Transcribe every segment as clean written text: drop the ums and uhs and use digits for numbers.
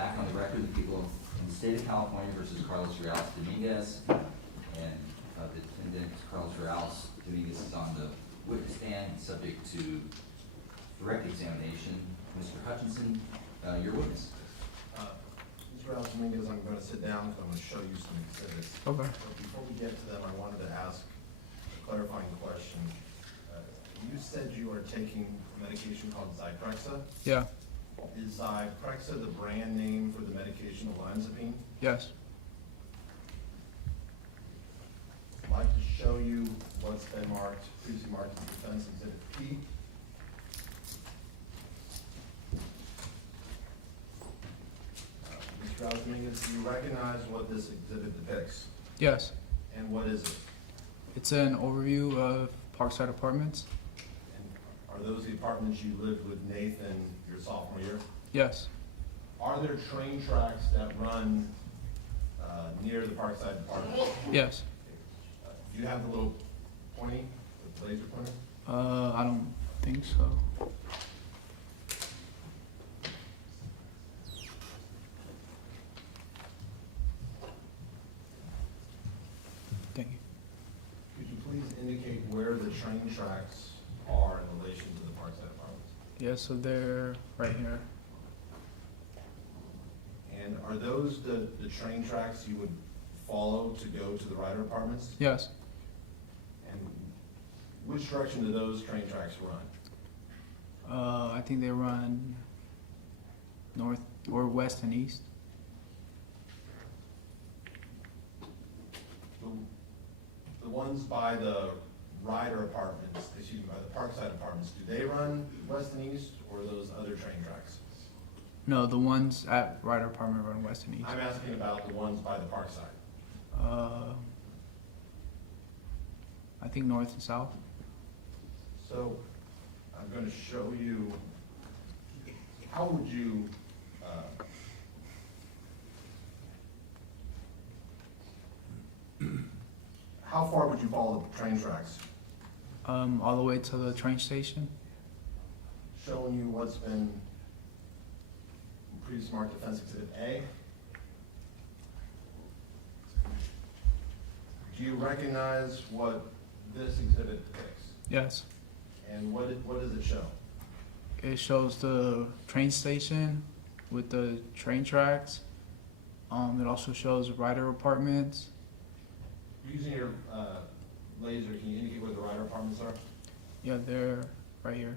back on the record, the people in the state of California versus Carlos Dominguez. And the defendant, Carlos Dominguez, is on the witness stand, subject to direct examination. Mr. Hutchinson, your witness. Mr. Dominguez, I'm going to sit down, so I'm going to show you some exhibits. Okay. But before we get to them, I wanted to ask a clarifying question. You said you are taking a medication called Zyprexa. Yeah. Is Zyprexa the brand name for the medication olanzapine? Yes. I'd like to show you what's been previously marked as Defense Exhibit P. Mr. Dominguez, do you recognize what this exhibit depicts? Yes. And what is it? It's an overview of Parkside Apartments. And are those the apartments you lived with Nathan your sophomore year? Yes. Are there train tracks that run near the Parkside apartments? Yes. Do you have the little pointy, the laser pointer? I don't think so. Thank you. Could you please indicate where the train tracks are in relation to the Parkside apartments? Yeah, so they're right here. And are those the train tracks you would follow to go to the Ryder apartments? Yes. And which direction do those train tracks run? I think they run north or west and east. The ones by the Ryder apartments, excuse me, by the Parkside apartments, do they run west and east, or are those other train tracks? No, the ones at Ryder Apartment run west and east. I'm asking about the ones by the Parkside. I think north and south. So I'm going to show you, how would you, how far would you follow the train tracks? All the way to the train station. Showing you what's been previously marked Defense Exhibit A. Do you recognize what this exhibit depicts? Yes. And what does it show? It shows the train station with the train tracks. It also shows Ryder Apartments. Using your laser, can you indicate where the Ryder apartments are? Yeah, they're right here.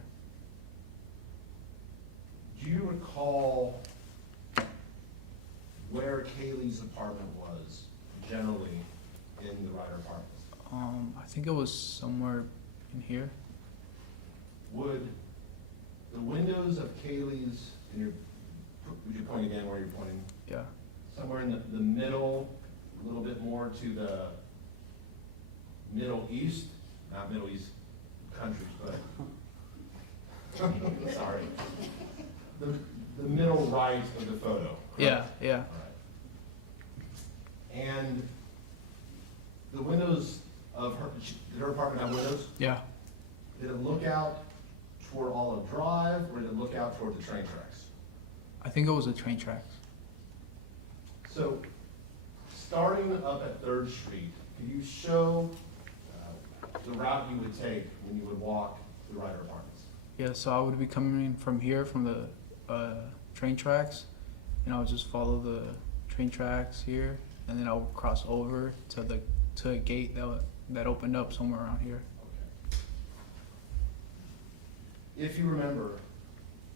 Do you recall where Kaylee's apartment was generally in the Ryder apartments? I think it was somewhere in here. Would the windows of Kaylee's, would you point again where you're pointing? Yeah. Somewhere in the middle, a little bit more to the Middle East, not Middle East countries, but, sorry. The middle right of the photo. Yeah, yeah. All right. And the windows of did her apartment have windows? Yeah. Did it look out toward Olive Drive, or did it look out toward the train tracks? I think it was the train tracks. So, starting up at 3rd Street, could you show the route you would take when you would walk the Ryder apartments? Yeah, so I would be coming in from here, from the train tracks, and I would just follow the train tracks here, and then I would cross over to a gate that opened up somewhere around here. Okay. If you remember,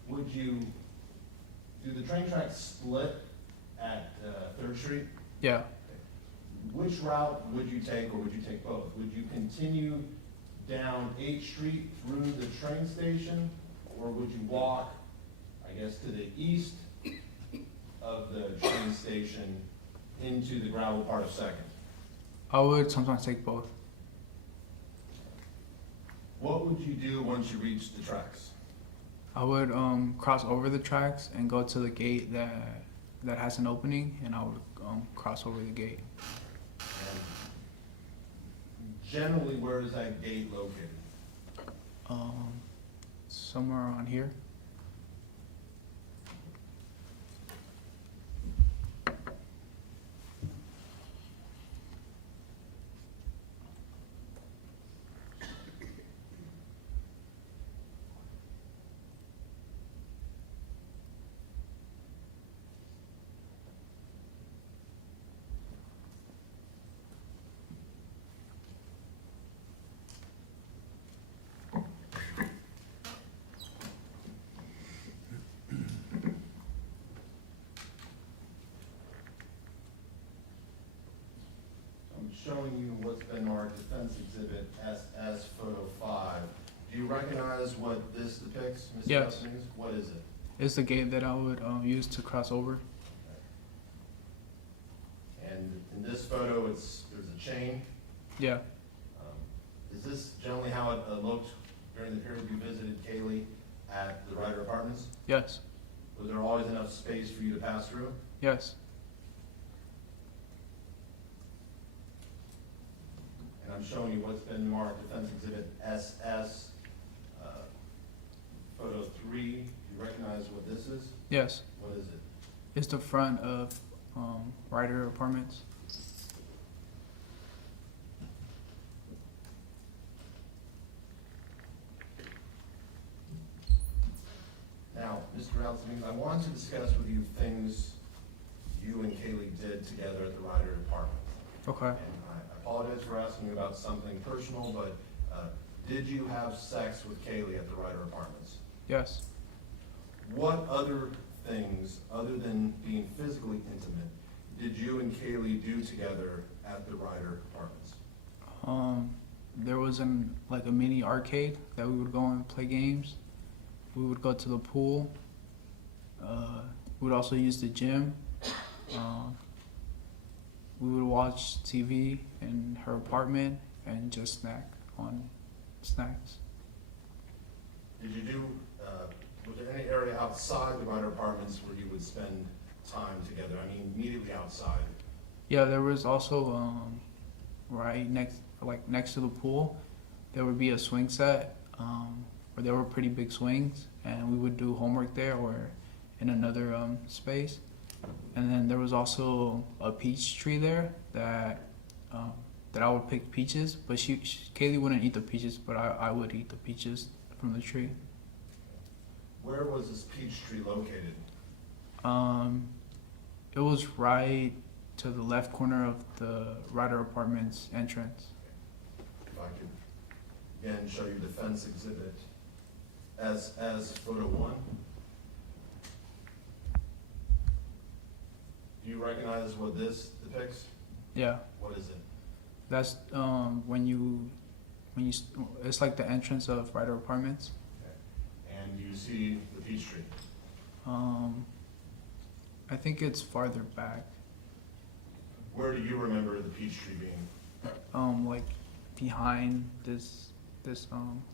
do the train tracks split at 3rd Street? Yeah. Which route would you take, or would you take both? Would you continue down 8th Street through the train station, or would you walk, I guess, to the east of the train station into the gravel part of 2nd? I would sometimes take both. What would you do once you reached the tracks? I would cross over the tracks and go to the gate that has an opening, and I would cross over the gate. And generally, where is that gate located? Somewhere around here. showing you what's been marked defense exhibit SS photo 5. Do you recognize what this depicts, Mr. Yes. Dominguez? What is it? It's the gate that I would use to cross over. And in this photo, there's a chain. Yeah. Is this generally how it looked during the period you visited Kaylee at the Ryder Apartments? Yes. Was there always enough space for you to pass through? Yes. And I'm showing you what's been marked defense exhibit SS, photo 3. Do you recognize what this is? Yes. What is it? It's the front of Ryder Apartments. Now, Mr. Altsman, I want to discuss with you things you and Kaylee did together at the Ryder Apartments. Okay. And I apologize for asking you about something personal, but did you have sex with Kaylee at the Ryder Apartments? Yes. What other things, other than being physically intimate, did you and Kaylee do together at the Ryder Apartments? There was like a mini arcade that we would go and play games. We would go to the pool. We would also use the gym. We would watch TV in her apartment and just snack on snacks. Did you do, was there any area outside the Ryder Apartments where you would spend time together? I mean, immediately outside? Yeah, there was also right next to the pool, there would be a swing set where there were pretty big swings, and we would do homework there or in another space. And then there was also a peach tree there that I would pick peaches, but Kaylee wouldn't eat the peaches, but I would eat the peaches from the tree. Where was this peach tree located? It was right to the left corner of the Ryder Apartments entrance. If I could again show you defense exhibit as photo 1. Do you recognize what this depicts? Yeah, What is it? that's it's like the entrance of Ryder Apartments. And you see the peach tree. I think it's farther back, Where do you remember the peach tree being? like behind this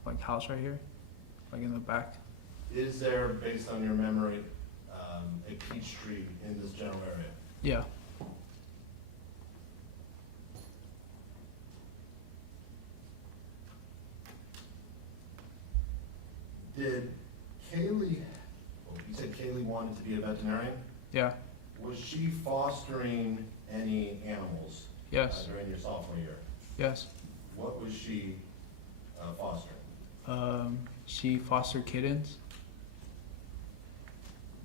like house right here, like in the back. Is there, based on your memory, a peach tree in this general area? Yeah. Did Kaylee, well, you said Kaylee wanted to be a veterinarian? Yeah. Was she fostering any animals Yes. during your sophomore year? Yes. What was she fostering? She fostered kittens.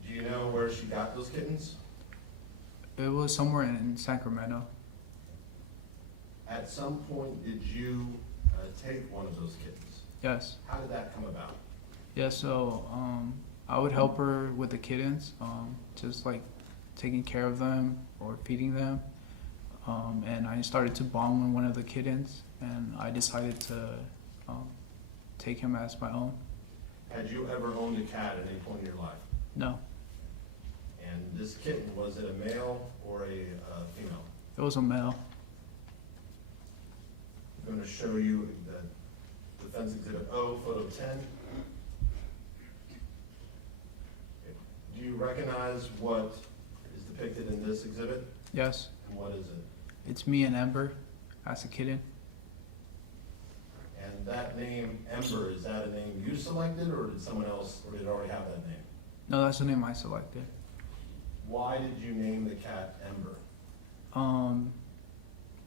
Do you know where she got those kittens? It was somewhere in Sacramento. At some point, did you take one of those kittens? Yes. How did that come about? Yeah, so I would help her with the kittens, just like taking care of them or feeding them. And I started to bond with one of the kittens, and I decided to take him as my own. Had you ever owned a cat at any point in your life? No, And this kitten, was it a male or a female? it was a male. I'm going to show you the Defense Exhibit O, photo 10. Do you recognize what is depicted in this exhibit? Yes, And what is it? it's me and Ember as a kitten. And that name, Ember, is that a name you selected, or did someone else, or did it already have that name? No, that's the name I selected. Why did you name the cat Ember?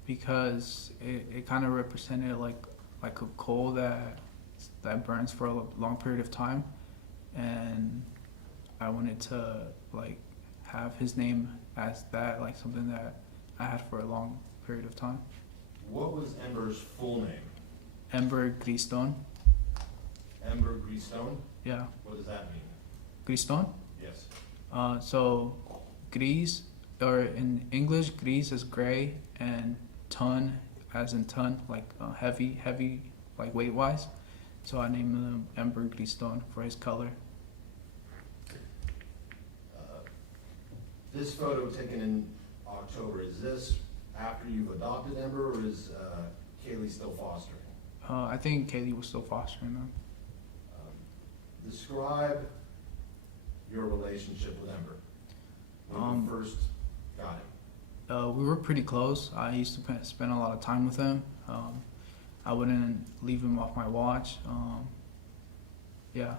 Because it kind of represented like a coal that burns for a long period of time, and I wanted to like have his name as that, like something that I had for a long period of time. What was Ember's full name? Ember Griston. Ember Greystone? Yeah, What does that mean? Griston. Yes. So gris, or in English, gris is gray, and ton as in ton, like heavy, like weight wise. So I named him Ember Gristone for his color. This photo taken in October, is this after you've adopted Ember, or is Kaylee still fostering? I think Kaylee was still fostering them. Describe your relationship with Ember when you first got him. We were pretty close. I used to spend a lot of time with him. I wouldn't leave him off my watch. Yeah.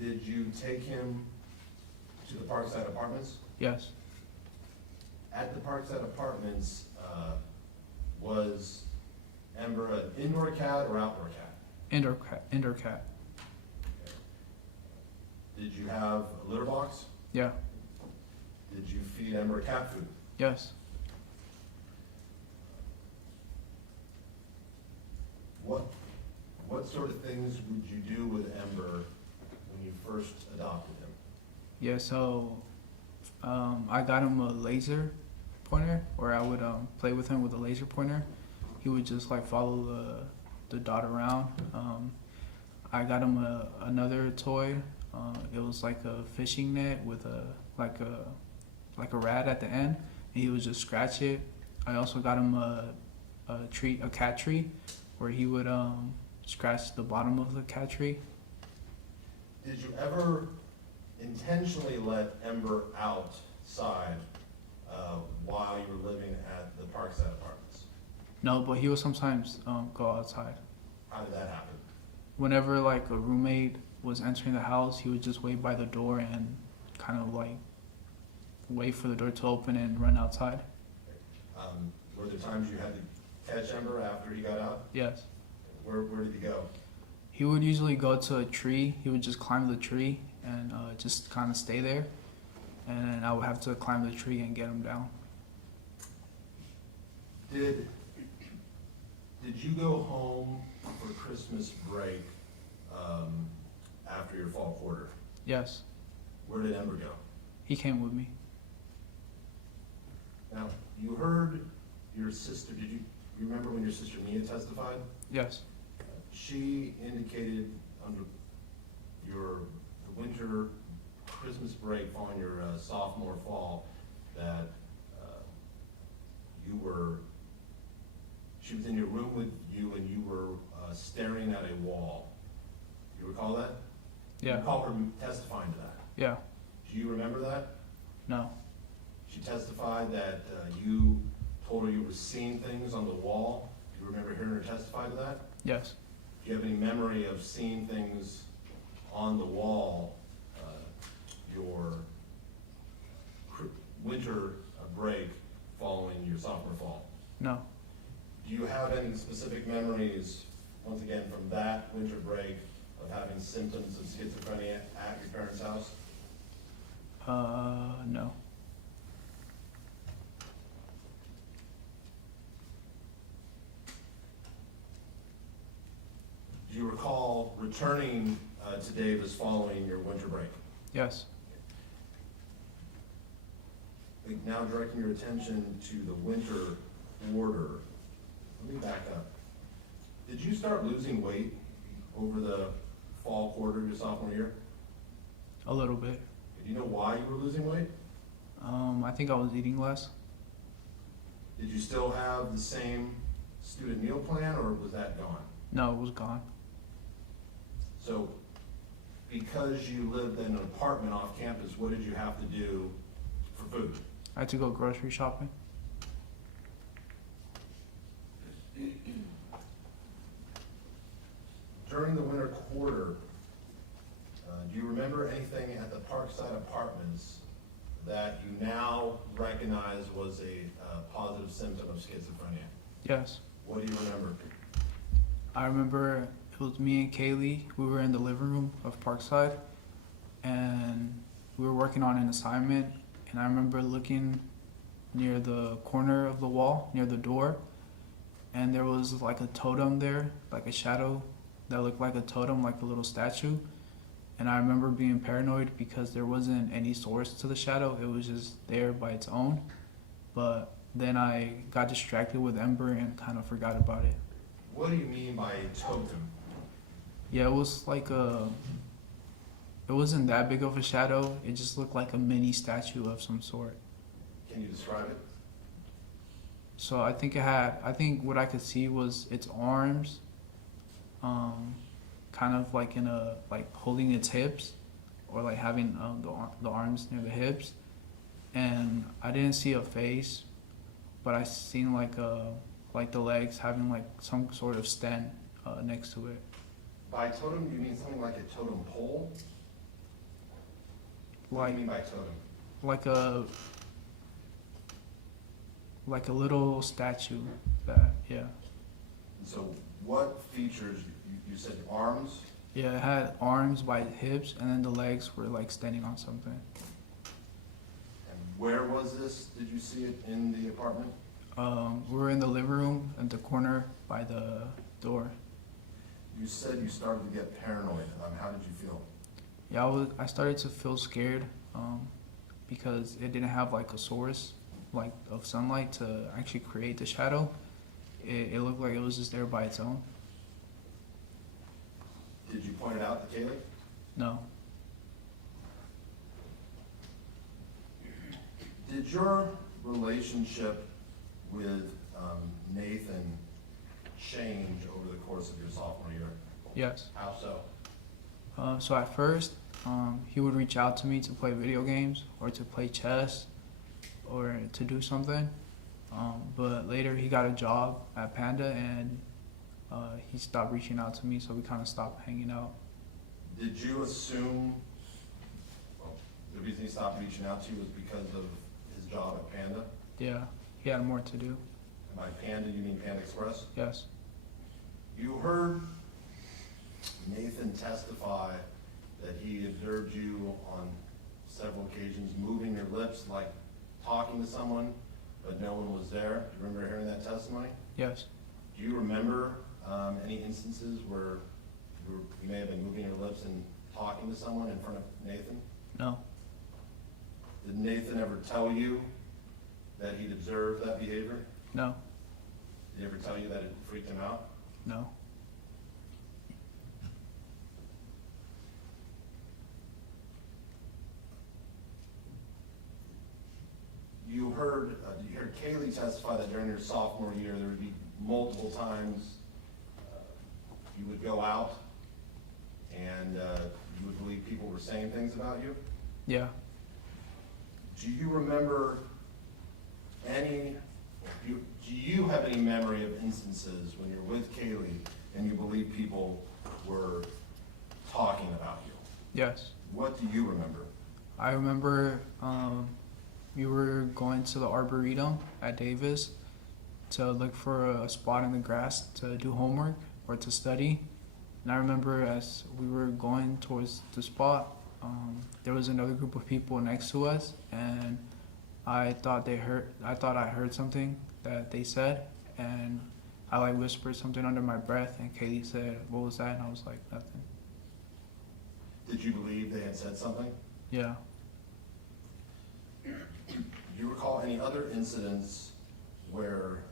Did you take him to the Parkside Apartments? Yes. At the Parkside Apartments, was Ember an indoor cat or outdoor cat? Indoor cat. Did you have a litter box? Yeah. Did you feed Ember cat food? Yes. What sort of things would you do with Ember when you first adopted him? Yeah. So I got him a laser pointer, or I would play with him with a laser pointer. He would just like follow the dot around. I got him another toy. It was like a fishing net with like a rat at the end, and he would just scratch it. I also got him a cat tree, where he would scratch the bottom of the cat tree. Did you ever intentionally let Ember outside while you were living at the Parkside Apartments? No, but he would sometimes go outside. How did that happen? Whenever like a roommate was entering the house, he would just wait by the door and kind of like wait for the door to open and run outside. Were there times you had to catch Ember after he got out? Yes. Where did he go? He would usually go to a tree. He would just climb the tree and just kind of stay there. And then I would have to climb the tree and get him down. Did you go home for Christmas break after your fall quarter? Yes. Where did Ember go? He came with me. Now, you heard your sister, you remember when your sister Mia testified? Yes. She indicated under the winter Christmas break following your sophomore fall that she was in your room with you and you were staring at a wall. You recall that? Yeah. You recall her testifying to that? Yeah. Do you remember that? No. She testified that you told her you were seeing things on the wall. Do you remember hearing her testify to that? Yes. Do you have any memory of seeing things on the wall your winter break following your sophomore fall? No. Do you have any specific memories, once again, from that winter break of having symptoms of schizophrenia at your parents' house? No. Do you recall returning to Davis following your winter break? Yes. Now directing your attention to the winter order, let me back up. Did you start losing weight over the fall quarter of your sophomore year? A little bit. Do you know why you were losing weight? I think I was eating less. Did you still have the same student meal plan, or was that gone? No, it was gone. So, because you lived in an apartment off campus, what did you have to do for food? I had to go grocery shopping. During the winter quarter, do you remember anything at the Parkside Apartments that you now recognize was a positive symptom of schizophrenia? Yes. What do you remember? I remember it was me and Kaylee. We were in the living room of Parkside, and we were working on an assignment. And I remember looking near the corner of the wall, near the door, and there was like a totem there, like a shadow that looked like a totem, like a little statue. And I remember being paranoid because there wasn't any source to the shadow. It was just there by its own. But then I got distracted with Ember and kind of forgot about it. What do you mean by a totem? Yeah, it was like it wasn't that big of a shadow. It just looked like a mini statue of some sort. Can you describe it? So I think what I could see was its arms, kind of like like holding its hips, or like having the arms near the hips, and I didn't see a face, but I seen like the legs having like some sort of stand next to it. By totem, you mean something like a totem pole? What do you mean by totem? Like a little statue that, yeah. And so what features, you said arms? Yeah, it had arms by the hips, and then the legs were like standing on something. And where was this? Did you see it in the apartment? We were in the living room at the corner by the door. You said you started to get paranoid. How did you feel? Yeah, I started to feel scared because it didn't have like a source like of sunlight to actually create the shadow. It looked like it was just there by its own. Did you point it out to Kaylee? No. Did your relationship with Nathan change over the course of your sophomore year? Yes. How so? So at first, he would reach out to me to play video games or to play chess or to do something. But later he got a job at Panda and he stopped reaching out to me, so we kind of stopped hanging out. Did you assume the reason he stopped reaching out to you was because of his job at Panda? Yeah, he had more to do. And by Panda, you mean Panda Express? Yes. You heard Nathan testify that he observed you on several occasions moving your lips like talking to someone, but no one was there. Do you remember hearing that testimony? Yes. Do you remember any instances where you may have been moving your lips and talking to someone in front of Nathan? No. Did Nathan ever tell you that he'd observed that behavior? No. Did he ever tell you that it freaked him out? No. You heard Kaylee testify that during your sophomore year, there would be multiple times you would go out and you would believe people were saying things about you. Yeah. Do you remember do you have any memory of instances when you're with Kaylee and you believe people were talking about you? Yes. What do you remember? I remember we were going to the Arboretum at Davis to look for a spot in the grass to do homework or to study. And I remember as we were going towards the spot, there was another group of people next to us, and I thought I heard something that they said, and I like whispered something under my breath, and Kaylee said, "What was that?" And I was like, "Nothing." Did you believe they had said something? Yeah. Do you recall any other incidents where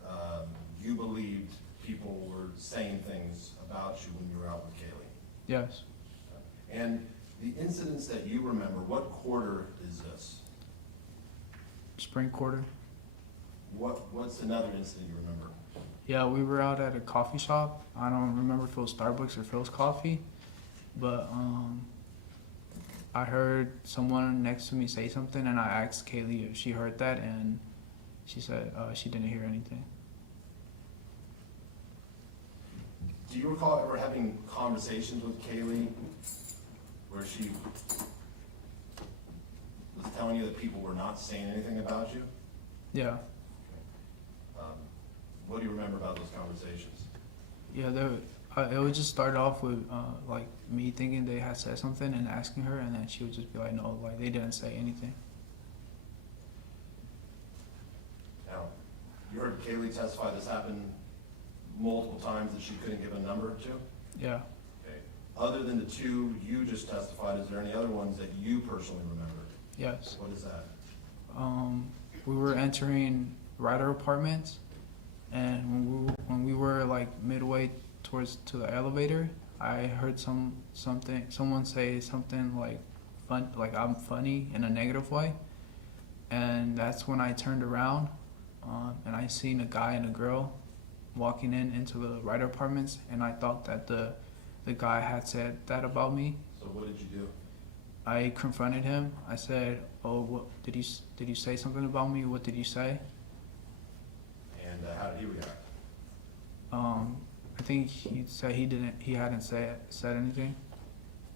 you believed people were saying things about you when you were out with Kaylee? Yes. And the incidents that you remember, what quarter is this? Spring quarter. What's another incident you remember? Yeah, we were out at a coffee shop. I don't remember if it was Starbucks or Phil's Coffee, but I heard someone next to me say something, and I asked Kaylee if she heard that, and she said she didn't hear anything. Do you recall ever having conversations with Kaylee where she was telling you that people were not saying anything about you? Yeah. What do you remember about those conversations? Yeah, it would just start off with like me thinking they had said something and asking her, and then she would just be like, "No, like they didn't say anything." Now, you heard Kaylee testify this happened multiple times that she couldn't give a number to? Yeah. Okay. Other than the two you just testified, is there any other ones that you personally remember? Yes. What is that? We were entering Ryder Apartments, and when we were like midway towards to the elevator, I heard someone say something like fun, like I'm funny in a negative way, and that's when I turned around, and I seen a guy and a girl walking into the Ryder Apartments, and I thought that the guy had said that about me. So what did you do? I confronted him. I said, "Oh, what did you say something about me? What did you say?" And how did he react? I think he said he hadn't said anything.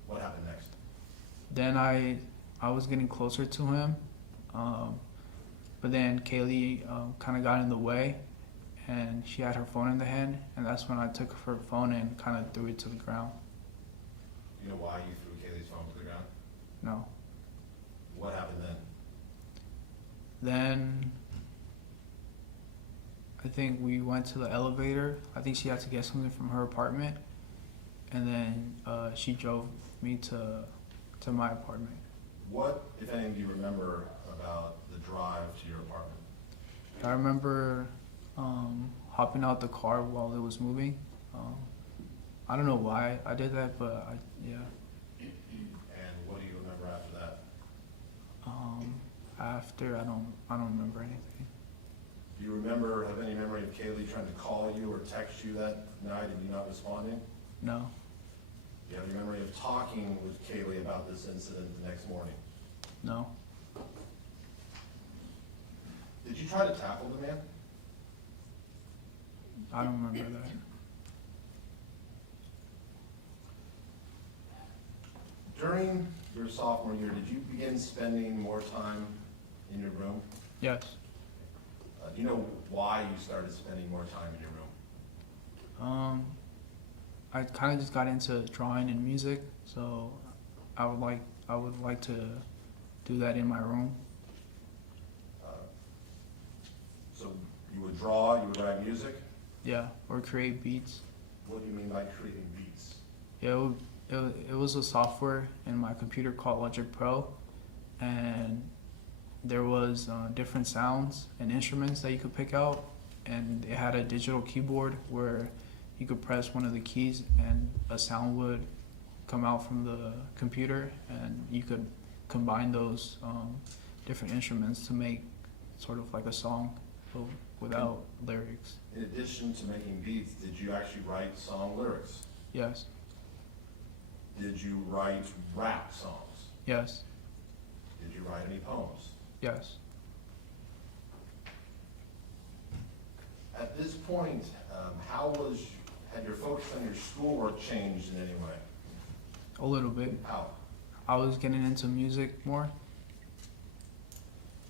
What happened next? Then I was getting closer to him, but then Kaylee kind of got in the way, and she had her phone in the hand, and that's when I took her phone and kind of threw it to the ground. Do you know why you threw Kaylee's phone to the ground? No. What happened then? Then I think we went to the elevator. I think she had to get something from her apartment, and then she drove me to my apartment. What, if anything, do you remember about the drive to your apartment? I remember hopping out the car while it was moving. I don't know why I did that, but yeah. And what do you remember after that? After I don't remember anything. Do you have any memory of Kaylee trying to call you or text you that night and you not responding? No. Do you have any memory of talking with Kaylee about this incident the next morning? No. Did you try to tackle the man? I don't remember that. During your sophomore year, did you begin spending more time in your room? Yes. Do you know why you started spending more time in your room? I kind of just got into drawing and music, so I would like to do that in my room. So you would draw, you would write music? Yeah, or create beats. What do you mean by creating beats? Yeah, it was a software in my computer called Logic Pro, and there was different sounds and instruments that you could pick out, and it had a digital keyboard where you could press one of the keys and a sound would come out from the computer, and you could combine those different instruments to make sort of like a song, but without lyrics. In addition to making beats, did you actually write song lyrics? Yes. Did you write rap songs? Yes. Did you write any poems? Yes. At this point, had your focus on your schoolwork changed in any way? A little bit. How? I was getting into music more.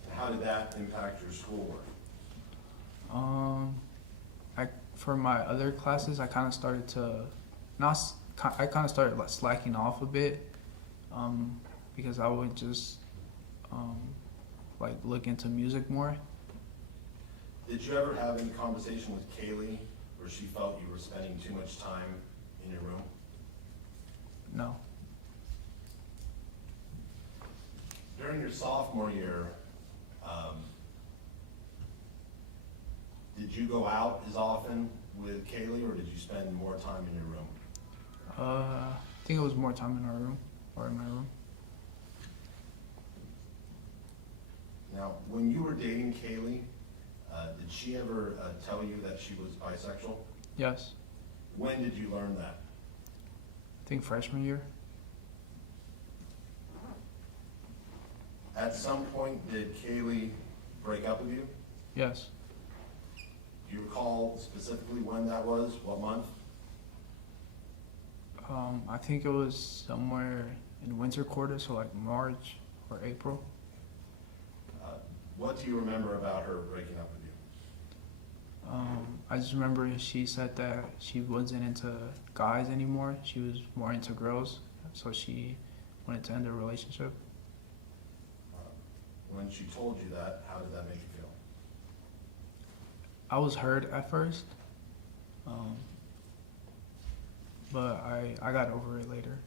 And how did that impact your schoolwork? For my other classes, I kind of started to slacking off a bit, because I would just like look into music more. Did you ever have any conversation with Kaylee where she felt you were spending too much time in your room? No. During your sophomore year, did you go out as often with Kaylee, or did you spend more time in your room? I think it was more time in our room, or in my room. Now, when you were dating Kaylee, did she ever tell you that she was bisexual? Yes. When did you learn that? I think freshman year. At some point, did Kaylee break up with you? Yes. Do you recall specifically when that was? What month? I think it was somewhere in winter quarter, so like March or April. What do you remember about her breaking up with you? I just remember she said that she wasn't into guys anymore. She was more into girls, so she wanted to end the relationship. When she told you that, how did that make you feel? I was hurt at first, but I got over it later.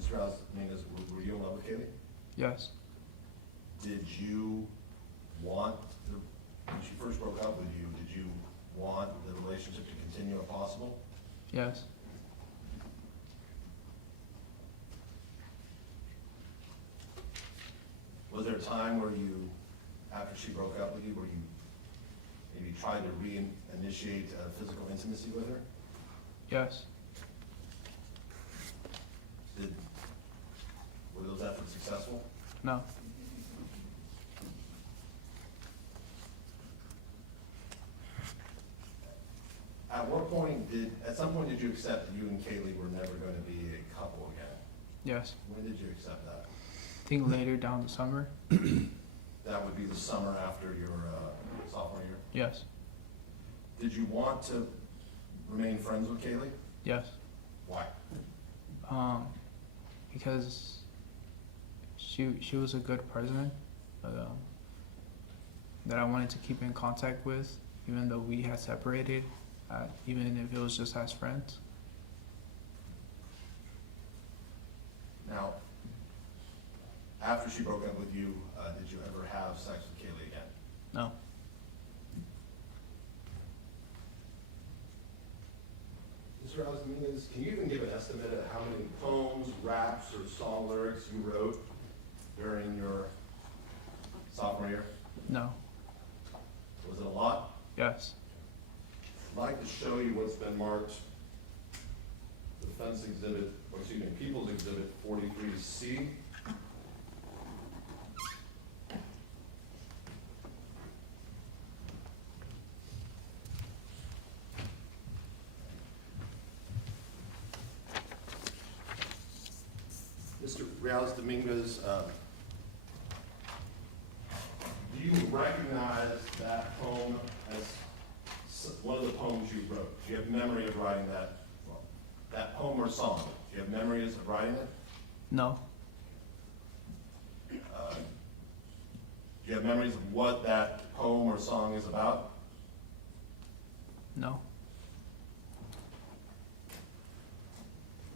Mr. Dominguez, were you in love with Kaylee? Yes. did you want, when she first broke up with you, did you want the relationship to continue if possible? Yes. Was there a time where you, after she broke up with you, where you maybe tried to reinitiate physical intimacy with her? Yes. Were those efforts successful? No. At some point did you accept that you and Kaylee were never going to be a couple again? Yes. When did you accept that? I think later down the summer. That would be the summer after your sophomore year? Yes. Did you want to remain friends with Kaylee? Yes. Why? Because she was a good person that I wanted to keep in contact with, even though we had separated, even if it was just as friends. Now, after she broke up with you, did you ever have sex with Kaylee again? No. Mr. Dominguez, can you even give an estimate of how many poems, raps, or song lyrics you wrote during your sophomore year? No. Was it a lot? Yes. I'd like to show you what's been marked Defense Exhibit, or excuse me, People's Exhibit 43C. Mr. Reales Dominguez, do you recognize that poem as one of the poems you wrote? Do you have memory of writing that poem or song? Do you have memories of writing it? No. Do you have memories of what that poem or song is about? No.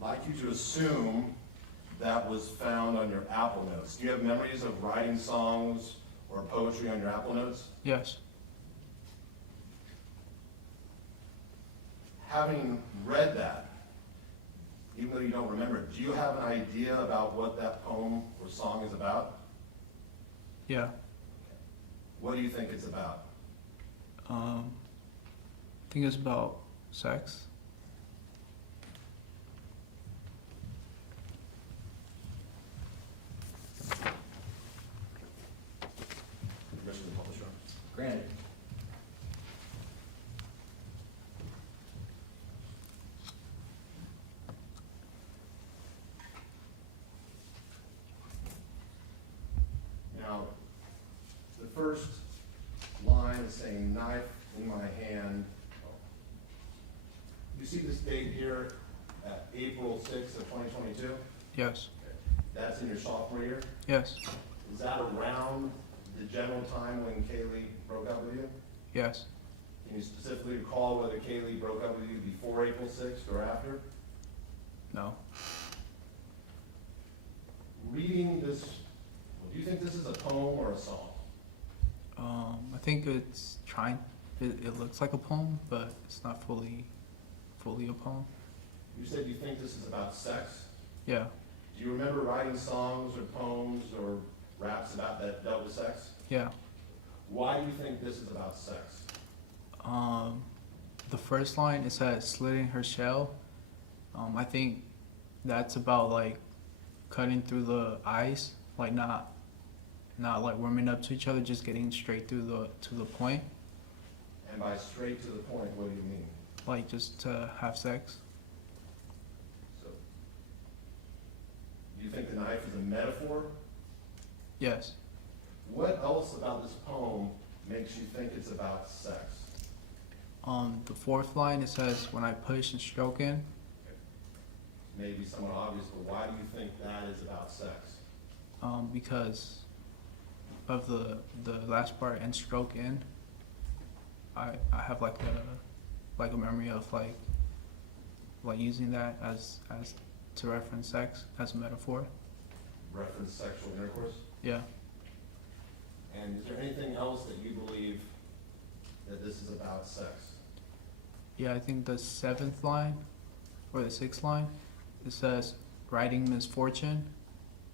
I'd like you to assume that was found on your Apple Notes. Do you have memories of writing songs or poetry on your Apple Notes? Yes. Having read that, even though you don't remember it, do you have an idea about what that poem or song is about? Yeah. What do you think it's about? I think it's about sex. Permission to publish, Your Honor? Granted. Now, the first line is saying knife in my hand. You see this date here at April 6th of 2022? Yes. That's in your sophomore year? Yes. Is that around the general time when Kaylee broke up with you? Yes. Can you specifically recall whether Kaylee broke up with you before April 6th or after? No. Reading this, do you think this is a poem or a song? I think it's it looks like a poem, but it's not fully a poem. You said you think this is about sex? Yeah. Do you remember writing songs or poems or raps about that dealt with sex? Yeah. Why do you think this is about sex? The first line, it says slitting her shell. I think that's about like cutting through the ice, like not like warming up to each other, just getting straight through to the point. And by straight to the point, what do you mean? Like just to have sex. So, do you think the knife is a metaphor? Yes. What else about this poem makes you think it's about sex? The fourth line, it says when I push and stroke in. Maybe somewhat obvious, but why do you think that is about sex? Because of the last part and stroke in. I have like a memory of like using that as to reference sex as a metaphor. Reference sexual intercourse? Yeah. And is there anything else that you believe that this is about sex? Yeah, I think the 7th line or the 6th line, it says riding misfortune,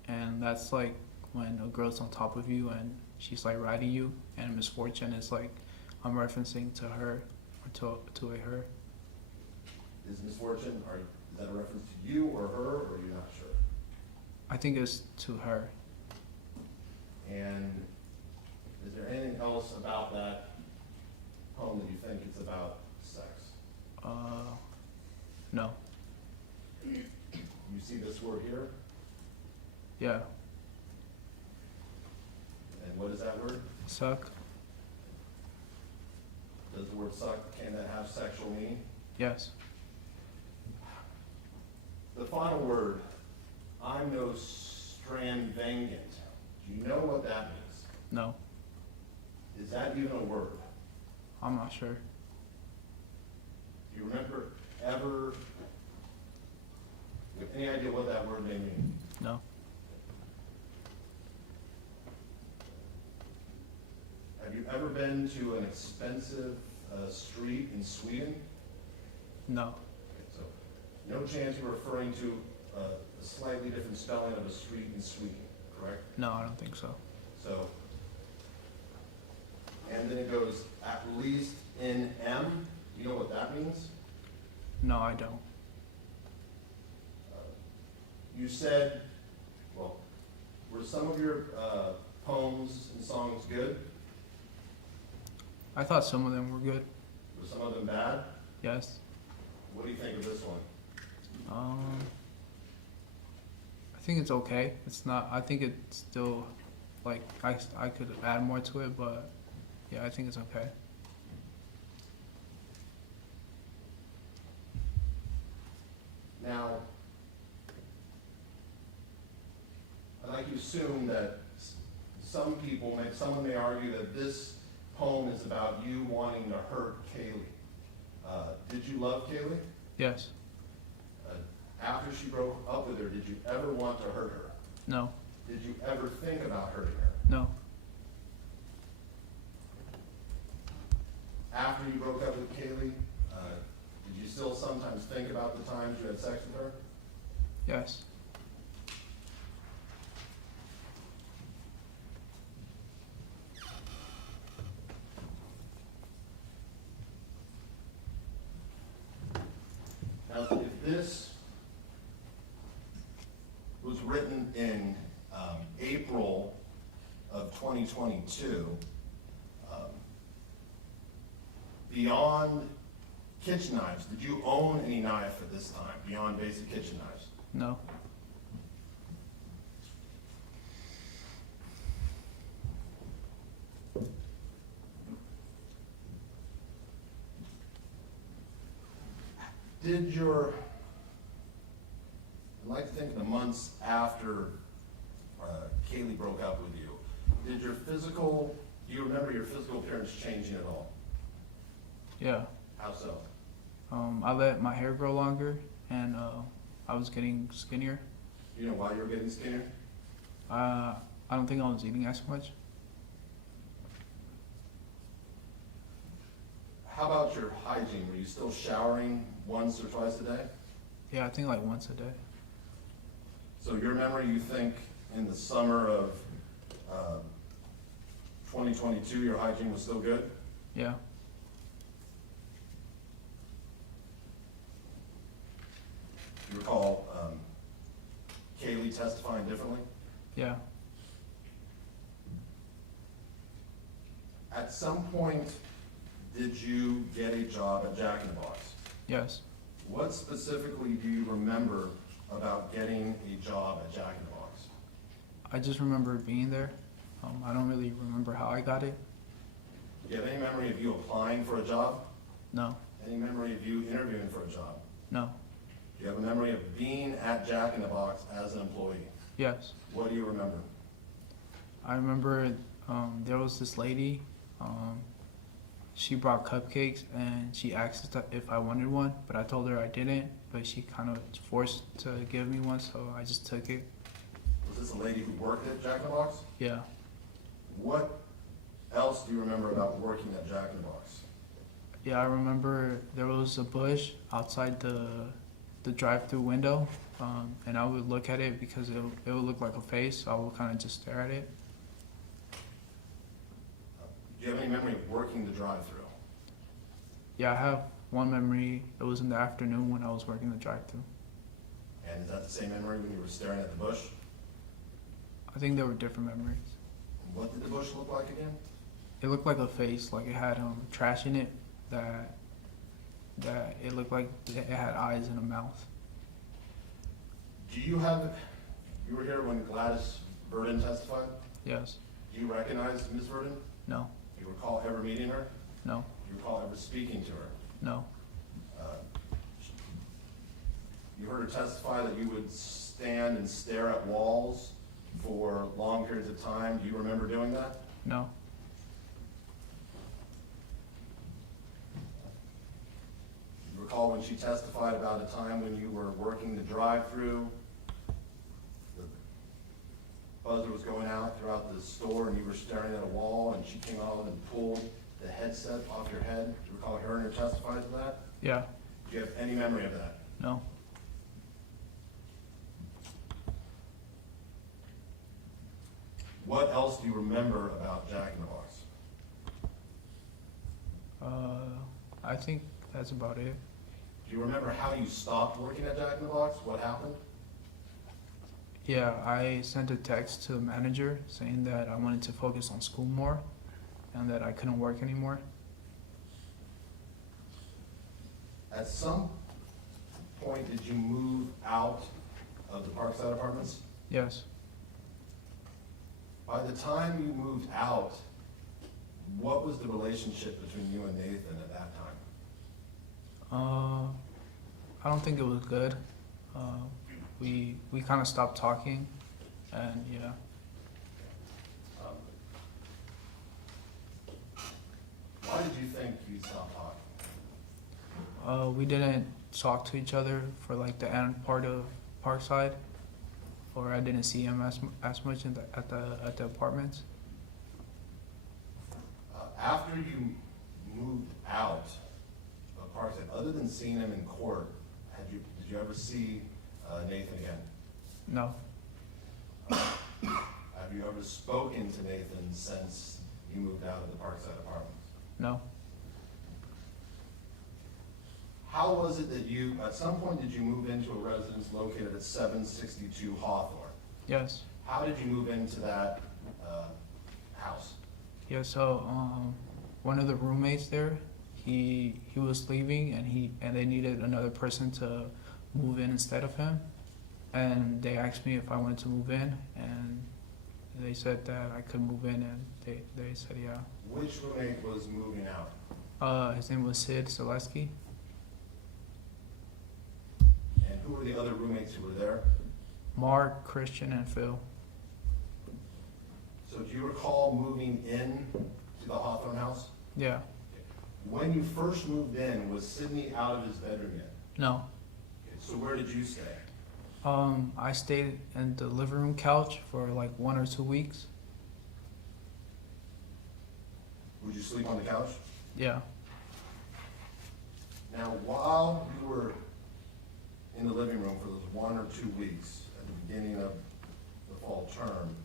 and that's like when a girl's on top of you and she's like riding you, and misfortune is like I'm referencing to her or to a her. Is misfortune, is that a reference to you or her, or you're not sure? I think it's to her. And is there anything else about that poem that you think it's about sex? No. You see this word here? Yeah. And what is that word? Suck. Does the word suck, can that have sexual meaning? Yes. The final word, I'm no Strandvangant. Do you know what that means? No. Is that even a word? I'm not sure. Do you remember ever, with any idea what that word may mean? No. Have you ever been to an expensive street in Sweden? No. Okay, so, no chance you're referring to a slightly different spelling of a street in Sweden, correct? No, I don't think so. So, and then it goes, at least in M. You know what that means? No, I don't. You said, well, were some of your poems and songs good? I thought some of them were good. Were some of them bad? Yes. What do you think of this one? I think it's okay. It's not. I think it's still, like I could add more to it, but yeah, I think it's okay. Now, I'd like to assume that someone may argue that this poem is about you wanting to hurt Kaylee. Did you love Kaylee? Yes. After she broke up with her, did you ever want to hurt her? No. Did you ever think about hurting her? No. After you broke up with Kaylee, did you still sometimes think about the times you had sex with her? Yes. Now, if this was written in April of 2022, beyond kitchen knives, did you own any knife at this time, beyond basic kitchen knives? No. I'd like to think of the months after Kaylee broke up with you. Do you remember your physical appearance changing at all? Yeah. How so? I let my hair grow longer, and I was getting skinnier. Do you know why you were getting skinnier? I don't think I was eating as much. How about your hygiene? Were you still showering once or twice a day? Yeah, I think like once a day. So your memory, you think in the summer of 2022, your hygiene was still good? Yeah. You recall Kaylee testifying differently? Yeah. At some point, did you get a job at Jack in the Box? Yes. What specifically do you remember about getting a job at Jack in the Box? I just remember being there. I don't really remember how I got it. Do you have any memory of you applying for a job? No. Any memory of you interviewing for a job? No. Do you have a memory of being at Jack in the Box as an employee? Yes. What do you remember? I remember there was this lady. She brought cupcakes and she asked if I wanted one, but I told her I didn't. But she kind of forced to give me one, so I just took it. Was this a lady who worked at Jack in the Box? Yeah. What else do you remember about working at Jack in the Box? Yeah, I remember there was a bush outside the drive-through window, and I would look at it because it would look like a face. So I would kind of just stare at it. Do you have any memory of working the drive-through? Yeah, I have one memory. It was in the afternoon when I was working the drive-through. And is that the same memory when you were staring at the bush? I think there were different memories. What did the bush look like again? It looked like a face, like it had trash in it. That it looked like it had eyes and a mouth. You were here when Gladys Verdon testified? Yes. Do you recognize Ms. Verdon? No. Do you recall ever meeting her? No. Do you recall ever speaking to her? No. You heard her testify that you would stand and stare at walls for long periods of time. Do you remember doing that? No. You recall when she testified about a time when you were working the drive-through, the buzzer was going out throughout the store and you were staring at a wall and she came out and pulled the headset off your head? Do you recall hearing her testify to that? Yeah. Do you have any memory of that? No. What else do you remember about Jack in the Box? I think that's about it. Do you remember how you stopped working at Jack in the Box? What happened? Yeah, I sent a text to the manager saying that I wanted to focus on school more and that I couldn't work anymore. At some point, did you move out of the Parkside Apartments? Yes. By the time you moved out, what was the relationship between you and Nathan at that time? I don't think it was good. We kind of stopped talking, and yeah. Why did you think you stopped talking? We didn't talk to each other for like the end part of Parkside, or I didn't see him as much at the apartments. After you moved out of Parkside, other than seeing him in court, did you ever see Nathan again? No. Have you ever spoken to Nathan since you moved out of the Parkside Apartments? No. How was it that at some point did you move into a residence located at 762 Hawthorne? Yes. How did you move into that house? Yeah. So one of the roommates there, he was leaving, and they needed another person to move in instead of him, and they asked me if I wanted to move in, and they said that I could move in, and they said yeah. Which roommate was moving out? His name was Sid Selesky. And who were the other roommates who were there? Mark, Christian, and Phil. So do you recall moving in to the Hawthorne house? Yeah. When you first moved in, was Sidney out of his bedroom yet? No. Okay, so where did you stay? I stayed in the living room couch for like 1 or 2 weeks. Would you sleep on the couch? Yeah. Now, while you were in the living room for those 1 or 2 weeks at the beginning of the fall term,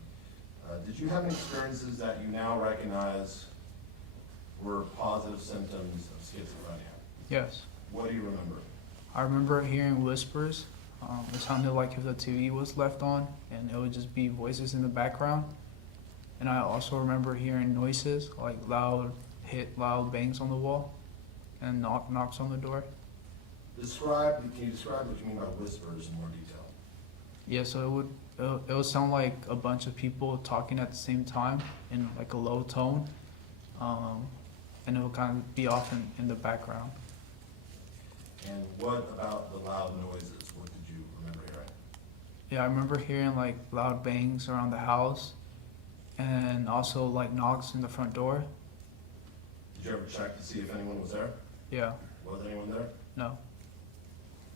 did you have any experiences that you now recognize were positive symptoms of schizophrenia? Yes. What do you remember? I remember hearing whispers. It sounded like if the TV was left on, and it would just be voices in the background. And I also remember hearing noises, like loud bangs on the wall, and knocks on the door. Can you describe what you mean by whispers in more detail? Yeah, so it would sound like a bunch of people talking at the same time in like a low tone, and it would kind of be off in the background. And what about the loud noises? What did you remember hearing? Yeah, I remember hearing like loud bangs around the house, and also like knocks in the front door. Did you ever check to see if anyone was there? Yeah. Was anyone there? No.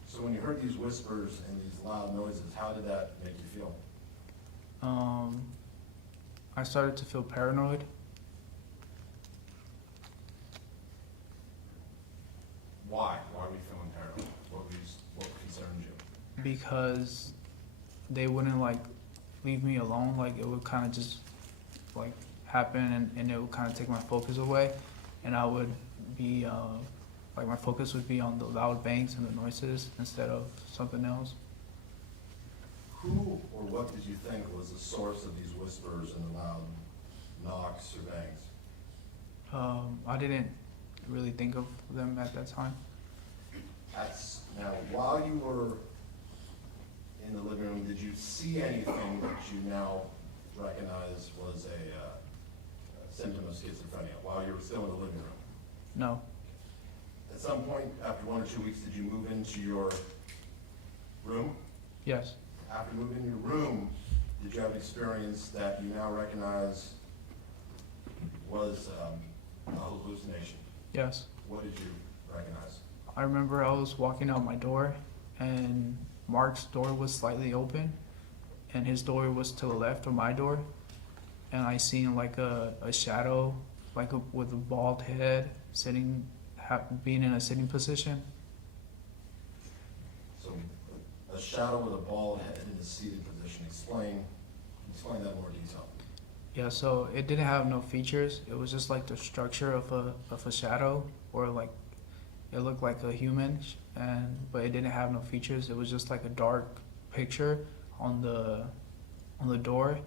So when you heard these whispers and these loud noises, how did that make you feel? I started to feel paranoid, Why? Why were you feeling paranoid? What concerned you? because they wouldn't like leave me alone. Like it would kind of just like happen, and it would kind of take my focus away, and I would be like my focus would be on the loud bangs and the noises instead of something else. Who or what did you think was the source of these whispers and the loud knocks or bangs? I didn't really think of them at that time. Now, while you were in the living room, did you see anything that you now recognize was a symptom of schizophrenia while you were still in the living room? No. At some point, after 1 or 2 weeks, did you move into your room? Yes. After moving in your room, did you have an experience that you now recognize was a hallucination? Yes. What did you recognize? I remember I was walking out my door, and Mark's door was slightly open, and his door was to the left of my door, and I seen like a shadow, with a bald head, being in a sitting position. So, a shadow with a bald head in a seated position. Explain that in more detail. Yeah, so it didn't have no features. It was just like the structure of a shadow, or like it looked like a human, but it didn't have no features. It was just like a dark picture on the door,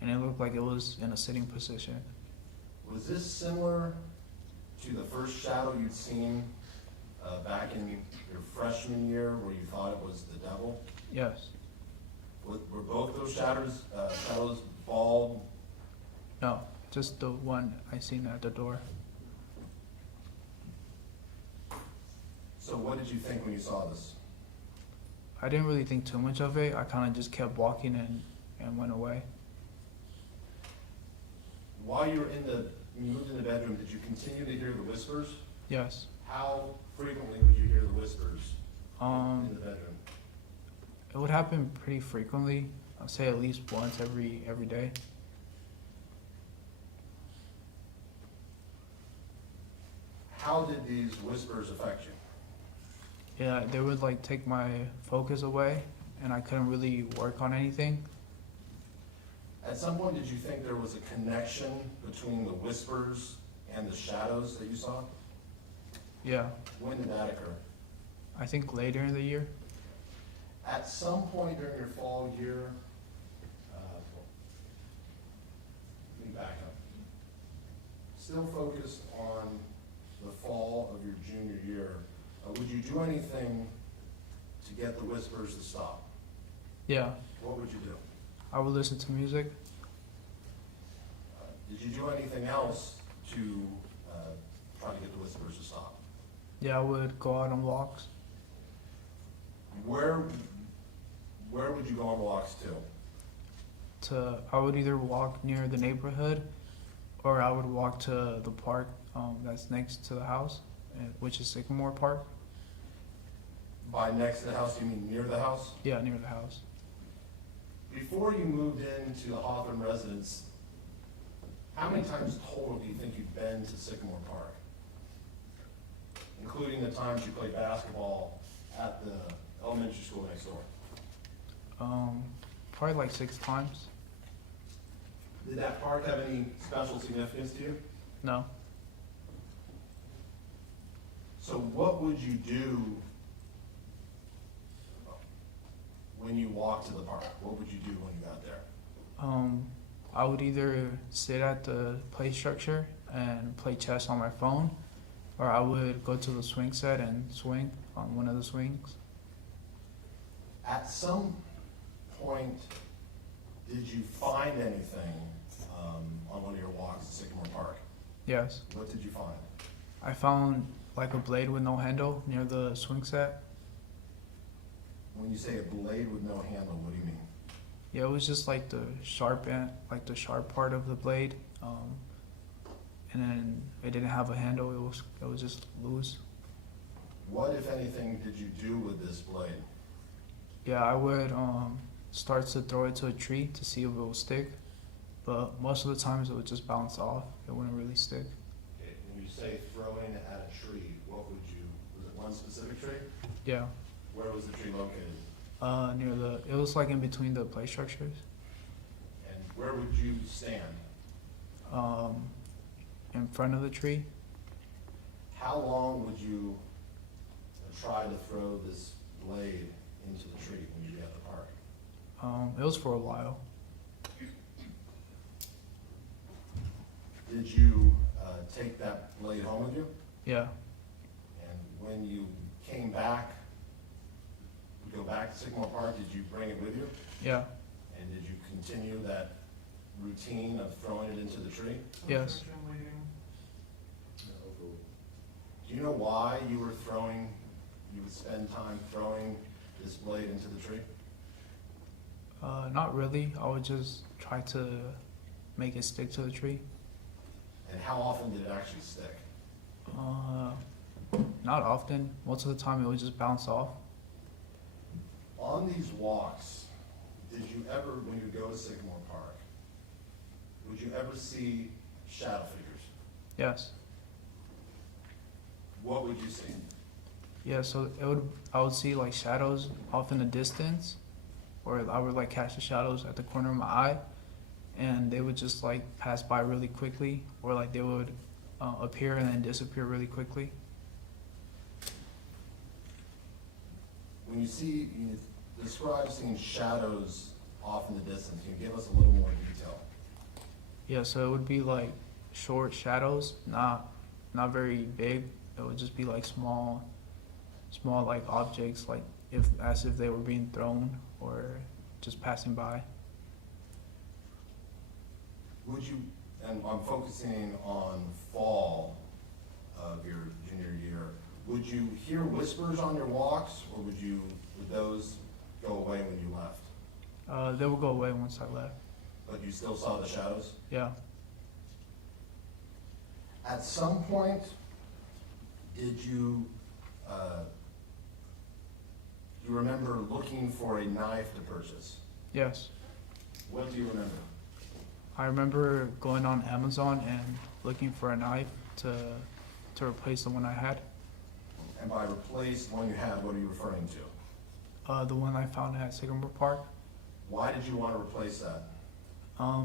and it looked like it was in a sitting position. Was this similar to the first shadow you'd seen back in your freshman year, where you thought it was the devil? Yes. Were both those shadows bald? No, just the one I seen at the door. So what did you think when you saw this? I didn't really think too much of it. I kind of just kept walking and went away. While you moved in the bedroom, did you continue to hear the whispers? Yes. How frequently would you hear the whispers in the bedroom? It would happen pretty frequently. I'd say at least once every day. How did these whispers affect you? Yeah, they would like take my focus away, and I couldn't really work on anything. At some point, did you think there was a connection between the whispers and the shadows that you saw? Yeah, When did that occur? I think later in the year. At some point during your fall year, let me back up. Still focused on the fall of your junior year, would you do anything to get the whispers to stop? Yeah, What would you do? I would listen to music. Did you do anything else to try to get the whispers to stop? Yeah, I would go out on walks. Where would you go on walks to? I would either walk near the neighborhood, or I would walk to the park that's next to the house, which is Sycamore Park. By next to the house, you mean near the house? Yeah, near the house. Before you moved into the Hawthorne residence, how many times total do you think you've been to Sycamore Park? Including the times you played basketball at the elementary school next door. Probably like 6 times. Did that park have any special significance to you? No. So what would you do when you walked to the park? What would you do when you got there? I would either sit at the play structure and play chess on my phone, or I would go to the swing set and swing on one of the swings. At some point, did you find anything on one of your walks at Sycamore Park? Yes. What did you find? I found like a blade with no handle near the swing set. When you say a blade with no handle, what do you mean? Yeah, it was just like the sharp end, like the sharp part of the blade, and then it didn't have a handle. It was just loose. What, if anything, did you do with this blade? Yeah, I would start to throw it to a tree to see if it will stick, but most of the times it would just bounce off. It wouldn't really stick. Okay, when you say throwing it at a tree, what would you, was it one one specific tree? Yeah. Where was the tree located? It was like in between the play structures. And where would you stand? In front of the tree. How long would you try to throw this blade into the tree when you get at the park? It was for a while. Did you take that blade home with you? Yeah. And when you came back, you go back to Sycamore Park, did you bring it with you? Yeah. And did you continue that routine of throwing it into the tree? Yes. Do you know why you would spend time throwing this blade into the tree? Not really. I would just try to make it stick to the tree. And how often did it actually stick? Not often. Most of the time it would just bounce off. On these walks, did you ever, when you go to Sycamore Park, would you ever see shadow figures? Yes. What would you see? Yeah, so I would see like shadows off in the distance, or I would like catch the shadows at the corner of my eye, and they would just like pass by really quickly, or like they would appear and then disappear really quickly. When you describe seeing shadows off in the distance, can you give us a little more detail? Yeah, so it would be like short shadows, not very big. It would just be like small like objects, like as if they were being thrown or just passing by. Would you, and I'm focusing on fall of your junior year, would you hear whispers on your walks, or would those go away when you left? They would go away once I left. But you still saw the shadows? Yeah. At some point, did you remember looking for a knife to purchase? Yes. What do you remember? I remember going on Amazon and looking for a knife to replace the one I had. And by replace the one you had, what are you referring to? The one I found at Sycamore Park. Why did you want to replace that?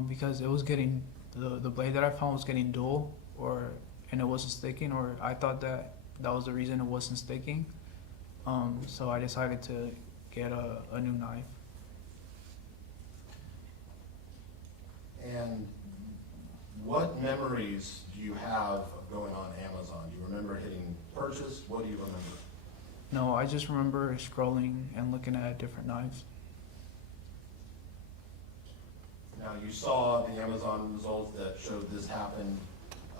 Because it was getting, the blade that I found was getting dull, and it wasn't sticking, or I thought that was the reason it wasn't sticking. So I decided to get a new knife. And what memories do you have of going on Amazon? Do you remember hitting purchase? What do you remember? No, I just remember scrolling and looking at different knives. Now, you saw the Amazon results that showed this happened.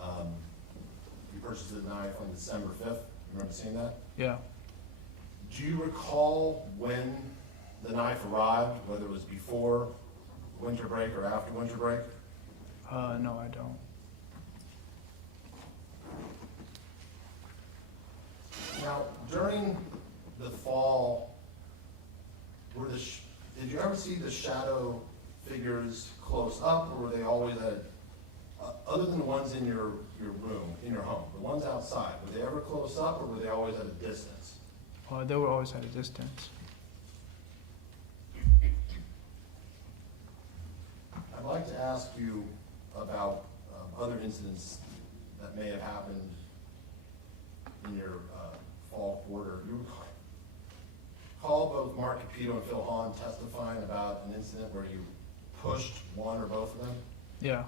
You purchased a knife on December 5th. You remember seeing that? Yeah. Do you recall when the knife arrived, whether it was before winter break or after winter break? No, I don't. Now, during the fall, did you ever see the shadow figures close up, or were they always other than the ones in your room, in your home, the ones outside, were they ever close up, or were they always at a distance? They were always at a distance. I'd like to ask you about other incidents that may have happened in your fall quarter. You recall both Mark Capito and Phil Hahn testifying about an incident where you pushed one or both of them? Yeah.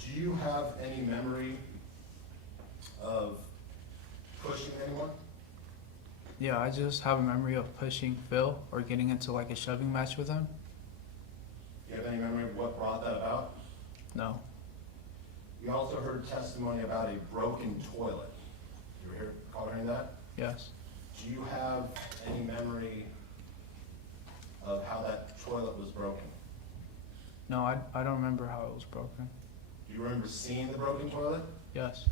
Do you have any memory of pushing anyone? Yeah, I just have a memory of pushing Phil or getting into like a shoving match with him. Do you have any memory of what brought that about? No. We also heard testimony about a broken toilet. You recall hearing that? Yes. Do you have any memory of how that toilet was broken? No, I don't remember how it was broken. Do you remember seeing the broken toilet? Yes.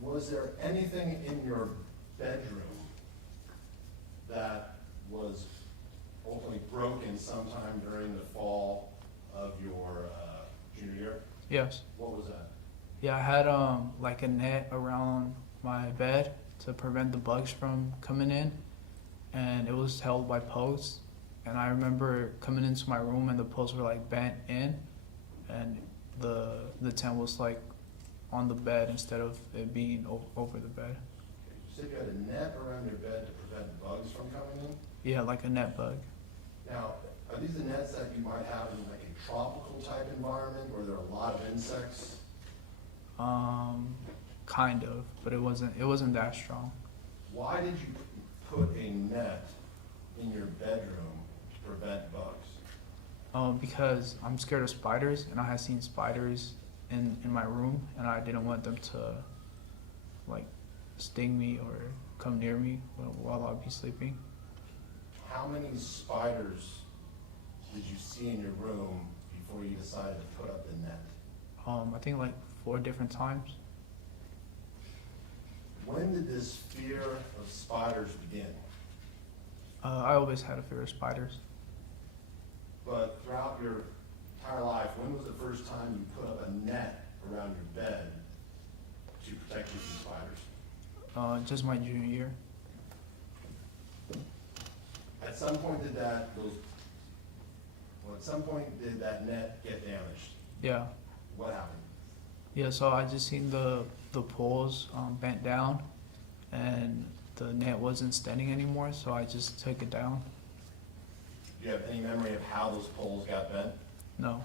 Was there anything in your bedroom that was ultimately broken sometime during the fall of your junior year? Yes. What was that? Yeah, I had like a net around my bed to prevent the bugs from coming in, and it was held by posts. And I remember coming into my room and the posts were like bent in, and the tent was like on the bed instead of it being over the bed. You said you had a net around your bed to prevent bugs from coming in? Yeah, like a net bug. Now, are these the nets that you might have in like a tropical type environment where there are a lot of insects? Kind of, but it wasn't that strong. Why did you put a net in your bedroom to prevent bugs? Because I'm scared of spiders, and I had seen spiders in my room, and I didn't want them to like sting me or come near me while I'd be sleeping. How many spiders did you see in your room before you decided to put up the net? I think like 4 different times. When did this fear of spiders begin? I always had a fear of spiders. But throughout your entire life, when was the first time you put up a net around your bed to protect you from spiders? Just my junior year. At some point did that net get damaged? Yeah. What happened? Yeah, so I just seen the poles bent down, and the net wasn't standing anymore, so I just took it down. Do you have any memory of how those poles got bent? No.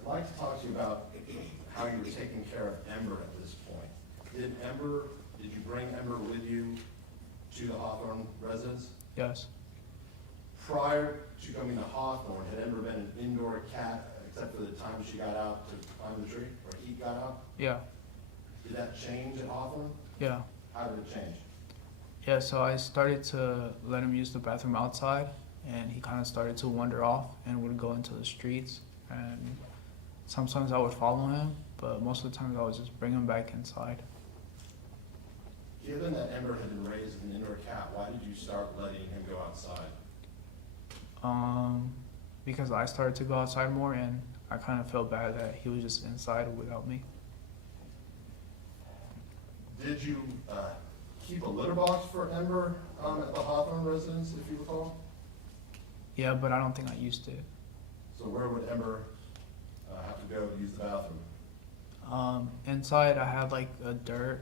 I'd like to talk to you about how you were taking care of Ember at this point. Did you bring Ember with you to the Hawthorne residence? Yes. Prior to coming to Hawthorne, had Ember been an indoor cat except for the time she got out to climb the tree, or he got out? Yeah. Did that change at Hawthorne? Yeah. How did it change? Yeah, so I started to let him use the bathroom outside, and he kind of started to wander off and would go into the streets. And sometimes I would follow him, but most of the time I would just bring him back inside. Given that Ember had been raised as an indoor cat, why did you start letting him go outside? Because I started to go outside more, and I kind of felt bad that he was just inside without me. Did you keep a litter box for Ember at the Hawthorne residence, if you recall? Yeah, but I don't think I used it. So where would Ember have to go to use the bathroom? Inside I had like dirt,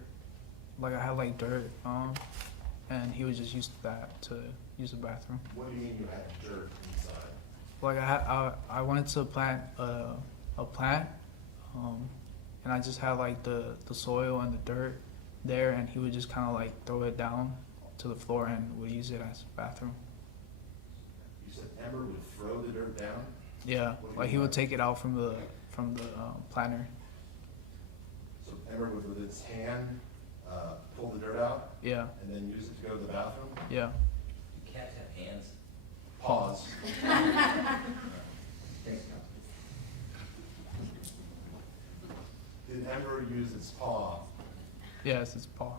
and he would just use that to use the bathroom. What do you mean you had dirt inside? Like I wanted to plant a plant, and I just had like the soil and the dirt there, and he would just kind of like throw it down to the floor and would use it as a bathroom. You said Ember would throw the dirt down? Yeah, like he would take it out from the planter. So Ember would, with its hand, pull the dirt out Yeah, and then use it to go to the bathroom? yeah. Do cats have hands? Pause. Thanks, Did Ember use its paw? Yes, it's paw.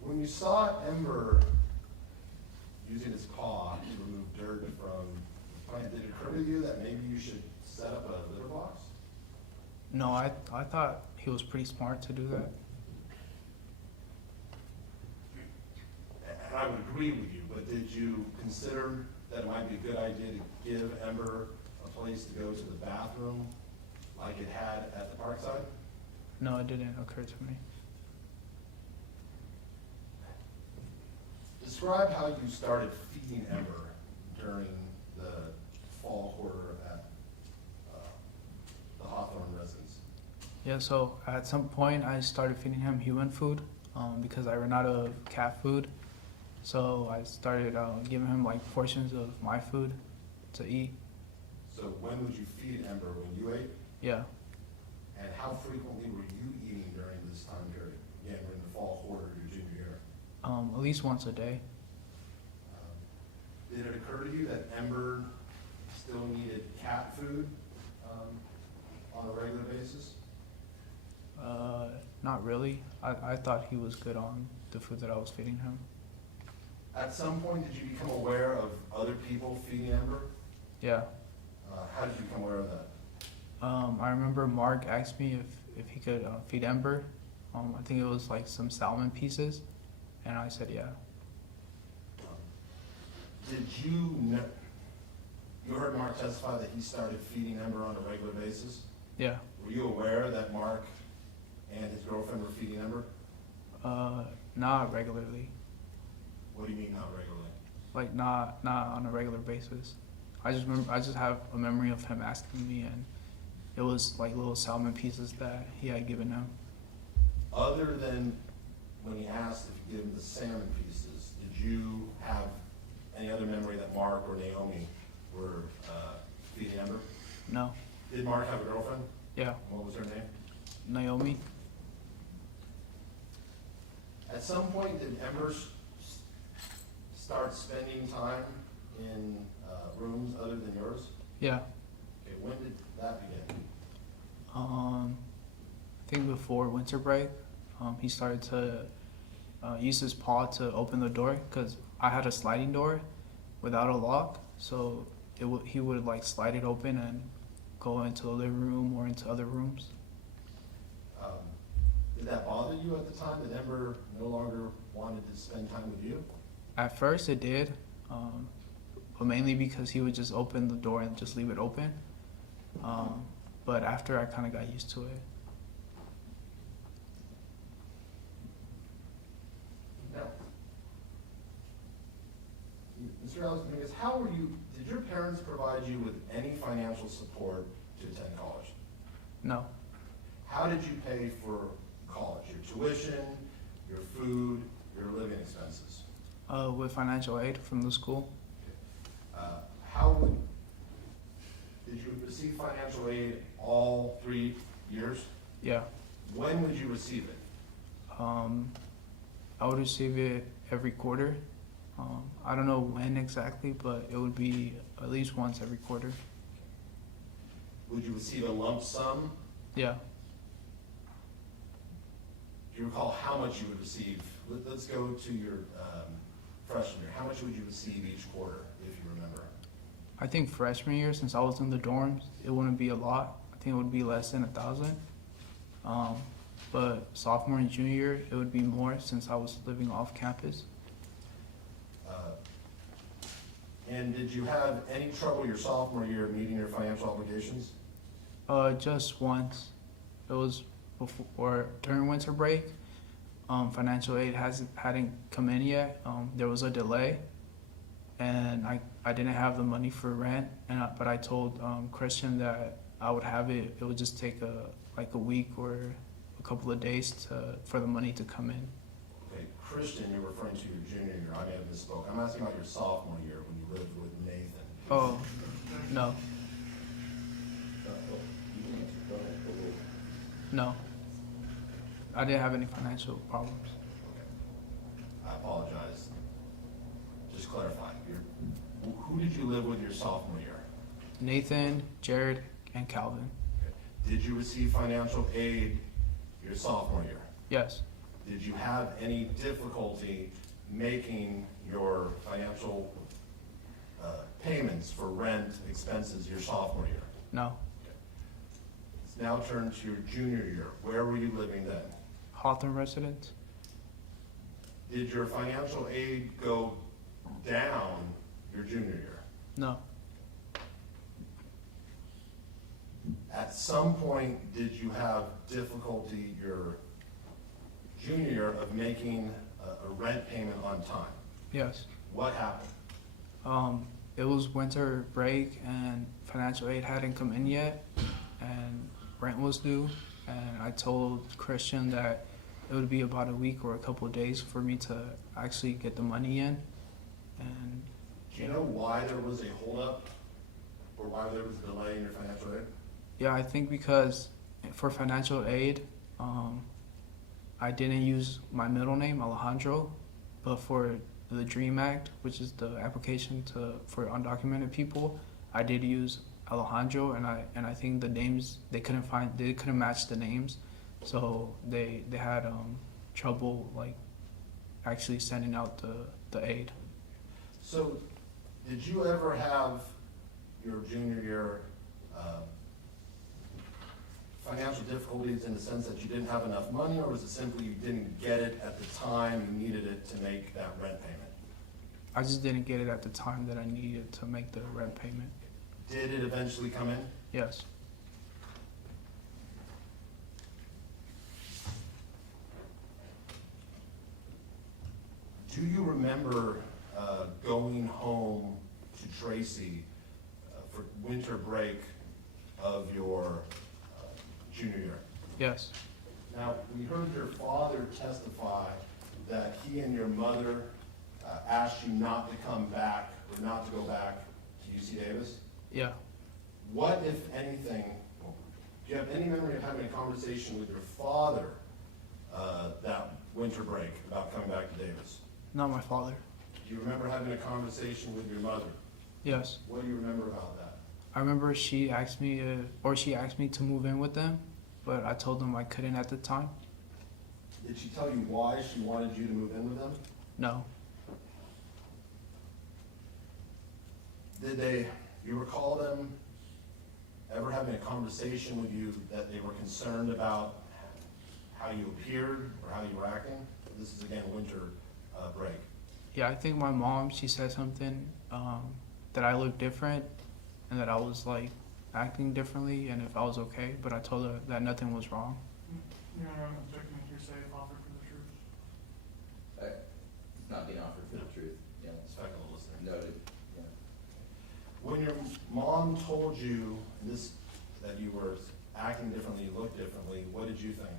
When you saw Ember using its paw to remove dirt from the plant, did it occur to you that maybe you should set up a litter box? No, I thought he was pretty smart to do that. And I would agree with you, but did you consider that it might be a good idea to give Ember a place to go to the bathroom like it had at the Parkside? No, it didn't occur to me. Describe how you started feeding Ember during the fall quarter at the Hawthorne residence. Yeah, so at some point I started feeding him human food because I ran out of cat food. So I started giving him like portions of my food to eat. So when would you feed Ember? When you ate? Yeah. And how frequently were you eating during this time period? Again, we're in the fall quarter of your junior year. At least once a day. Did it occur to you that Ember still needed cat food on a regular basis? Not really. I thought he was good on the food that I was feeding him. At some point, did you become aware of other people feeding Ember? Yeah. How did you become aware of that? I remember Mark asked me if he could feed Ember. I think it was like some salmon pieces, and I said yeah. Did you know, you heard Mark testify that he started feeding Ember on a regular basis? Yeah. Were you aware that Mark and his girlfriend were feeding Ember? Not regularly. What do you mean not regularly? Like not on a regular basis. I just have a memory of him asking me, and it was like little salmon pieces that he had given him. Other than when he asked if you gave him the salmon pieces, did you have any other memory that Mark or Naomi were feeding Ember? No. Did Mark have a girlfriend? Yeah. What was her name? Naomi. At some point, did Ember start spending time in rooms other than yours? Yeah. Okay, when did that begin? I think before winter break, he started to use his paw to open the door because I had a sliding door without a lock, so he would like slide it open and go into the living room or into other rooms. Did that bother you at the time that Ember no longer wanted to spend time with you? At first it did, but mainly because he would just open the door and just leave it open. But after I kind of got used to it. Now, Mr. Dominguez, how were you, did your parents provide you with any financial support to attend college? No. How did you pay for college? Your tuition, your food, your living expenses? With financial aid from the school. Did you receive financial aid all 3 years? Yeah. When would you receive it? I would receive it every quarter. I don't know when exactly, but it would be at least once every quarter. Would you receive a lump sum? Yeah. Do you recall how much you would receive? Let's go to your freshman year. How much would you receive each quarter, if you remember? I think freshman year, since I was in the dorms, it wouldn't be a lot. I think it would be less than 1,000. But sophomore and junior year, it would be more since I was living off campus. And did you have any trouble your sophomore year meeting your financial obligations? Just once. It was before during winter break. Financial aid hadn't come in yet. There was a delay, and I didn't have the money for rent. But I told Christian that I would have it. It would just take a week or a couple of days for the money to come in. Okay, Christian, you're referring to your junior year. I may have misspoke. I'm asking about your sophomore year when you lived with Nathan. Oh, no. No. I didn't have any financial problems. Okay. I apologize. Just clarifying. Who did you live with your sophomore year? Nathan, Jared, and Calvin. Okay. Did you receive financial aid your sophomore year? Yes. Did you have any difficulty making your financial payments for rent expenses your sophomore year? No. Let's now turn to your junior year. Where were you living then? Hawthorne residence? Did your financial aid go down your junior year? No. At some point, did you have difficulty your junior year of making a rent payment on time? Yes. What happened? It was winter break and financial aid hadn't come in yet, and rent was due, and I told Christian that it would be about a week or a couple of days for me to actually get the money in. And do you know why there was a holdup, or why there was a delay in your financial aid? yeah, I think because for financial aid, I didn't use my middle name, Alejandro, but for the DREAM Act, which is the application for undocumented people, I did use Alejandro, and I think the names they couldn't match the names, so they had trouble like actually sending out the aid. So, did you ever have your junior year financial difficulties in the sense that you didn't have enough money, or was it simply you didn't get it at the time you needed it to make that rent payment? I just didn't get it at the time that I needed to make the rent payment. Did it eventually come in? Yes. Do you remember going home to Tracy for winter break of your junior year? Yes. Now, we heard your father testify that he and your mother asked you not to come back, or not to go back to UC Davis. Yeah. What, if anything, do you have any memory of having a conversation with your father that winter break about coming back to Davis? Not my father. Do you remember having a conversation with your mother? Yes. What do you remember about that? I remember she asked me to move in with them, but I told them I couldn't at the time. Did she tell you why she wanted you to move in with them? No. Did you recall them ever having a conversation with you that they were concerned about how you appeared or how you were acting? This is again winter break. Yeah, I think my mom, she said something that I looked different and that I was like acting differently and if I was okay, but I told her that nothing was wrong. Your Honor, I'm objecting to hearsay if offered for the truth. It's not being offered for the truth, yeah, Speculum listener. noted, yeah. When your mom told you that you were acting differently, you looked differently, what did you think?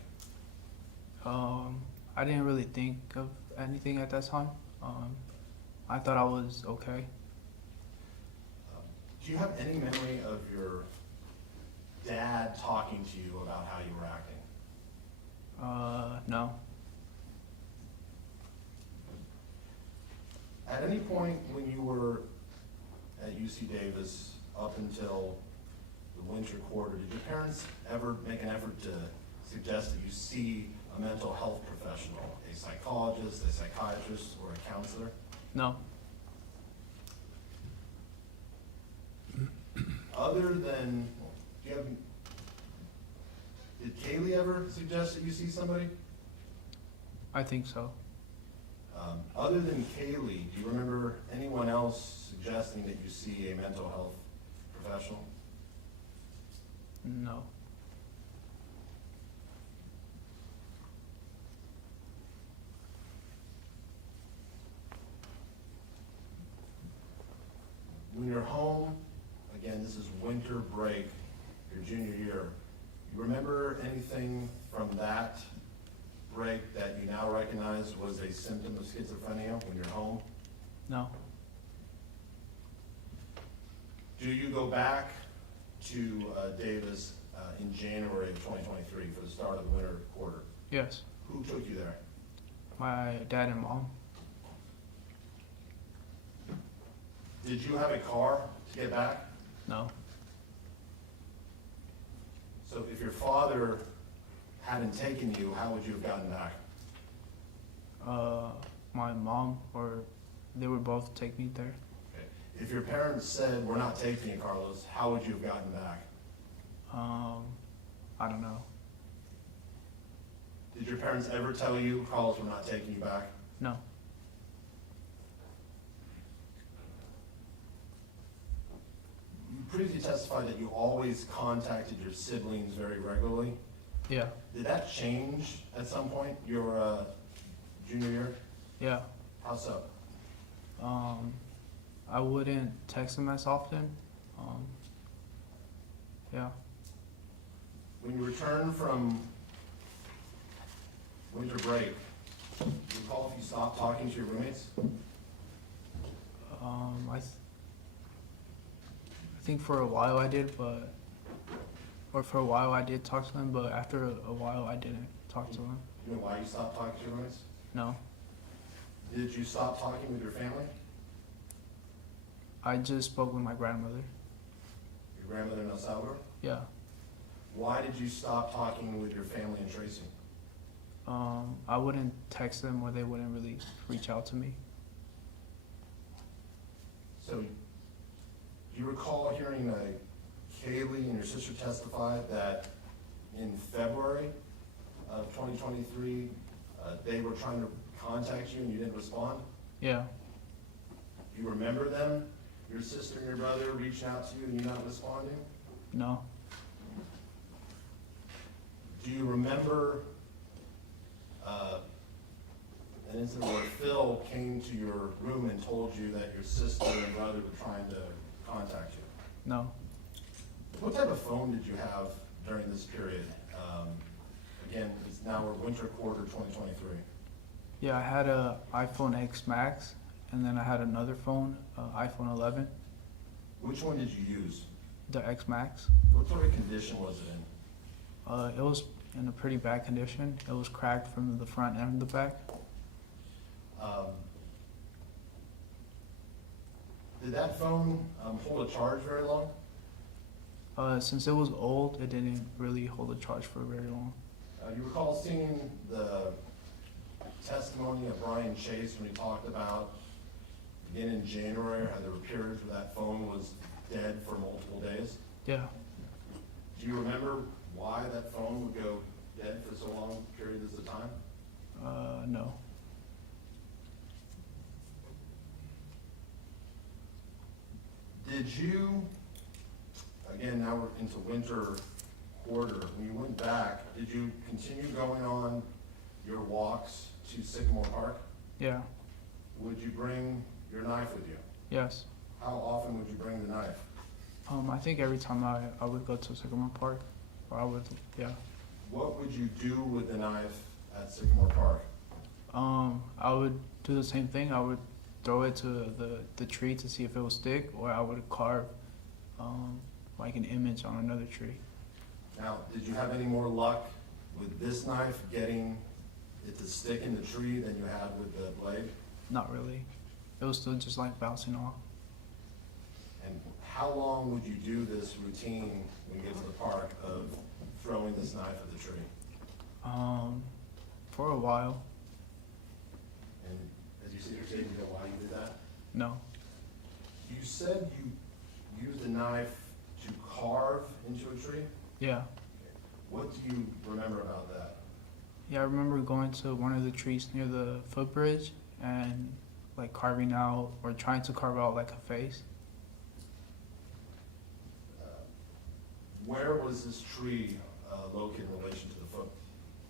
I didn't really think of anything at that time. I thought I was okay. Do you have any memory of your dad talking to you about how you were acting? No. At any point when you were at UC Davis up until the winter quarter, did your parents ever make an effort to suggest that you see a mental health professional, a psychologist, a psychiatrist, or a counselor? No. Other than, did Kaylee ever suggest that you see somebody? I think so. Other than Kaylee, do you remember anyone else suggesting that you see a mental health professional? No. When you're home, again, this is winter break, your junior year, you remember anything from that break that you now recognize was a symptom of schizophrenia when you're home? No. Do you go back to Davis in January of 2023 for the start of the winter quarter? Yes. Who took you there? My dad and mom. Did you have a car to get back? No. So if your father hadn't taken you, how would you have gotten back? My mom or they would both take me there. Okay. If your parents said, "We're not taking you, Carlos," how would you have gotten back? I don't know. Did your parents ever tell you, "Carlos, we're not taking you back"? No. You previously testified that you always contacted your siblings very regularly. Yeah. Did that change at some point, your junior year? Yeah. How so? I wouldn't text them as often. Yeah. When you return from winter break, do you recall if you stopped talking to your roommates? I think for a while I did, for a while I did talk to them, but after a while I didn't talk to them. You know why you stopped talking to your roommates? No. Did you stop talking with your family? I just spoke with my grandmother. Your grandmother in El Salvador? Yeah. Why did you stop talking with your family in Tracy? I wouldn't text them or they wouldn't really reach out to me. So, do you recall hearing Kaylee and your sister testify that in February of 2023, they were trying to contact you and you didn't respond? Yeah. Do you remember them, your sister and your brother reaching out to you and you not responding? No. Do you remember an incident where Phil came to your room and told you that your sister and brother were trying to contact you? No. What type of phone did you have during this period? Again, it's now we're winter quarter 2023. Yeah, I had a iPhone X Max, and then I had another phone, iPhone 11, Which one did you use? the X Max. What sort of condition was it in? It was in a pretty bad condition. It was cracked from the front and the back. Did that phone hold a charge very long? Since it was old, it didn't really hold a charge for very long. You recall seeing the testimony of Brian Chase when he talked about, again in January, how there were periods where that phone was dead for multiple days? Yeah. Do you remember why that phone would go dead for so long periods of time? No. Did you, again, now we're into winter quarter, when you went back, did you continue going on your walks to Sycamore Park? Yeah. Would you bring your knife with you? Yes. How often would you bring the knife? I think every time I would go to Sycamore Park, or I would, yeah. What would you do with the knife at Sycamore Park? I would do the same thing. I would throw it to the tree to see if it will stick, or I would carve like an image on another tree. Now, did you have any more luck with this knife getting it to stick in the tree than you had with the blade? Not really. It was still just like bouncing off. And how long would you do this routine when you get to the park of throwing this knife at the tree? For a while. And as you sit here today, do you know why you did that? No. You said you used a knife to carve into a tree? Yeah. What do you remember about that? Yeah, I remember going to one of the trees near the footbridge and like carving out or trying to carve out like a face. Where was this tree located in relation to the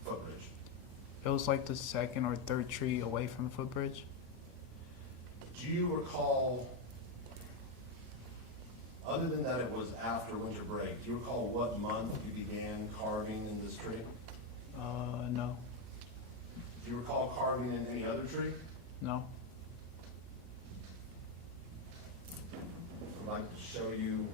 footbridge? It was like the second or third tree away from the footbridge. Do you recall, other than that it was after winter break, do you recall what month you began carving in this tree? No. Do you recall carving in any other tree? No. I'd like to show you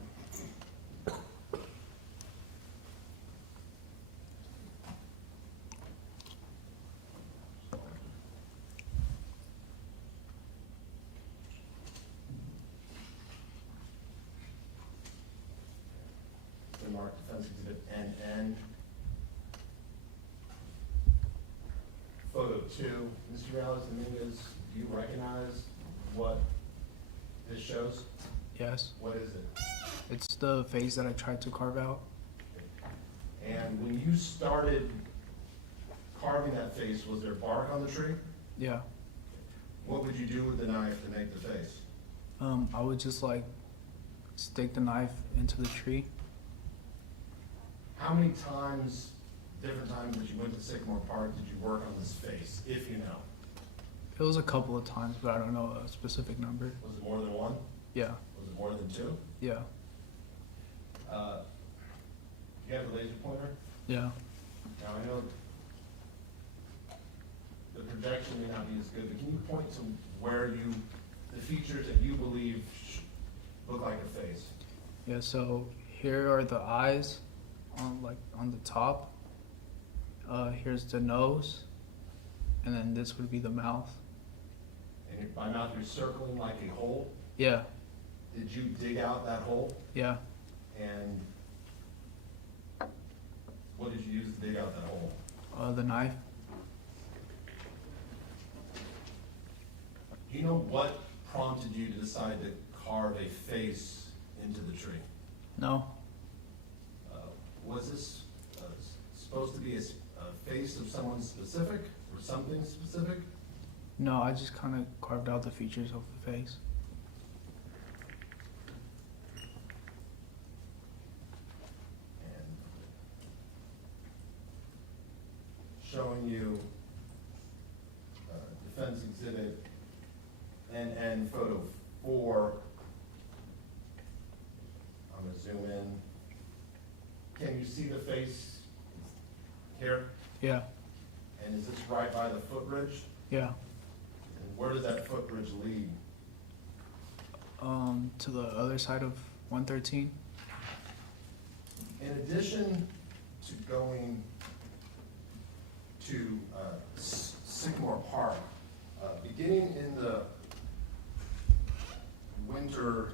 the marked defense exhibit NN. Photo 2. Mr. Dominguez, do you recognize what this shows? Yes. What is it? It's the face that I tried to carve out. And when you started carving that face, was there bark on the tree? Yeah. What would you do with the knife to make the face? I would just like stick the knife into the tree. How many times, different times that you went to Sycamore Park, did you work on this face, if you know? It was a couple of times, but I don't know a specific number. Was it more than one? Yeah. Was it more than two? Yeah. You have a laser pointer? Yeah. Now, I know the projection may not be as good, but can you point to where the features that you believe look like a face? Yeah, so here are the eyes on the top. Here's the nose, and then this would be the mouth. And by mouth, you're circling like a hole. Yeah. Did you dig out that hole? Yeah. And what did you use to dig out that hole? The knife. Do you know what prompted you to decide to carve a face into the tree? No. Was this supposed to be a face of someone specific or something specific? No, I just kind of carved out the features of the face. And showing you defense exhibit and photo 4. I'm gonna zoom in. Can you see the face here? Yeah, And is this right by the footbridge? yeah. And where does that footbridge lead? To the other side of 113. In addition to going to Sycamore Park, beginning in the winter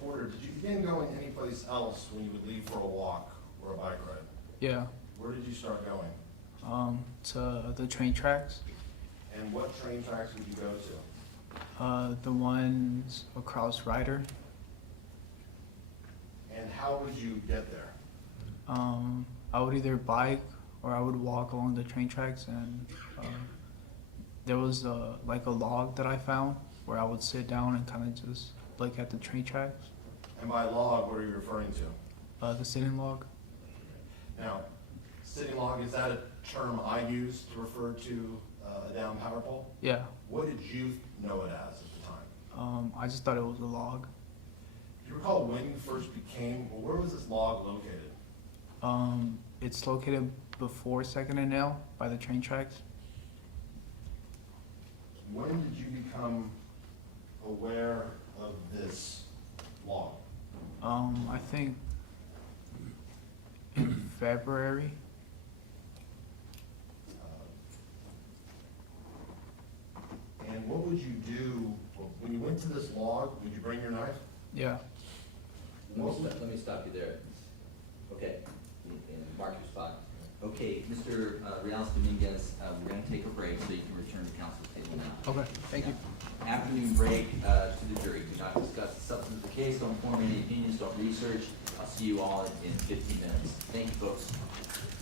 quarter, did you begin going anyplace else when you would leave for a walk or a bike ride? Yeah. Where did you start going? To the train tracks. And what train tracks would you go to? The ones across Ryder. And how would you get there? I would either bike or I would walk along the train tracks, and there was like a log that I found where I would sit down and kind of just look at the train tracks. And by log, what are you referring to? The sitting log. Now, sitting log, is that a term I use to refer to a down power pole? Yeah. What did you know it as at the time? I just thought it was a log. Do you recall when you first became, well, where was this log located? It's located before Second and Nail by the train tracks. When did you become aware of this log? I think in February. And what would you do, when you went to this log, would you bring your knife? Yeah. Let me stop you there. Okay, and mark your spot. Okay, Mr. Rios Dominguez, we're gonna take a break so you can return to council's table now. Okay. Thank you. Afternoon break to the jury. Do not discuss the substance of the case, don't form any opinions, don't research. I'll see you all in 15 minutes. Thank you, folks.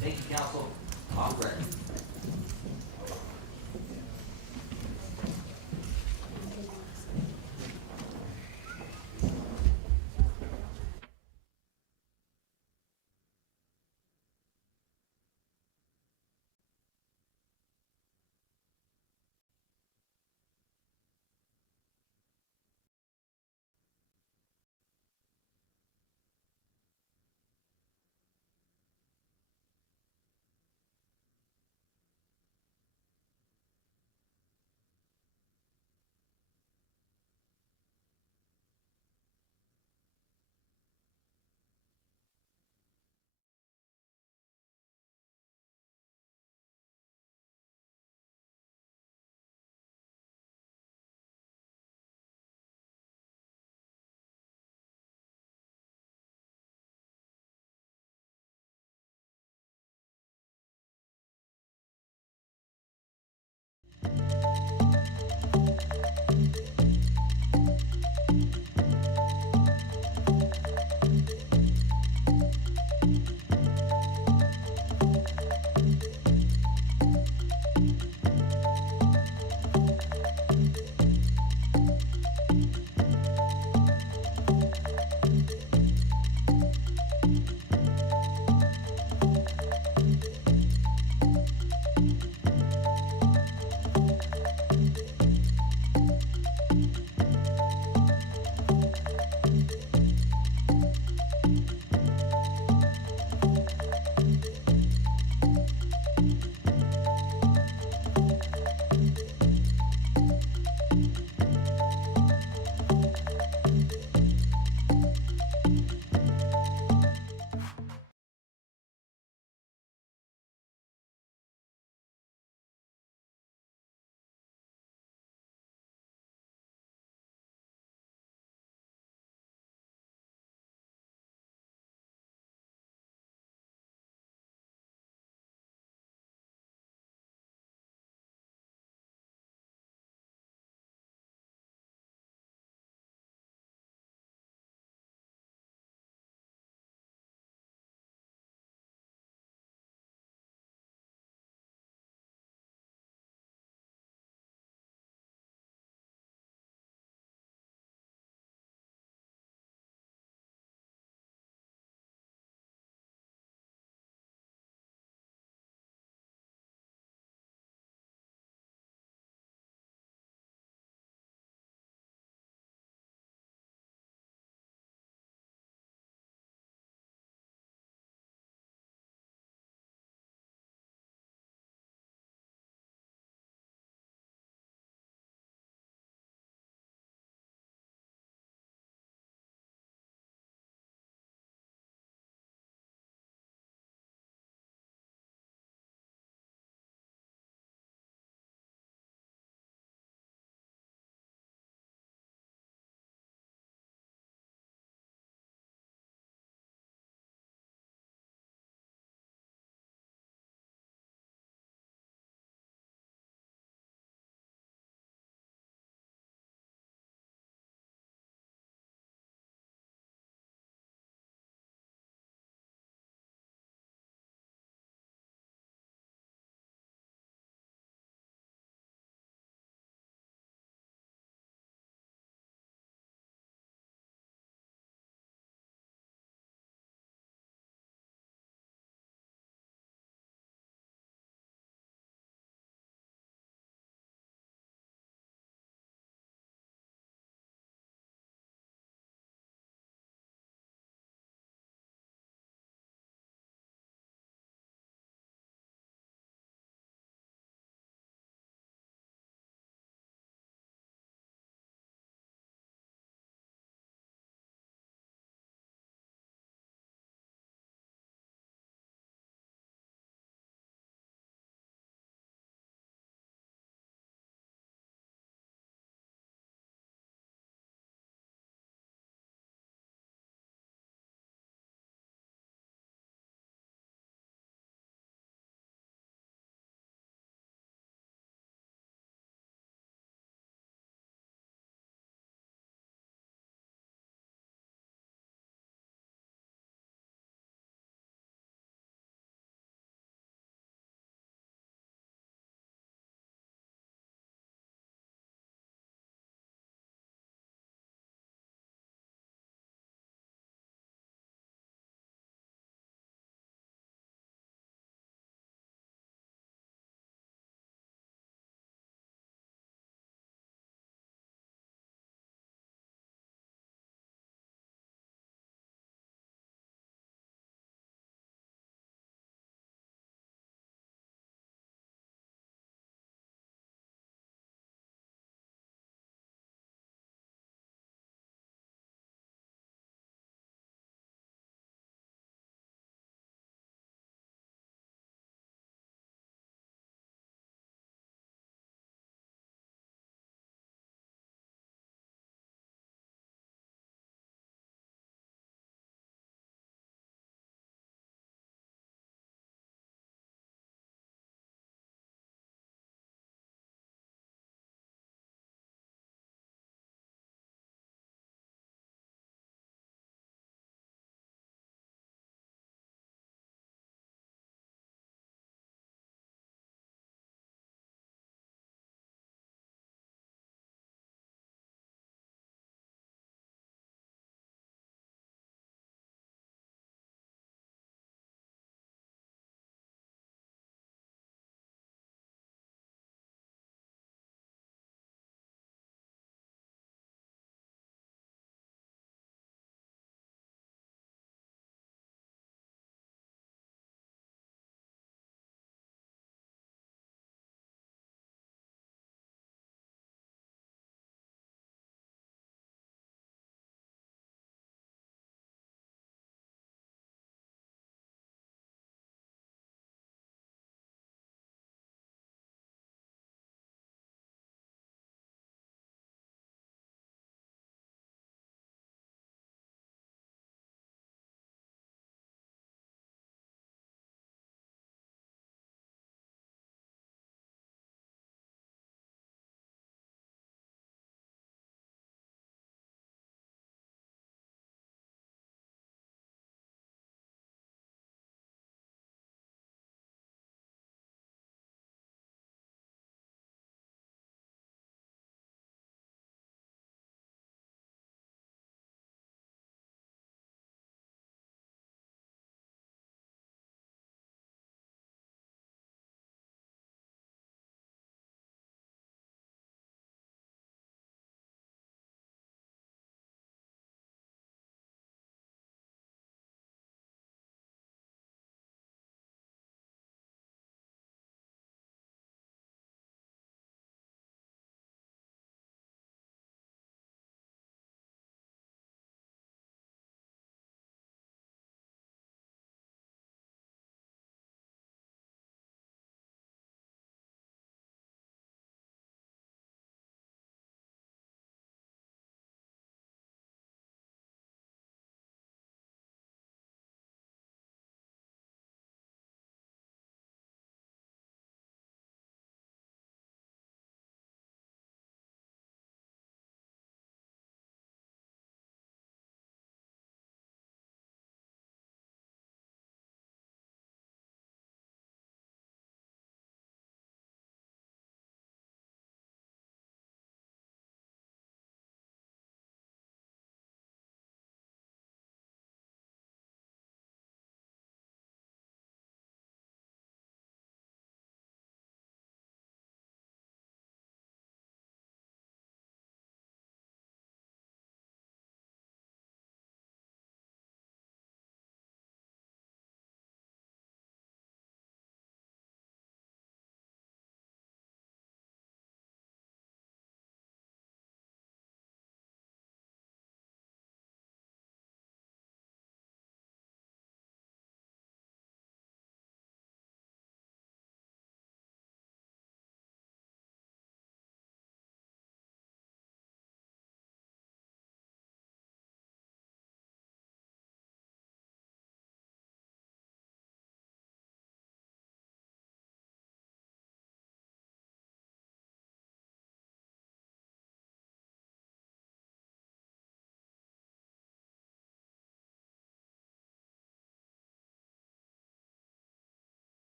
Thank you, council. Off record.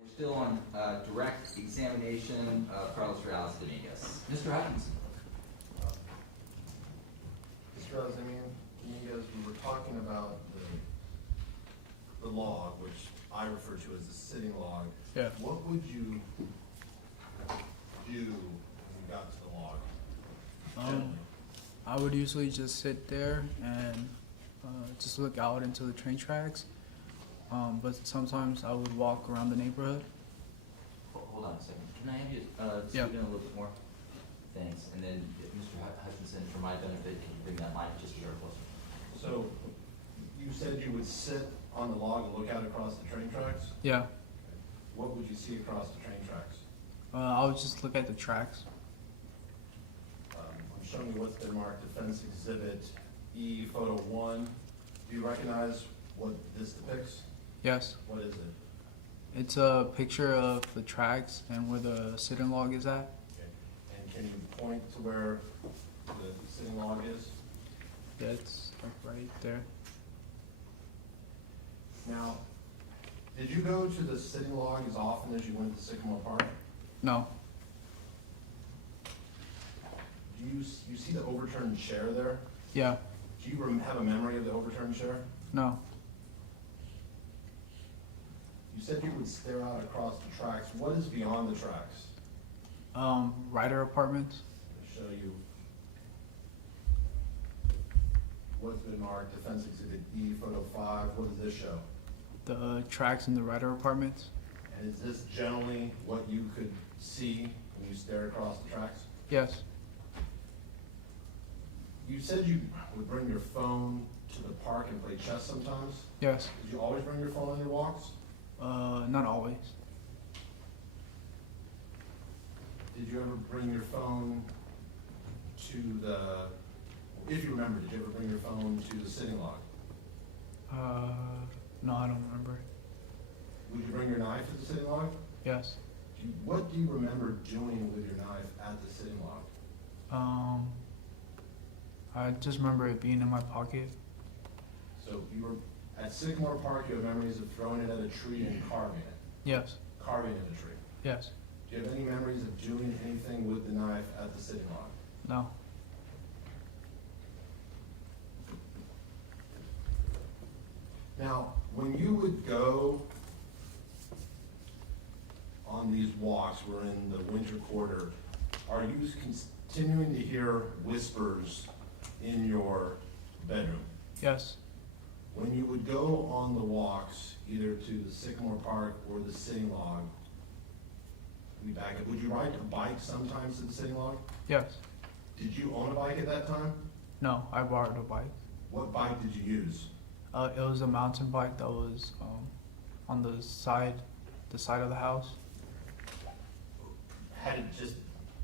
We're still on direct examination of Carlos Dominguez. Mr. Hutchinson. Mr. Dominguez, we were talking about the log, which I refer to as the sitting log. Yeah. What would you do when you got to the log? Generally? I would usually just sit there and just look out into the train tracks. But sometimes I would walk around the neighborhood. Hold on a second. Can I have you Yeah. speak in a little bit more? Thanks. And then, Mr. Hutchinson, for my benefit, can you bring that mic just a hair closer? So, you said you would sit on the log and look out across the train tracks? Yeah. What would you see across the train tracks? I would just look at the tracks. I'm showing you what's been marked Defense Exhibit E, Photo 1. Do you recognize what this depicts? Yes. What is it? It's a picture of the tracks and where the sitting log is at. Okay. And can you point to where the sitting log is? Yeah, it's like right there. Now, did you go to the sitting log as often as you went to Sycamore Park? No. Do you see the overturned chair there? Yeah. Do you have a memory of the overturned chair? No. You said you would stare out across the tracks. What is beyond the tracks? Rider apartments. I'll show you what's been marked Defense Exhibit E, Photo 5. What does this show? The tracks in the rider apartments. And is this generally what you could see when you stare across the tracks? Yes. You said you would bring your phone to the park and play chess sometimes. Yes. Did you always bring your phone on your walks? Not always. Did you ever bring your phone to the, if you remember, did you ever bring your phone to the sitting log? No, I don't remember. Would you bring your knife to the sitting log? Yes. What do you remember doing with your knife at the sitting log? I just remember it being in my pocket. So you were at Sycamore Park, you have memories of throwing it at a tree and carving it, Yes. carving in a tree. Yes. Do you have any memories of doing anything with the knife at the sitting log? No. Now, when you would go on these walks, we're in the winter quarter, are you continuing to hear whispers in your bedroom? Yes. When you would go on the walks, either to the Sycamore Park or the sitting log, let me back up, would you ride a bike sometimes to the sitting log? Yes. Did you own a bike at that time? No, I borrowed a bike. What bike did you use? It was a mountain bike that was on the side of the house. Had it just,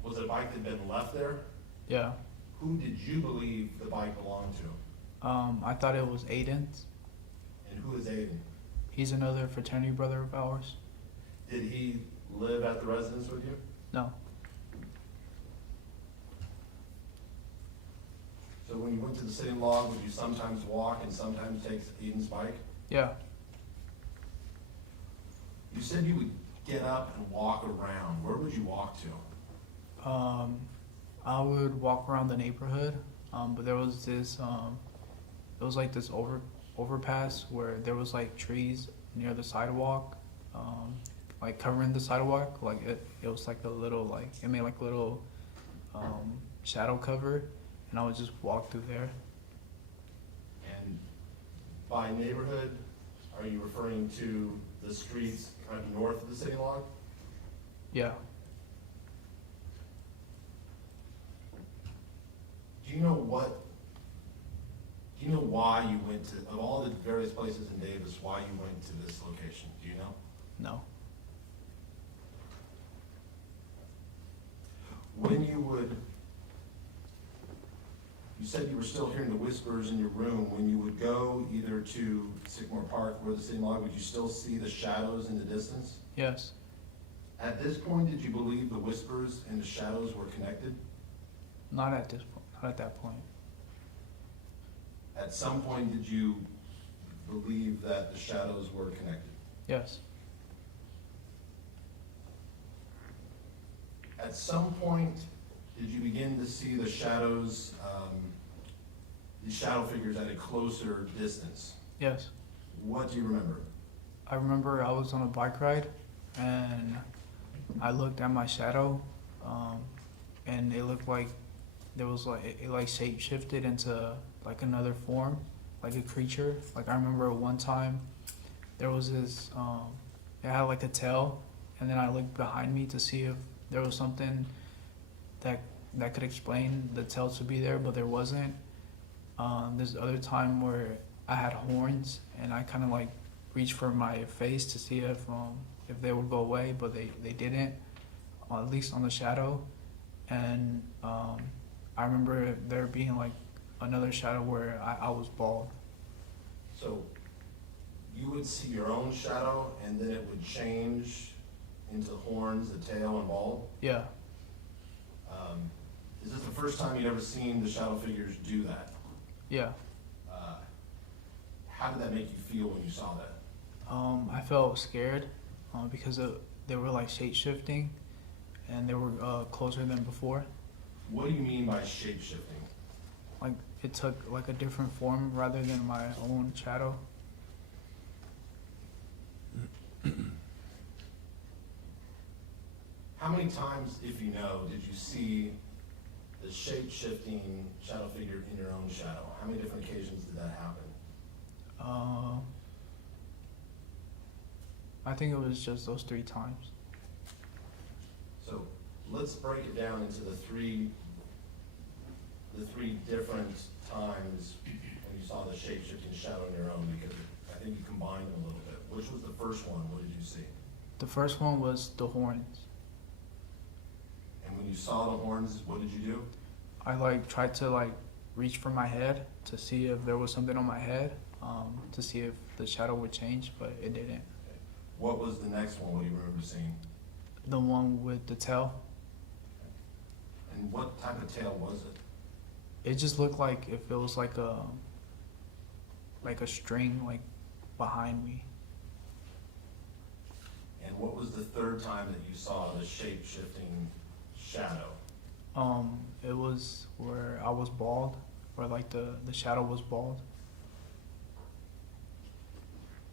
was it a bike that had been left there? Yeah. Who did you believe the bike belonged to? I thought it was Aiden's. And who is Aiden? He's another fraternity brother of ours. Did he live at the residence with you? No. So when you went to the sitting log, would you sometimes walk and sometimes take Aiden's bike? Yeah. You said you would get up and walk around. Where would you walk to? I would walk around the neighborhood, but there was this, it was like this overpass where there was like trees near the sidewalk, like covering the sidewalk. Like it was like a little, like, it made like a little, shadow cover, and I would just walk through there. And by neighborhood, are you referring to the streets kind of north of the sitting log? Yeah. Do you know why you went to, of all the various places in Davis, why you went to this location? Do you know? No. When you said you were still hearing the whispers in your room. When you would go either to Sycamore Park or the sitting log, would you still see the shadows in the distance? Yes. At this point, did you believe the whispers and the shadows were connected? Not at this point. Not at that point. At some point, did you believe that the shadows were connected? Yes. At some point, did you begin to see the shadows, these shadow figures at a closer distance? Yes. What do you remember? I remember I was on a bike ride, and I looked at my shadow, and it looked like there was like, it like shape shifted into like another form, like a creature. Like I remember one time there was this, it had like a tail, and then I looked behind me to see if there was something that could explain the tail to be there, but there wasn't. There's other time where I had horns, and I kind of like reached for my face to see if they would go away, but they didn't, at least on the shadow. And I remember there being like another shadow where I was bald. So you would see your own shadow and then it would change into horns, the tail, and bald? Yeah. Is this the first time you'd ever seen the shadow figures do that? Yeah. How did that make you feel when you saw that? I felt scared because they were like shape shifting, and they were closer than before. What do you mean by shape shifting? Like it took like a different form rather than my own shadow. How many times, if you know, did you see the shape shifting shadow figure in your own shadow? How many different occasions did that happen? I think it was just those 3 times. So let's break it down into the three different times when you saw the shape-shifting shadow in your own, because I think you combined them a little bit. Which was the first one? What did you see? The first one was the horns. And when you saw the horns, what did you do? I like tried to like reach for my head to see if there was something on my head, to see if the shadow would change, but it didn't. What was the next one? What do you remember seeing? The one with the tail. And what type of tail was it? It just looked like if it was like a string like behind me. And what was the third time that you saw the shape-shifting shadow? It was where I was bald, where like the shadow was bald.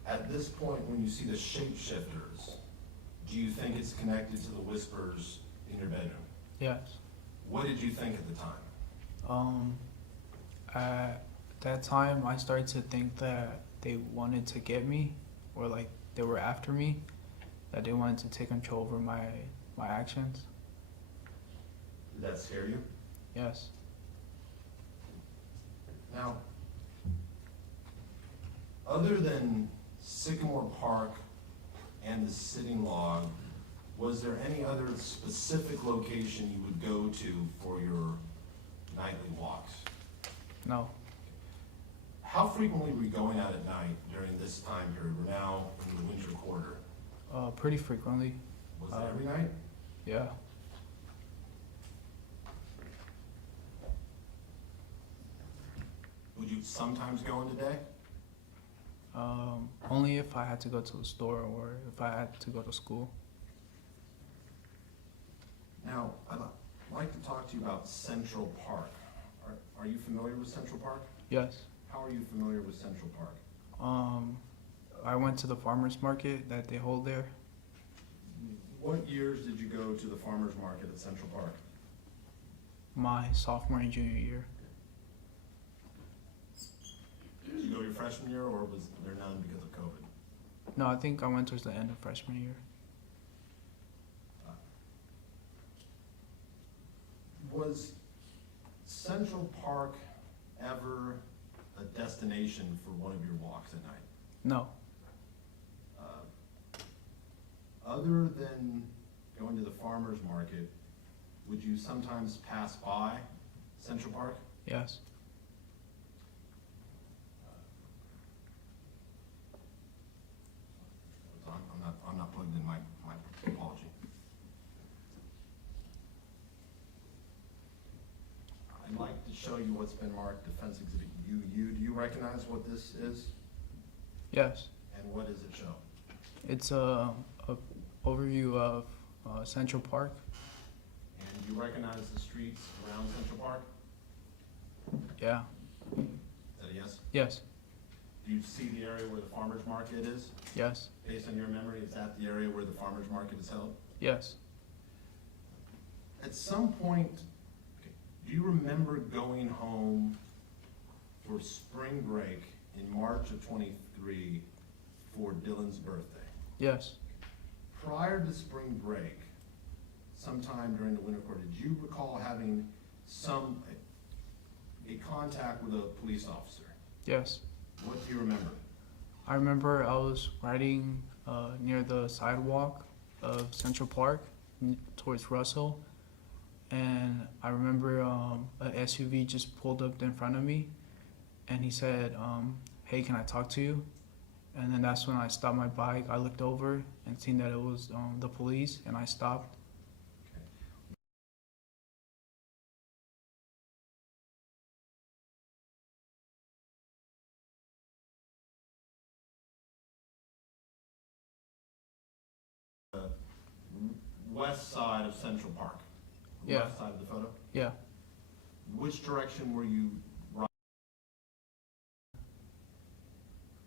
At this point, when you see the shapeshifters, do you think it's connected to the whispers in your bedroom? Yes. What did you think at the time? At that time, I started to think that they wanted to get me, or like they were after me, that they wanted to take control over my actions. Did that scare you? Yes. Now, other than Sycamore Park and the sitting log, was there any other specific location you would go to for your nightly walks? No. How frequently were you going out at night during this time period? We're now in the winter quarter. Pretty frequently. Was it every night? Yeah. Would you sometimes go in the day? Only if I had to go to the store or if I had to go to school. Now, I'd like to talk to you about Central Park. Are you familiar with Central Park? Yes. How are you familiar with Central Park? I went to the farmer's market that they hold there. What years did you go to the farmer's market at Central Park? My sophomore and junior year. Did you go your freshman year, or was there none because of COVID? No, I think I went towards the end of freshman year. Was Central Park ever a destination for one of your walks at night? No. Other than going to the farmer's market, would you sometimes pass by Central Park? Yes. I'm not plugged in, my apology. I'd like to show you what's been marked Defense Exhibit UU. Do you recognize what this is? Yes. And what does it show? It's a overview of Central Park. And you recognize the streets around Central Park? Yeah. Is that a yes? Yes. Do you see the area where the farmer's market is? Yes. Based on your memory, is that the area where the farmer's market is held? Yes. At some point, do you remember going home for spring break in March of '23 for Dylan's birthday? Yes. Prior to spring break, sometime during the winter quarter, did you recall having a contact with a police officer? Yes. What do you remember? I remember I was riding near the sidewalk of Central Park towards Russell, and I remember a SUV just pulled up in front of me, and he said, "Hey, can I talk to you?" And then that's when I stopped my bike. I looked over and seen that it was the police, and I stopped. West side of Central Park. Yeah. Left side of the photo. Yeah. Which direction were you riding?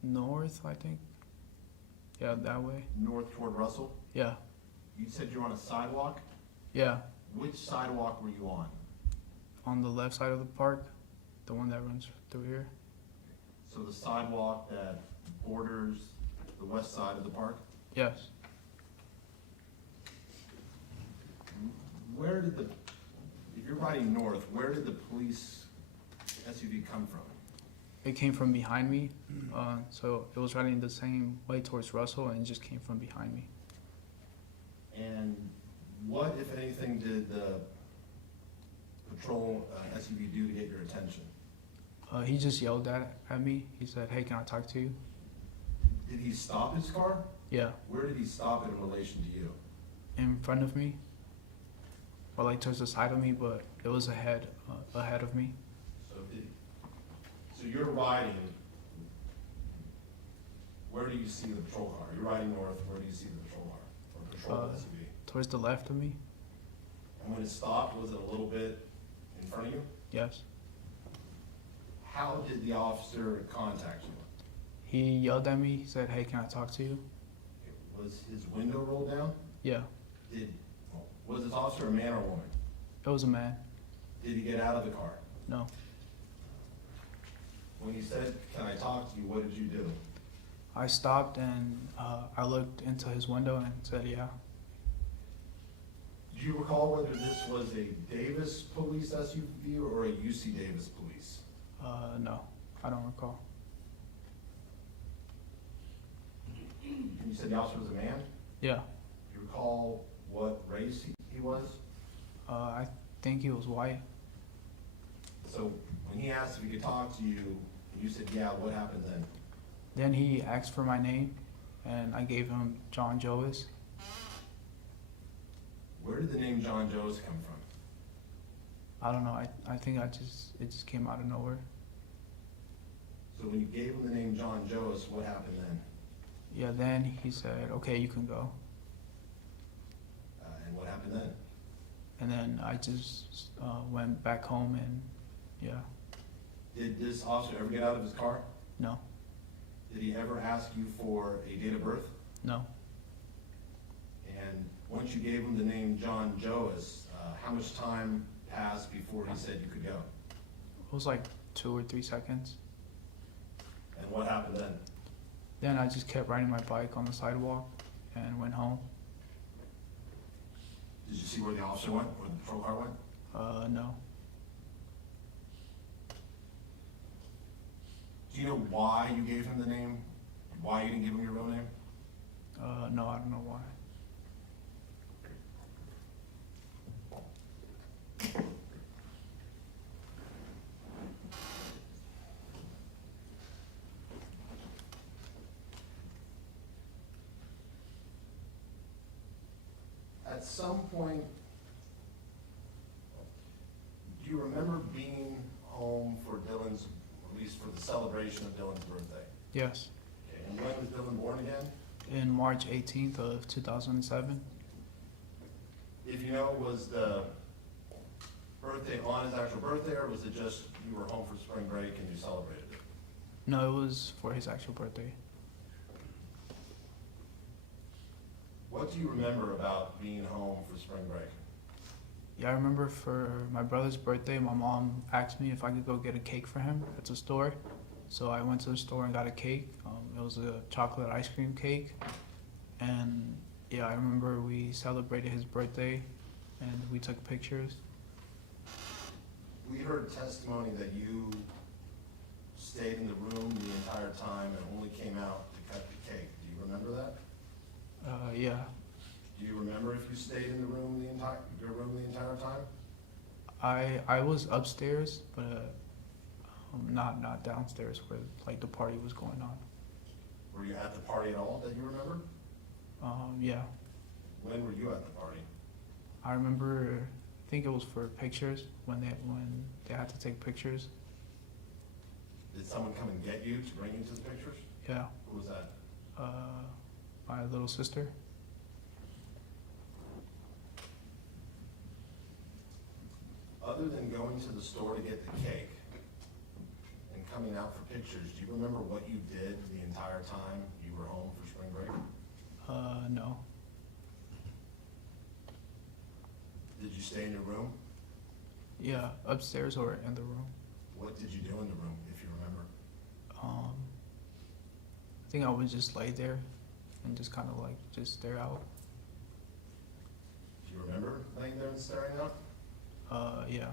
North, I think. Yeah, that way. North toward Russell? Yeah. You said you're on a sidewalk? Yeah. Which sidewalk were you on? On the left side of the park, the one that runs through here. So the sidewalk that borders the west side of the park? Yes. Where did if you're riding north, where did the police SUV come from? It came from behind me, so it was riding the same way towards Russell, and it just came from behind me. And what, if anything, did the patrol SUV do to get your attention? He just yelled at me. He said, "Hey, can I talk to you?" Did he stop his car? Yeah. Where did he stop in relation to you? In front of me, or like towards the side of me, but it was ahead of me. So you're riding, where do you see the patrol car? You're riding north, where do you see the patrol car? Or patrol SUV? Towards the left of me. And when it stopped, was it a little bit in front of you? Yes. How did the officer contact you? He yelled at me. He said, "Hey, can I talk to you?" Was his window rolled down? Yeah. Was this officer a man or a woman? It was a man. Did he get out of the car? No. When he said, "Can I talk to you?" what did you do? I stopped and I looked into his window and said, "Yeah." Do you recall whether this was a Davis police SUV or a UC Davis police? No, I don't recall. You said the officer was a man? Yeah. Do you recall what race he was? I think he was white. So when he asked if he could talk to you, you said, "Yeah," what happened then? Then he asked for my name, and I gave him John Joes. Where did the name John Joes come from? I don't know. I think it just came out of nowhere. So when you gave him the name John Joes, what happened then? Yeah. Then he said, "Okay, you can go." And what happened then? And then I just went back home and yeah. Did this officer ever get out of his car? No. Did he ever ask you for a date of birth? No. And once you gave him the name John Joes, how much time passed before he said you could go? It was like 2 or 3 seconds. And what happened then? Then I just kept riding my bike on the sidewalk and went home. Did you see where the officer went, where the patrol car went? No. Do you know why you gave him the name? Why you didn't give him your real name? No, I don't know why. At some point, do you remember being home for Dylan's, at least for the celebration of Dylan's birthday? Yes. Okay, and when was Dylan born again? In March 18th of 2007. If you know, was the birthday on his actual birthday, or was it just you were home for spring break and you celebrated it? No, it was for his actual birthday. What do you remember about being home for spring break? Yeah, I remember for my brother's birthday, my mom asked me if I could go get a cake for him at the store. So I went to the store and got a cake. It was a chocolate ice cream cake. And yeah, I remember we celebrated his birthday and we took pictures. We heard testimony that you stayed in the room the entire time and only came out to cut the cake. Do you remember that? Yeah. Do you remember if you stayed in the room the entire time? I was upstairs, but not downstairs where like the party was going on. Were you at the party at all that you remember? Yeah. When were you at the party? I remember, I think it was for pictures when they had to take pictures. Did someone come and get you to bring you to the pictures? Yeah. Who was that? My little sister. Other than going to the store to get the cake and coming out for pictures, do you remember what you did the entire time you were home for spring break? No. Did you stay in your room? Yeah, upstairs or in the room. What did you do in the room, if you remember? I think I would just lay there and just kind of like just stare out. Do you remember laying there and staring out? Yeah.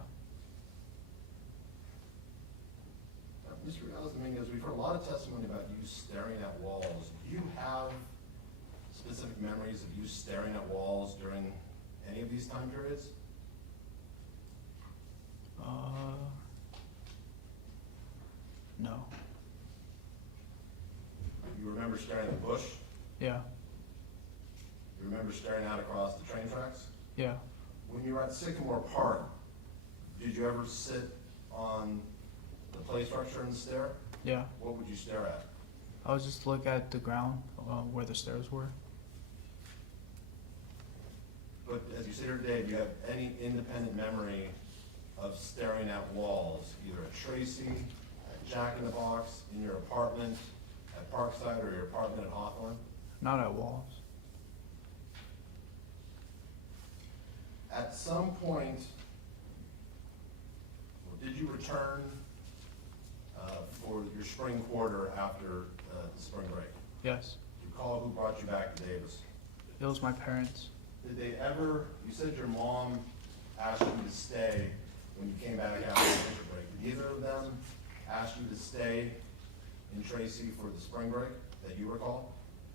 Mr. Dominguez, we've heard a lot of testimony about you staring at walls. Do you have specific memories of you staring at walls during any of these time periods? No. You remember staring at the bush? Yeah. You remember staring out across the train tracks? Yeah. When you were at Sycamore Park, did you ever sit on the play structure and stare? Yeah. What would you stare at? I would just look at the ground where the stairs were. But as you sit here today, do you have any independent memory of staring at walls, either at Tracy, at Jack in the Box, in your apartment at Parkside, or your apartment at Hawthorne? Not at walls. At some point, did you return for your spring quarter after the spring break? Yes. Do you recall who brought you back to Davis? It was my parents. Did they ever, you said your mom asked you to stay when you came back after the winter break. Did either of them ask you to stay in Tracy for the spring break that you recall?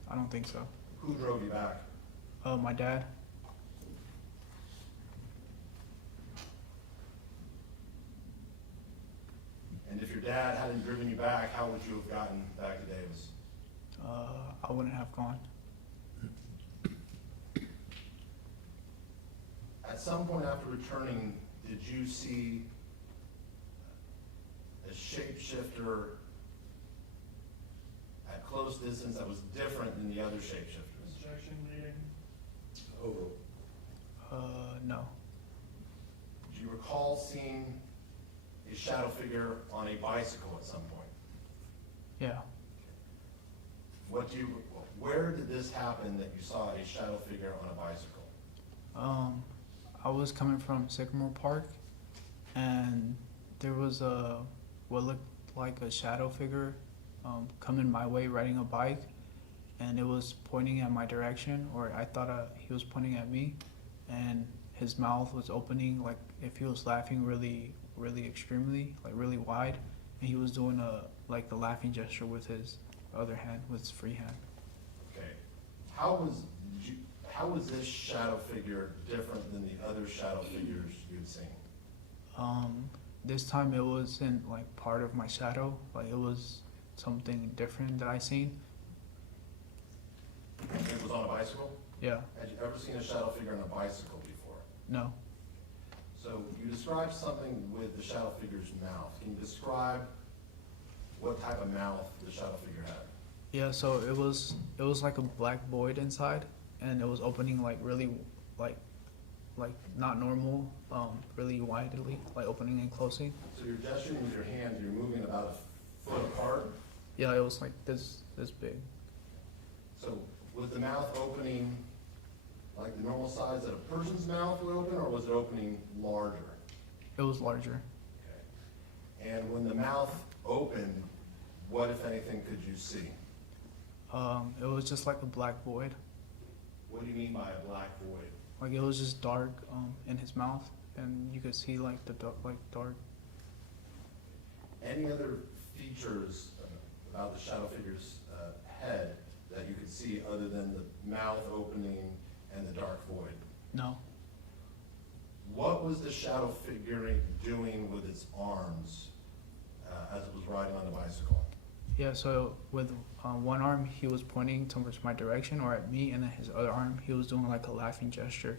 I don't think so. Who drove you back? My dad. And if your dad hadn't driven you back, how would you have gotten back to Davis? I wouldn't have gone. At some point after returning, did you see a shapeshifter at close distance that was different than the other shapeshifters? Objection, leading. No. Do you recall seeing a shadow figure on a bicycle at some point? Yeah. Where did this happen that you saw a shadow figure on a bicycle? I was coming from Sycamore Park, and there was what looked like a shadow figure coming my way riding a bike, and it was pointing at my direction, or I thought he was pointing at me, and his mouth was opening like if he was laughing really, really extremely, like really wide, and he was doing like the laughing gesture with his other hand, with his free hand. Okay. How was this shadow figure different than the other shadow figures you'd seen? This time it wasn't like part of my shadow, like it was something different that I seen. It was on a bicycle? Yeah. Had you ever seen a shadow figure on a bicycle before? No. So you described something with the shadow figure's mouth. Can you describe what type of mouth the shadow figure had? Yeah, so it was like a black void inside, and it was opening like really like not normal, really widely, like opening and closing. So you're gesturing with your hands, you're moving about a foot apart. Yeah, it was like this big. So was the mouth opening like the normal size that a person's mouth would open, or was it opening larger? It was larger. Okay. And when the mouth opened, what, if anything, could you see? It was just like a black void. What do you mean by a black void? Like it was just dark in his mouth, and you could see like the dark. Any other features about the shadow figure's head that you could see other than the mouth opening and the dark void? No. What was the shadow figure doing with its arms as it was riding on the bicycle? Yeah, so with one arm he was pointing towards my direction or at me, and then his other arm he was doing like a laughing gesture.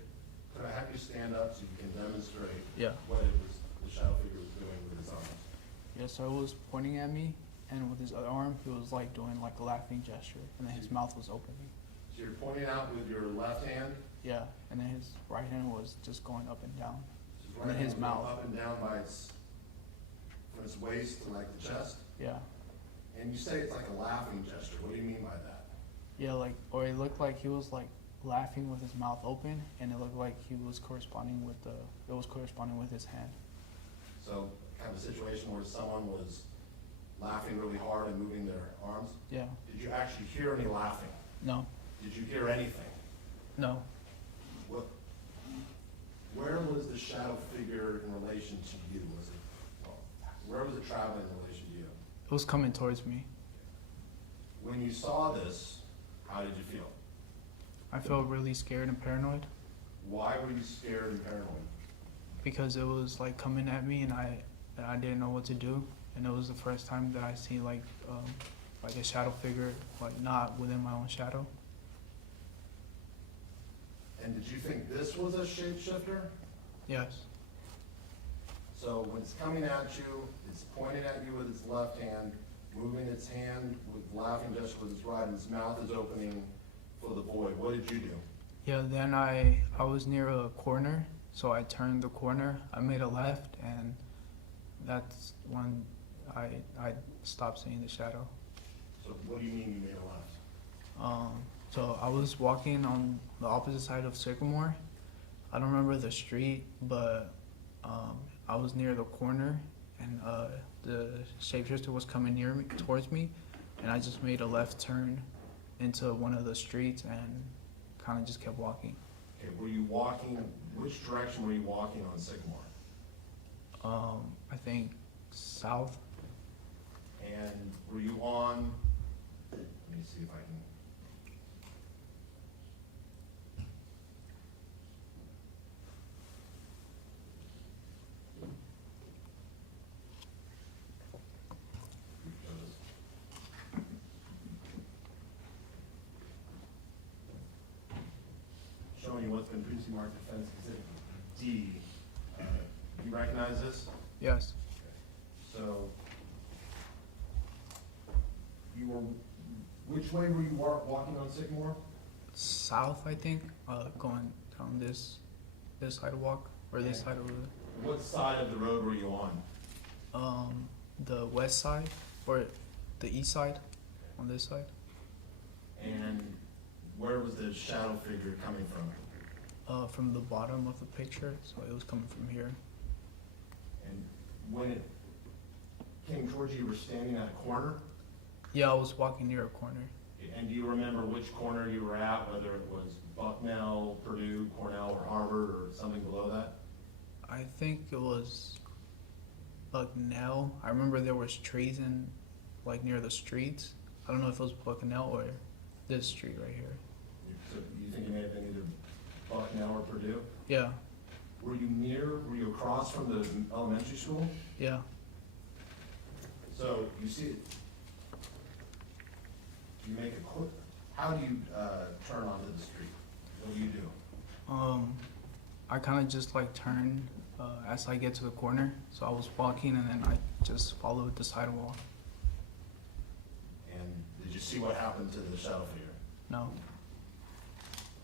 Could I have you stand up so you can demonstrate Yeah. what it was the shadow figure was doing with its arms? Yeah, so it was pointing at me, and with his other arm he was like doing like a laughing gesture, and then his mouth was opening. So you're pointing out with your left hand. Yeah, and then his right hand was just going up and down. So And then his hand was going mouth. up and down by from its waist to like the chest. Yeah. And you say it's like a laughing gesture. What do you mean by that? Yeah, like, or it looked like he was like laughing with his mouth open, and it looked like he was corresponding with his hand. So kind of a situation where someone was laughing really hard and moving their arms. Yeah. Did you actually hear any laughing? No. Did you hear anything? No. What? Where was the shadow figure in relation to you? Was it? Well, where was it traveling in relation to you? It was coming towards me. When you saw this, how did you feel? I felt really scared and paranoid Why were you scared and paranoid? because it was like coming at me, and I didn't know what to do, and it was the first time that I see like a shadow figure, like not within my own shadow. And did you think this was a shapeshifter? Yes. So when it's coming at you, it's pointing at you with its left hand, moving its hand with laughing gesture with its right, and its mouth is opening for the void. What did you do? Yeah, then I was near a corner, so I turned the corner. I made a left, and that's when I stopped seeing the shadow. So what do you mean you made a left? So I was walking on the opposite side of Sycamore. I don't remember the street, but I was near the corner, and the shapeshifter was coming near me, towards me, and I just made a left turn into one of the streets and kind of just kept walking. Okay, were you walking, which direction were you walking on Sycamore? I think south. And were you on, let me see if I can. Showing you what's been previously marked offense exhibit D. You recognize this? Yes. So, you were, which way were you walking on Sycamore? South, I think. Going down this sidewalk or this Okay. side of the What side of the road were you on? the west side or the east side, on this side. And where was the shadow figure coming from? From the bottom of the picture, so it was coming from here. And when it came towards you, you were standing at a corner? Yeah, I was walking near a corner. And do you remember which corner you were at, whether it was Bucknell, Purdue, Cornell, or Harvard, or something below that? I think it was Bucknell. I remember there was trees in, like, near the streets. I don't know if it was Bucknell or this street right here. So you think it may have been either Bucknell or Purdue? Yeah, Were you across from the elementary school? yeah. So you see, you make a quick, how do you turn onto the street? What do you do? I kind of just like turn as I get to the corner. So I was walking and then I just followed the sidewalk. And did you see what happened to the shadow figure? No.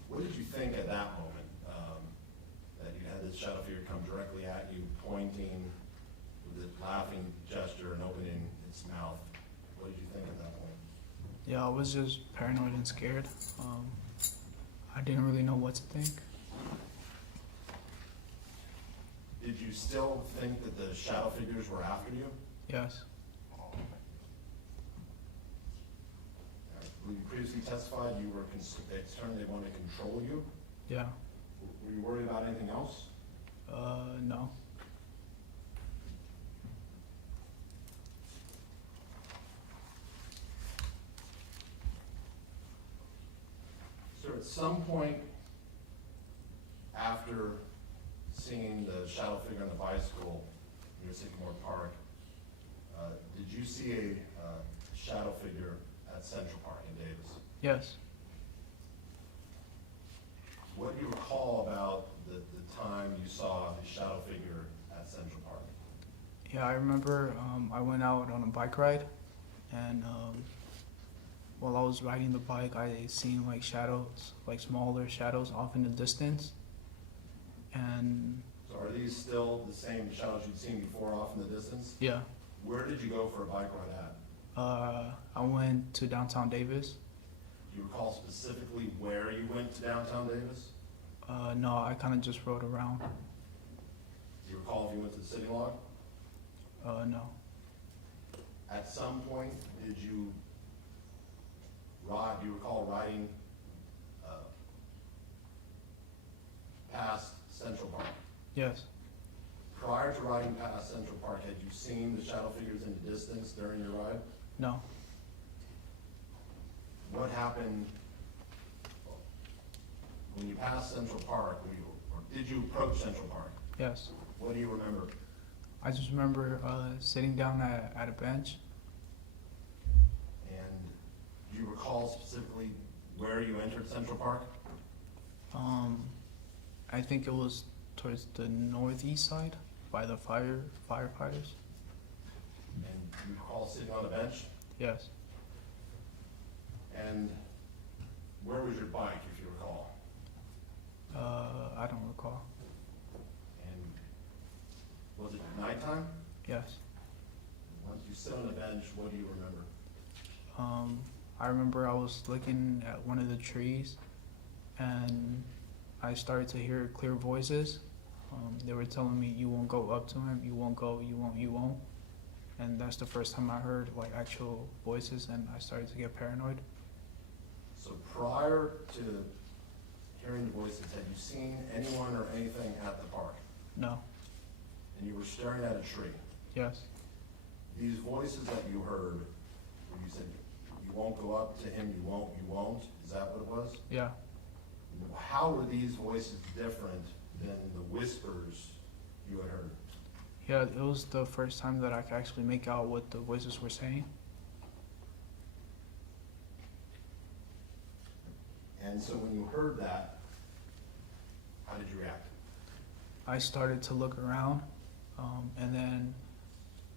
What did you think at that moment, that you had this shadow figure come directly at you, pointing with a laughing gesture and opening its mouth? What did you think at that point? Yeah, I was just paranoid and scared. I didn't really know what to think. Did you still think that the shadow figures were after you? Yes. You previously testified you were concerned they wanted to control you. Yeah. Were you worried about anything else? No. So at some point after seeing the shadow figure on the bicycle near Sycamore Park, did you see a shadow figure at Central Park in Davis? Yes. What do you recall about the time you saw the shadow figure at Central Park? Yeah, I remember I went out on a bike ride, and while I was riding the bike, I seen like shadows, like smaller shadows off in the distance. And So are these still the same shadows you'd seen before off in the distance? yeah, Where did you go for a bike ride at? I went to downtown Davis. Do you recall specifically where you went to downtown Davis? No, I kind of just rode around. Do you recall if you went to the city log? No. At some point, did you ride, do you recall riding past Central Park? Yes. Prior to riding past Central Park, had you seen the shadow figures in the distance during your ride? No. What happened when you passed Central Park, or did you approach Central Park? Yes. What do you remember? I just remember sitting down at a bench. And do you recall specifically where you entered Central Park? I think it was towards the northeast side by the firefighters. And you recall sitting on a bench? Yes. And where was your bike, if you recall? nighttime? Yes. Once you sit on the bench, what do you remember? I remember I was looking at one of the trees, and I started to hear clear voices. They were telling me, "You won't go up to him. You won't go. You won't. You won't." And that's the first time I heard like actual voices, and I started to get paranoid. So prior to hearing the voices, had you seen anyone or anything at the park? No. And you were staring at a tree. Yes. These voices that you heard, where you said, you won't go up to him, you won't, is that what it was? Yeah. How were these voices different than the whispers you had heard? Yeah, it was the first time that I could actually make out what the voices were saying. And so when you heard that, how did you react? I started to look around, and then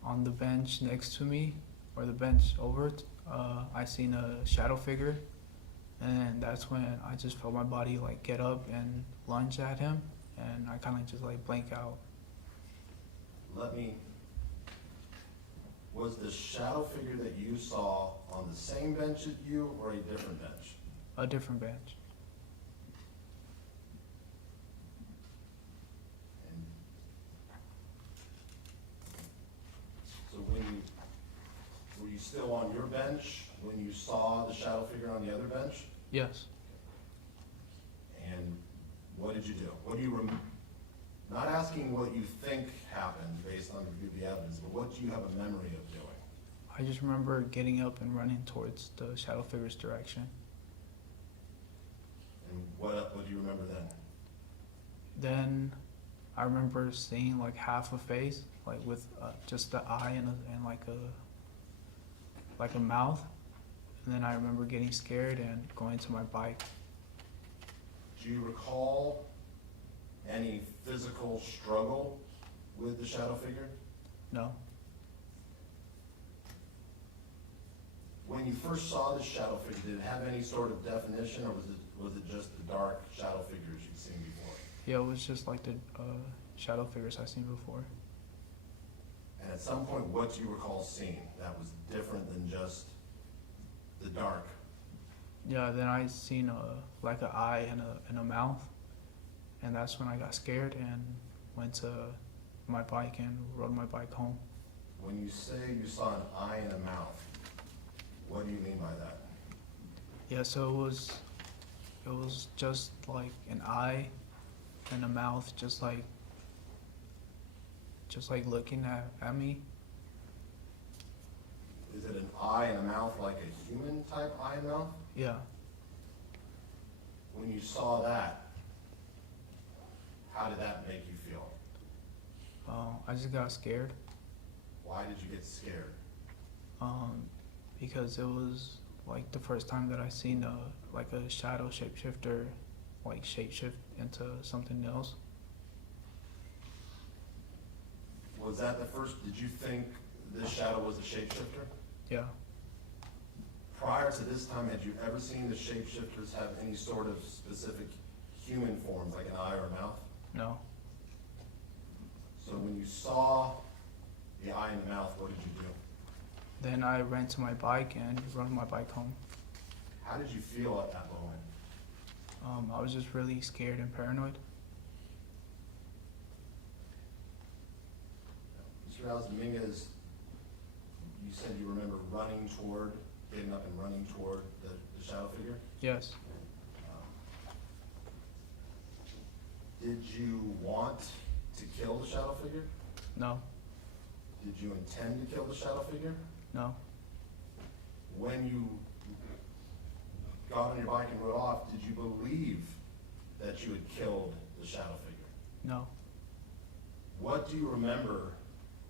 on the bench next to me, or the bench over it, I seen a shadow figure, and that's when I just felt my body like get up and lunge at him, and I kind of just like blank out. Was the shadow figure that you saw on the same bench as you or a different bench? A different bench. And so were you still on your bench when you saw the shadow figure on the other bench? Yes. And what did you do? What do you not asking what you think happened based on the evidence, but what do you have a memory of doing? I just remember getting up and running towards the shadow figure's direction. And what do you remember then? Then I remember seeing like half a face, like with just the eye and like a mouth. And then I remember getting scared and going to my bike. Do you recall any physical struggle with the shadow figure? No. When you first saw the shadow figure, did it have any sort of definition, or was it just the dark shadow figures you'd seen before? Yeah, it was just like the shadow figures I've seen before. And at some point, what do you recall seeing that was different than just the dark? Yeah, then I seen like an eye and a mouth, and that's when I got scared and went to my bike and rode my bike home. When you say you saw an eye and a mouth, what do you mean by that? Yeah, so it was just like an eye and a mouth, just like looking at me. Is it an eye and a mouth like a human type eye and mouth? Yeah. When you saw that, how did that make you feel? I just got scared. Why did you get scared? Because it was like the first time that I seen like a shadow shapeshifter like shapeshift into something else. Was that the first, did you think this shadow was a shapeshifter? Yeah. Prior to this time, had you ever seen the shapeshifters have any sort of specific human forms, like an eye or a mouth? No. So when you saw the eye and the mouth, what did you do? Then I ran to my bike and rode my bike home. How did you feel at that moment? I was just really scared and paranoid. Mr. Dominguez, you said you remember getting up and running toward the shadow figure? Yes. Did you want to kill the shadow figure? No. Did you intend to kill the shadow figure? No. When you got on your bike and rode off, did you believe that you had killed the shadow figure? No. What do you remember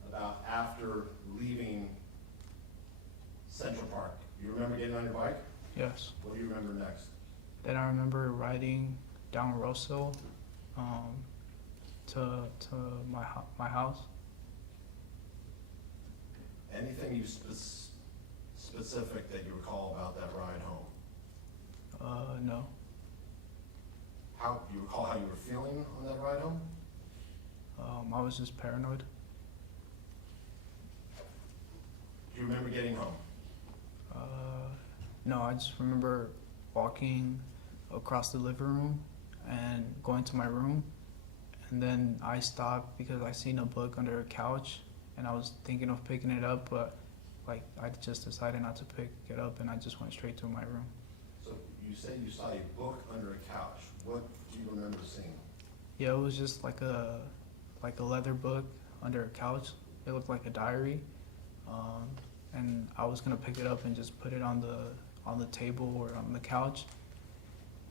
about after leaving Central Park? You remember getting on your bike? Yes. What do you remember next? Then I remember riding down Russell to my house. Anything you specific that you recall about that ride home? No. How do you recall how you were feeling on that ride home? I was just paranoid. Do you remember getting home? No, I just remember walking across the living room and going to my room, and then I stopped because I seen a book under a couch, and I was thinking of picking it up, but like I just decided not to pick it up, and I just went straight to my room. So you said you saw a book under a couch. What do you remember seeing? Yeah, it was just like a leather book under a couch. It looked like a diary, and I was gonna pick it up and just put it on the table or on the couch,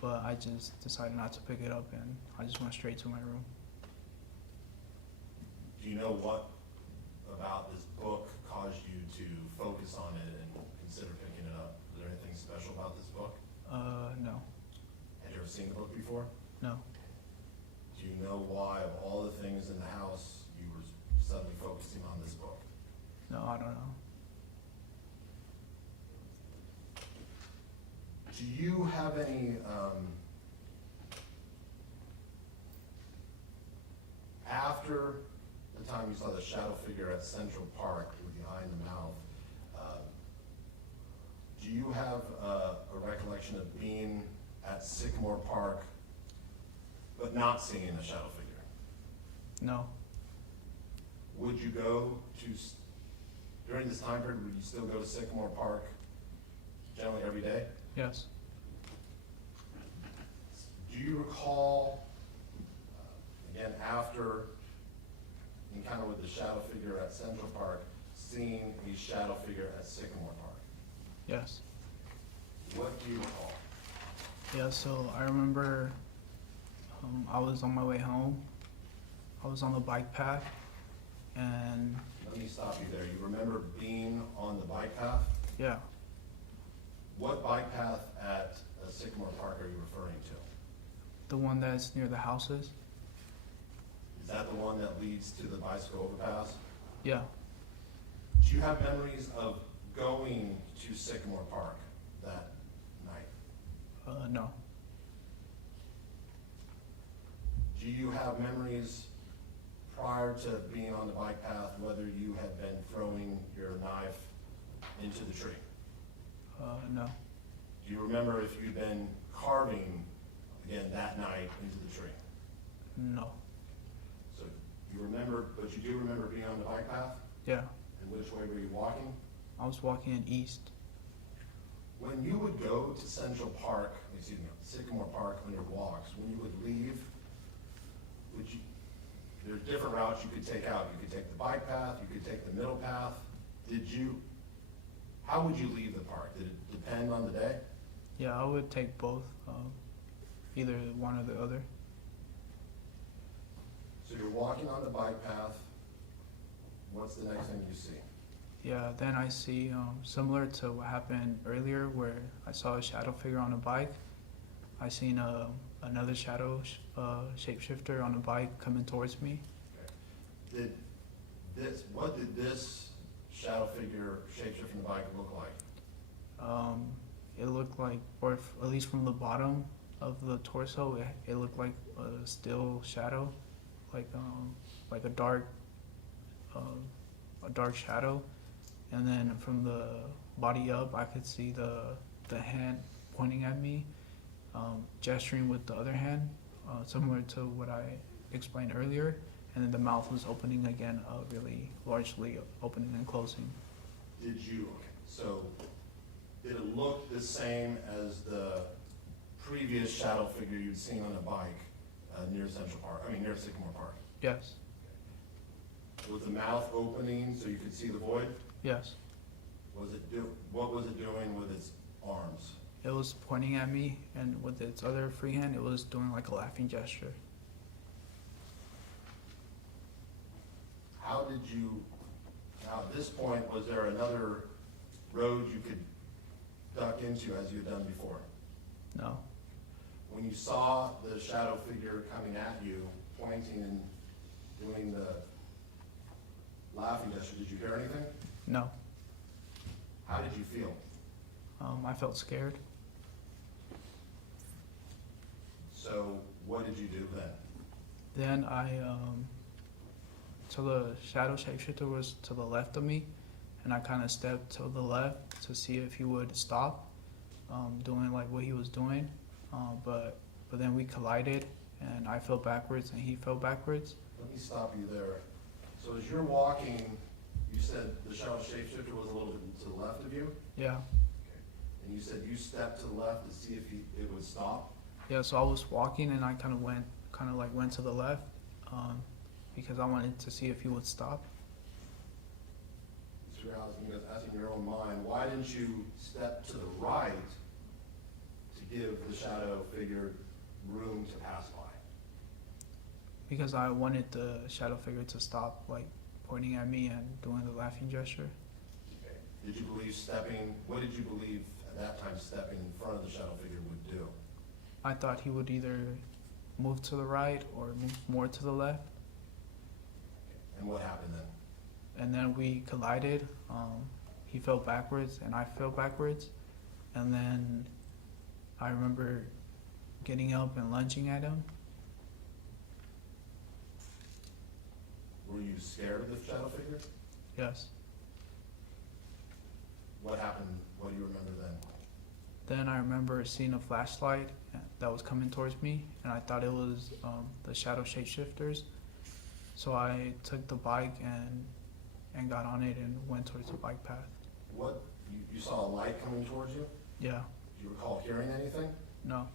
but I just decided not to pick it up, and I just went straight to my room. Do you know what about this book caused you to focus on it and consider picking it up? Is there anything special about this book? No, Had you ever seen the book before? no. Do you know why, of all the things in the house, you were suddenly focusing on this book? No, I don't know. Do you have any, after the time you saw the shadow figure at Central Park with the eye in the mouth, do you have a recollection of being at Sycamore Park but not seeing a shadow figure? No, Would you go to, during this time period, would you still go to Sycamore Park generally every day? yes, Do you recall, again, after encounter with the shadow figure at Central Park, seeing a shadow figure at Sycamore Park? yes. What do you recall? Yeah, so I remember I was on my way home. I was on the bike path, and Let me stop you there. You remember being on the bike path? yeah, What bike path at Sycamore Park are you referring to? the one that's near the houses. Is that the one that leads to the bicycle overpass? Yeah, Do you have memories of going to Sycamore Park that night? no, Do you have memories prior to being on the bike path, whether you had been throwing your knife into the tree? no, Do you remember if you'd been carving, again, that night into the tree? no, So you remember, but you do remember being on the bike path? yeah. And which way were you walking? I was walking in east. When you would go to Central Park, Sycamore Park on your walks, when you would leave, there's different routes you could take out. You could take the bike path, you could take the middle path. How would you leave the park? Did it depend on the day? Yeah, I would take both, either one or the other. So you're walking on the bike path, what's the next thing you see? Yeah, then I see, similar to what happened earlier where I saw a shadow figure on a bike. I seen another shadow shapeshifter on a bike coming towards me. What did this shadow figure shapeshift from the bike look like? It looked like, or at least from the bottom of the torso, it looked like a still shadow, like a dark shadow. And then from the body up, I could see the hand pointing at me, gesturing with the other hand, similar to what I explained earlier. And then the mouth was opening again, really largely opening and closing. So did it look the same as the previous shadow figure you'd seen on a bike near Sycamore Park? Yes, Was the mouth opening so you could see the void? yes. What was it doing with its arms? It was pointing at me, and with its other free hand, it was doing like a laughing gesture. Now at this point, was there another road you could duck into as you had done before? No, When you saw the shadow figure coming at you, pointing and doing the laughing gesture, did you hear anything? no. How did you feel? I felt scared. So what did you do then? Then so the shadow shapeshifter was to the left of me, and I kind of stepped to the left to see if he would stop doing like what he was doing, but then we collided, and I fell backwards and he fell backwards. Let me stop you there. So as you're walking, you said the shadow shapeshifter was a little bit to the left of you? Yeah, And you said you stepped to the left to see if it would stop? yeah. So I was walking and I kind of went to the left because I wanted to see if he would stop. Mr. Dominguez, asking your own mind, why didn't you step to the right to give the shadow figure room to pass by? Because I wanted the shadow figure to stop, like pointing at me and doing the laughing gesture. Okay. Did you believe what did you believe at that time stepping in front of the shadow figure would do? I thought he would either move to the right or move more to the left, Okay. And what happened then? and then we collided. He fell backwards and I fell backwards, and then I remember getting up and lunging at him. Were you scared of the shadow figure? Yes. What happened? What do you remember then? Then I remember seeing a flashlight that was coming towards me, and I thought it was the shadow shapeshifters. So I took the bike and got on it and went towards the bike path. What, you saw a light coming towards you? Yeah. Do you recall hearing anything? No.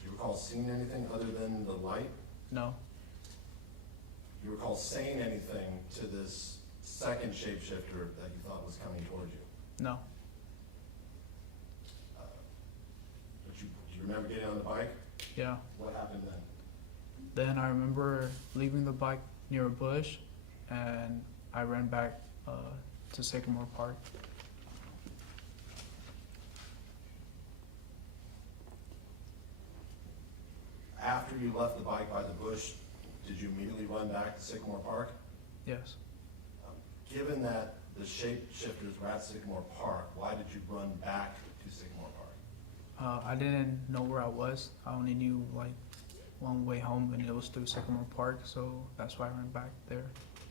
Do you recall seeing anything other than the light? No. Do you recall saying anything to this second shapeshifter that you thought was coming towards you? No. But do you remember getting on the bike? Yeah. What happened then? Then I remember leaving the bike near a bush, and I ran back to Sycamore Park. After you left the bike by the bush, did you immediately run back to Sycamore Park? Yes. Given that the shapeshifters were at Sycamore Park, why did you run back to Sycamore Park? I didn't know where I was. I only knew like one way home, and it was through Sycamore Park, so that's why I ran back there.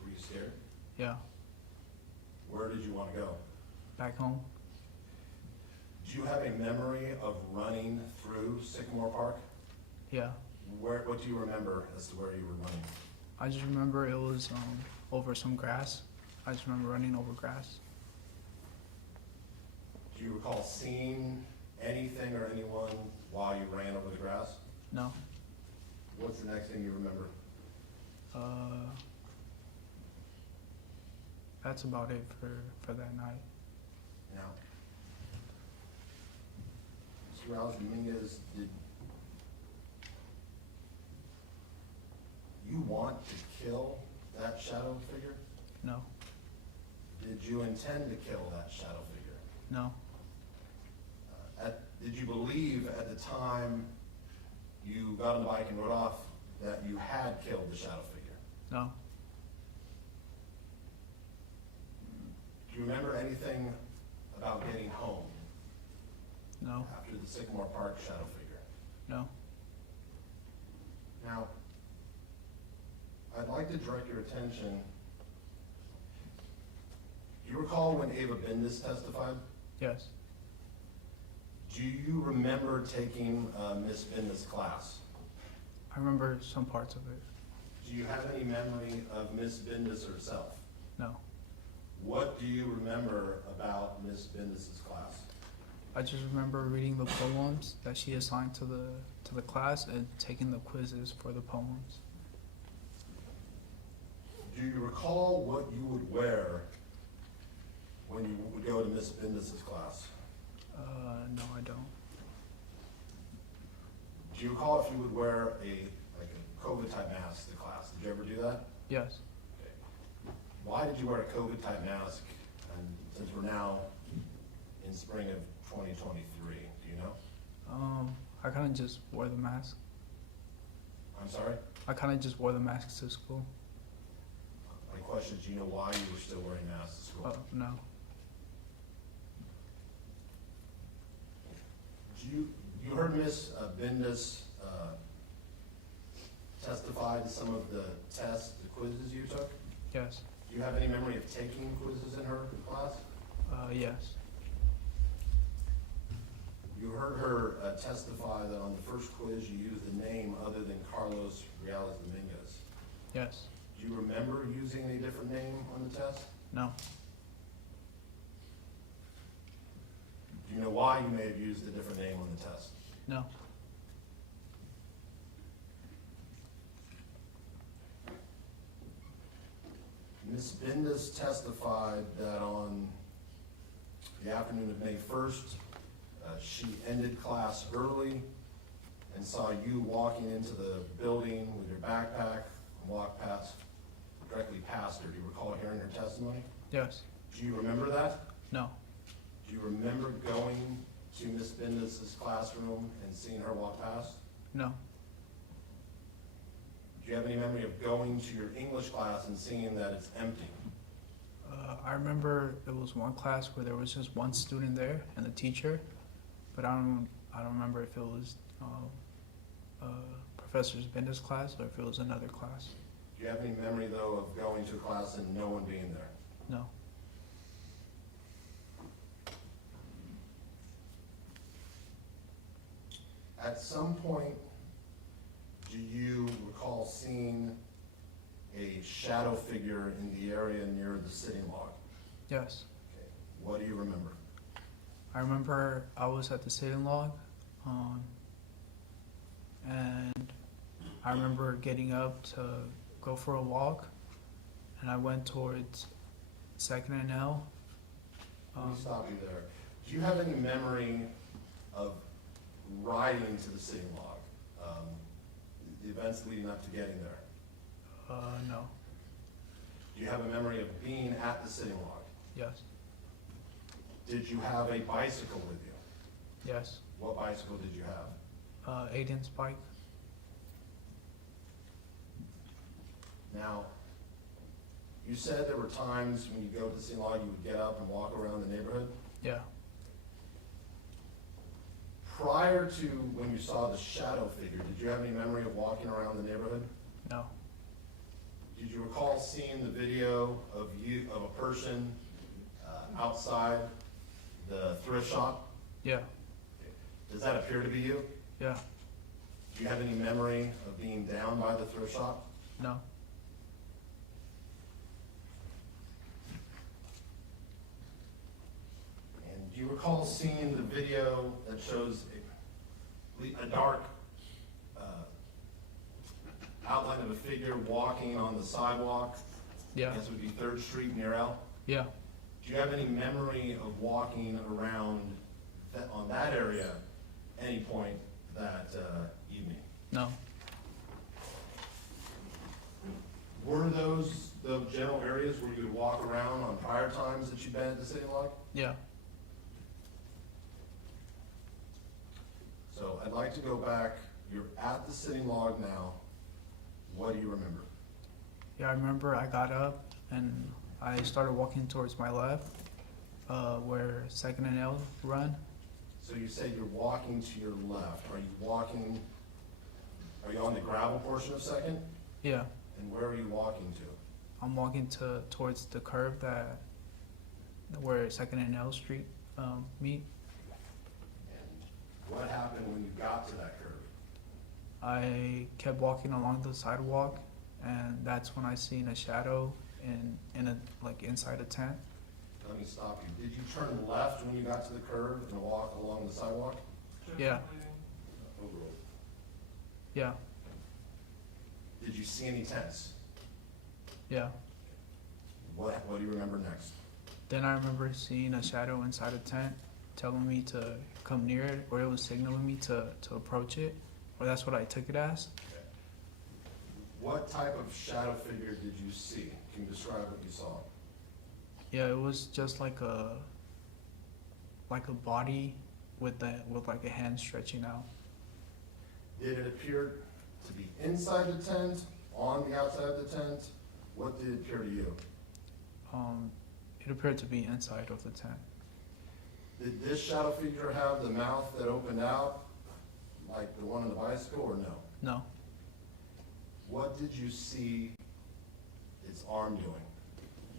Were you scared? Yeah. Where did you want to go? Back home. Do you have a memory of running through Sycamore Park? Yeah. What do you remember as to where you were running? I just remember it was over some grass. I just remember running over grass. Do you recall seeing anything or anyone while you ran over the grass? No. What's the next thing you remember? That's about it for that night. Now, Mr. Dominguez, did you want to kill that shadow figure? No. Did you intend to kill that shadow figure? No. Did you believe at the time you got on the bike and rode off that you had killed the shadow figure? No. Do you remember anything about getting home No. after the Sycamore Park shadow figure? No. Now, I'd like to direct your attention. Do you recall when Ava Bendis testified? Yes. Do you remember taking Miss Bendis' class? I remember some parts of it. Do you have any memory of Miss Bendis herself? No. What do you remember about Miss Bendis' class? I just remember reading the poems that she assigned to the class and taking the quizzes for the poems. Do you recall what you would wear when you would go to Miss Bendis' class? No, I don't. Do you recall if you would wear a COVID type mask to class? Did you ever do that? Yes. Okay. Why did you wear a COVID type mask? And since we're now in spring of 2023, do you know? I kind of just wore the mask. I'm sorry? I kind of just wore the mask to school. My question is, do you know why you were still wearing masks to school? No. You heard Miss Bendis testify to some of the tests, the quizzes you took? Yes. Do you have any memory of taking quizzes in her class? Yes. You heard her testify that on the first quiz you used a name other than Carlos Reales Dominguez. Yes. Do you remember using a different name on the test? No. Do you know why you may have used a different name on the test? No. Ms. Bendis testified that on the afternoon of May 1st, she ended class early and saw you walking into the building with your backpack and walked directly past her. Do you recall hearing her testimony? Yes. Do you remember that? No. Do you remember going to Ms. Bendis' classroom and seeing her walk past? No. Do you have any memory of going to your English class and seeing that it's empty? I remember it was one class where there was just one student there and the teacher, but I don't remember if it was Professor Bender's class or if it was another class. Do you have any memory, though, of going to a class and no one being there? No. At some point, do you recall seeing a shadow figure in the area near the sitting log? Yes. Okay. What do you remember? I remember I was at the sitting log, and I remember getting up to go for a walk, and I went towards Second and L. Let me stop you there. Do you have any memory of riding to the sitting log? The events leading up to getting there? No. Do you have a memory of being at the sitting log? Yes. Did you have a bicycle with you? Yes. What bicycle did you have? Aiden's bike. Now, you said there were times when you go to the sitting log, you would get up and walk around the neighborhood. Yeah. Prior to when you saw the shadow figure, did you have any memory of walking around the neighborhood? No. Did you recall seeing the video of a person outside the thrift shop? Yeah. Does that appear to be you? Yeah. Do you have any memory of being down by the thrift shop? No. And do you recall seeing the video that shows a dark outline of a figure walking on the sidewalk? Yeah. This would be 3rd Street near L. Yeah. Do you have any memory of walking around on that area any point that evening? No. Were those the general areas where you would walk around on prior times that you've been at the sitting log? Yeah. So I'd like to go back. You're at the sitting log now. What do you remember? Yeah, I remember I got up and I started walking towards my left, where Second and L run. So you said you're walking to your left. Are you on the gravel portion of Second? Yeah. And where are you walking to? I'm walking towards the curve where Second and L Street meet. And what happened when you got to that curve? I kept walking along the sidewalk, and that's when I seen a shadow inside a tent. Let me stop you. Did you turn left when you got to the curve and walk along the sidewalk? Yeah. Overall. Yeah. Did you see any tents? Yeah. What do you remember next? Then I remember seeing a shadow inside a tent, telling me to come near it, or it was signaling me to approach it, or that's what I took it as. Okay. What type of shadow figure did you see? Can you describe what you saw? Yeah, it was just like a body with like a hand stretching out. Did it appear to be inside the tent, on the outside of the tent? What did it appear to you? It appeared to be inside of the tent. Did this shadow figure have the mouth that opened out, like the one on the bicycle, or no? No. What did you see its arm doing?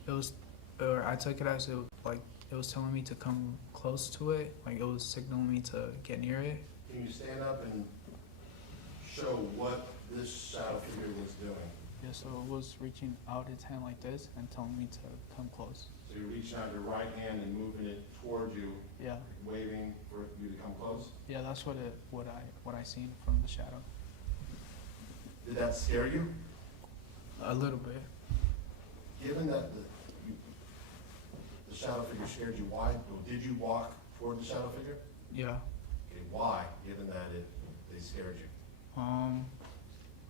It was, or I took it as it was telling me to come close to it, like it was signaling me to get near it. Can you stand up and show what this shadow figure was doing? Yeah, so it was reaching out its hand like this and telling me to come close. So you're reaching out your right hand and moving it towards you, Yeah, waving for you to come close? yeah, that's what I seen from the shadow. Did that scare you? A little bit. Given that the shadow figure scared you, why, did you walk toward the shadow figure? Yeah. Okay, why, given that they scared you?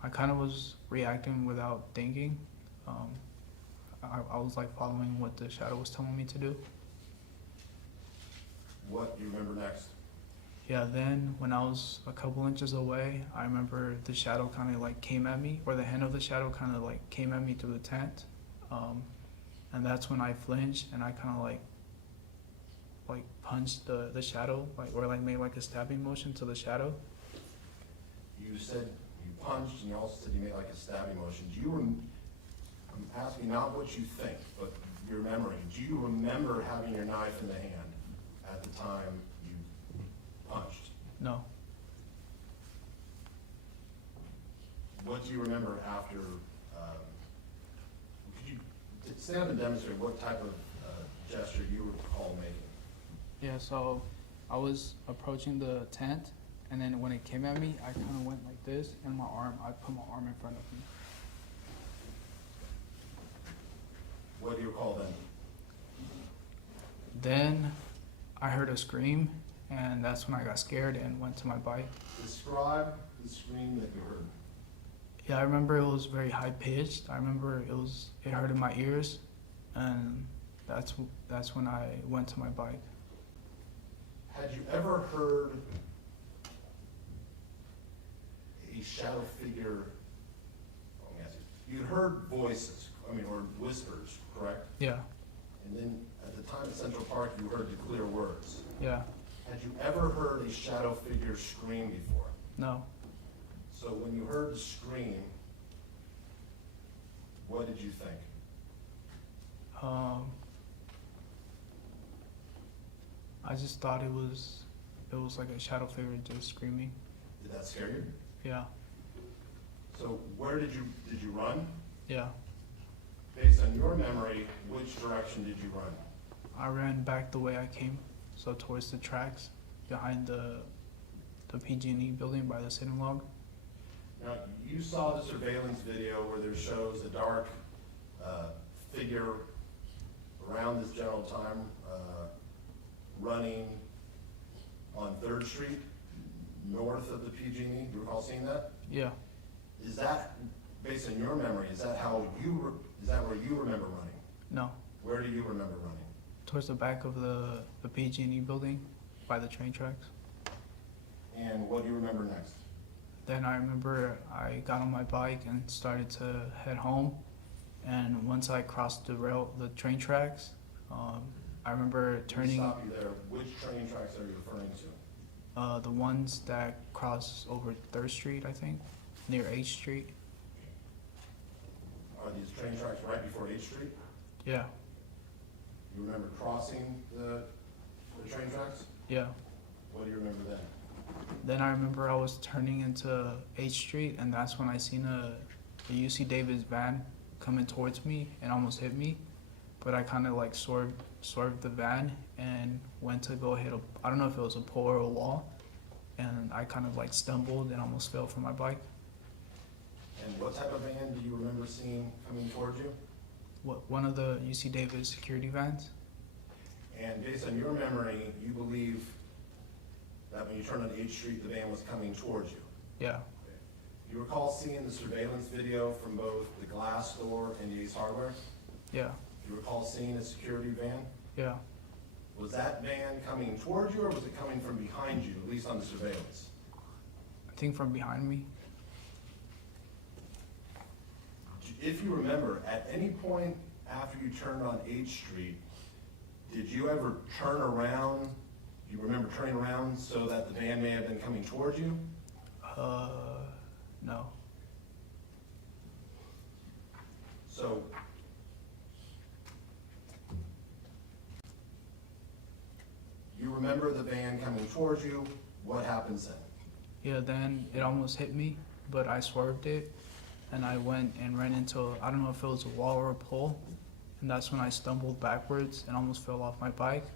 I kind of was reacting without thinking. I was like following what the shadow was telling me to do. What do you remember next? Yeah, then when I was a couple inches away, I remember the shadow kind of like came at me, or the hand of the shadow kind of like came at me through the tent. And that's when I flinched and I kind of like punched the shadow, or made like a stabbing motion to the shadow. You said you punched, and you also said you made like a stabbing motion. I'm asking not what you think, but your memory. Do you remember having your knife in the hand at the time you punched? No. What do you remember after, could you stand up and demonstrate what type of gesture you recall making? Yeah, so I was approaching the tent, and then when it came at me, I kind of went like this, and I put my arm in front of me. What do you recall then? Then I heard a scream, and that's when I got scared and went to my bike. Describe the scream that you heard. Yeah, I remember it was very high pitched. I remember it hurt in my ears, and that's when I went to my bike. Had you ever heard a shadow figure? Let me ask you. You heard voices, or whispers, correct? Yeah, And then at the time at Central Park, you heard the clear words. yeah, Had you ever heard a shadow figure scream before? no. So when you heard the scream, what did you think? I just thought it was like a shadow figure just screaming. Did that scare you? Yeah, So where did you run? yeah. Based on your memory, which direction did you run? I ran back the way I came, so towards the tracks behind the PG&E building by the sitting log. Now, you saw the surveillance video where there shows a dark figure around this general time running on 3rd Street, north of the PG&E. Do you recall seeing that? Yeah, Is that, based on your memory, is that where you remember running? no. Where do you remember running? Towards the back of the PG&E building by the train tracks. And what do you remember next? Then I remember I got on my bike and started to head home. And once I crossed the train tracks, I remember Let me turning stop you there. Which train tracks are you referring to? the ones that cross over 3rd Street, I think, near H Street. Are these train tracks right before H Street? Yeah, You remember crossing the train tracks? yeah. What do you remember then? Then I remember I was turning into H Street, and that's when I seen a UC Davis van coming towards me and almost hit me. But I kind of like swerved the van and went to go hit I don't know if it was a pole or a wall, and I kind of like stumbled and almost fell from my bike. And what type of van do you remember seeing coming towards you? One of the UC Davis security vans? And based on your memory, you believe that when you turned on H Street, the van was coming towards you? Yeah, You recall seeing the surveillance video from both the glass store and the Ace Hardware? yeah, You recall seeing a security van? yeah. Was that van coming towards you, or was it coming from behind you, at least on the surveillance? I think from behind me. If you remember, at any point after you turned on H Street, did you ever turn around? Do you remember turning around so that the van may have been coming towards you? No. So, remember the van coming towards you. What happens then? Yeah, then it almost hit me, but I swerved it, and I went and ran into, I don't know if it was a wall or a pole, and that's when I stumbled backwards and almost fell off my bike.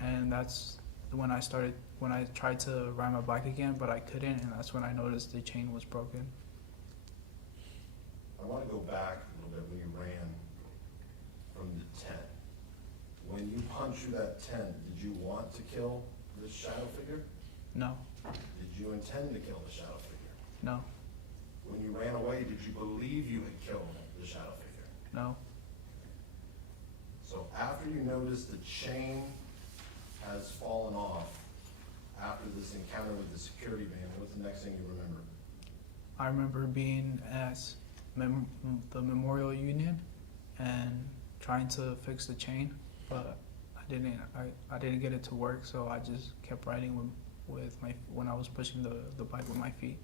And that's when I tried to ride my bike again, but I couldn't, and that's when I noticed the chain was broken. I want to go back a little bit when you ran from the tent. When you punched through that tent, did you want to kill this shadow figure? No, Did you intend to kill the shadow figure? no, When you ran away, did you believe you had killed the shadow figure? no. So after you noticed the chain has fallen off after this encounter with the security van, what's the next thing you remember? I remember being at the Memorial Union and trying to fix the chain, but I didn't get it to work, so I just kept riding when I was pushing the bike with my feet.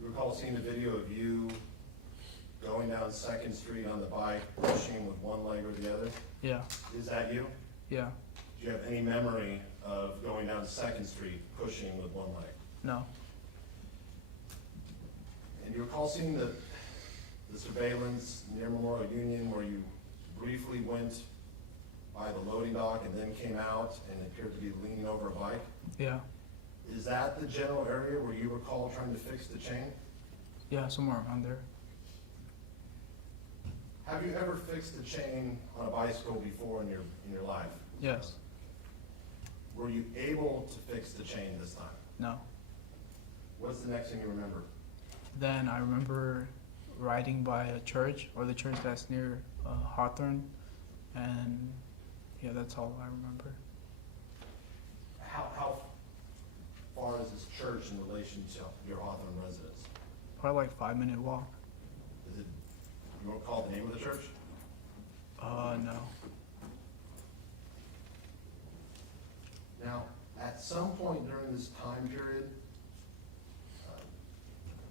You recall seeing a video of you going down 2nd Street on the bike, pushing with one leg or the other? Yeah, Is that you? yeah, Do you have any memory of going down 2nd Street, pushing with one leg? no, And you recall seeing the surveillance near Memorial Union where you briefly went by the loading dock and then came out and appeared to be leaning over a bike? yeah, Is that the general area where you recall trying to fix the chain? yeah, somewhere around there. Have you ever fixed the chain on a bicycle before in your life? Yes, Were you able to fix the chain this time? no. What's the next thing you remember? Then I remember riding by a church, or the church that's near Hawthorne, and yeah, that's all I remember. How far is this church in relation to your Hawthorne residence? Probably like 5-minute walk. Is it, you recall the name of the church? No. Now, at some point during this time period,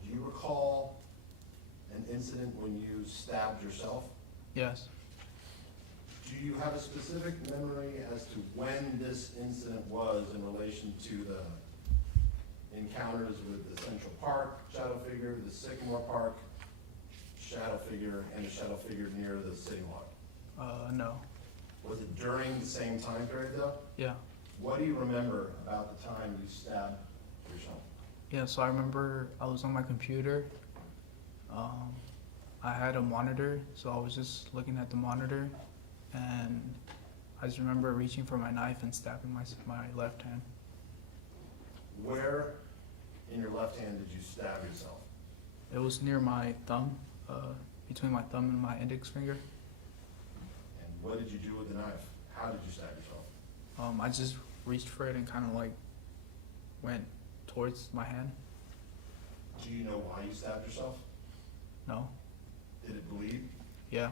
do you recall an incident when you stabbed yourself? Yes, Do you have a specific memory as to when this incident was in relation to the encounters with the Central Park shadow figure, the Sycamore Park shadow figure, and the shadow figure near the city lot? no, Was it during the same time period though? yeah. What do you remember about the time you stabbed yourself? Yeah, so I remember I was on my computer. I had a monitor, so I was just looking at the monitor, and I just remember reaching for my knife and stabbing my left hand. Where in your left hand did you stab yourself? It was near my thumb, between my thumb and my index finger. And what did you do with the knife? How did you stab yourself? I just reached for it and kind of like went towards my hand. Do you know why you stabbed yourself? No, Did it bleed? yeah,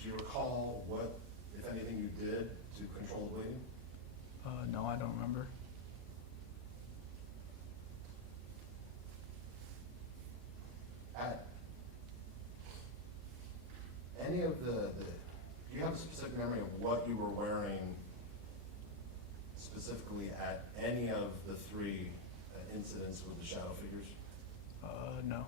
Do you recall what, if anything, you did to control the bleeding? no, I don't remember. At any of do you have a specific memory of what you were wearing specifically at any of the 3 incidents with the shadow figures? No,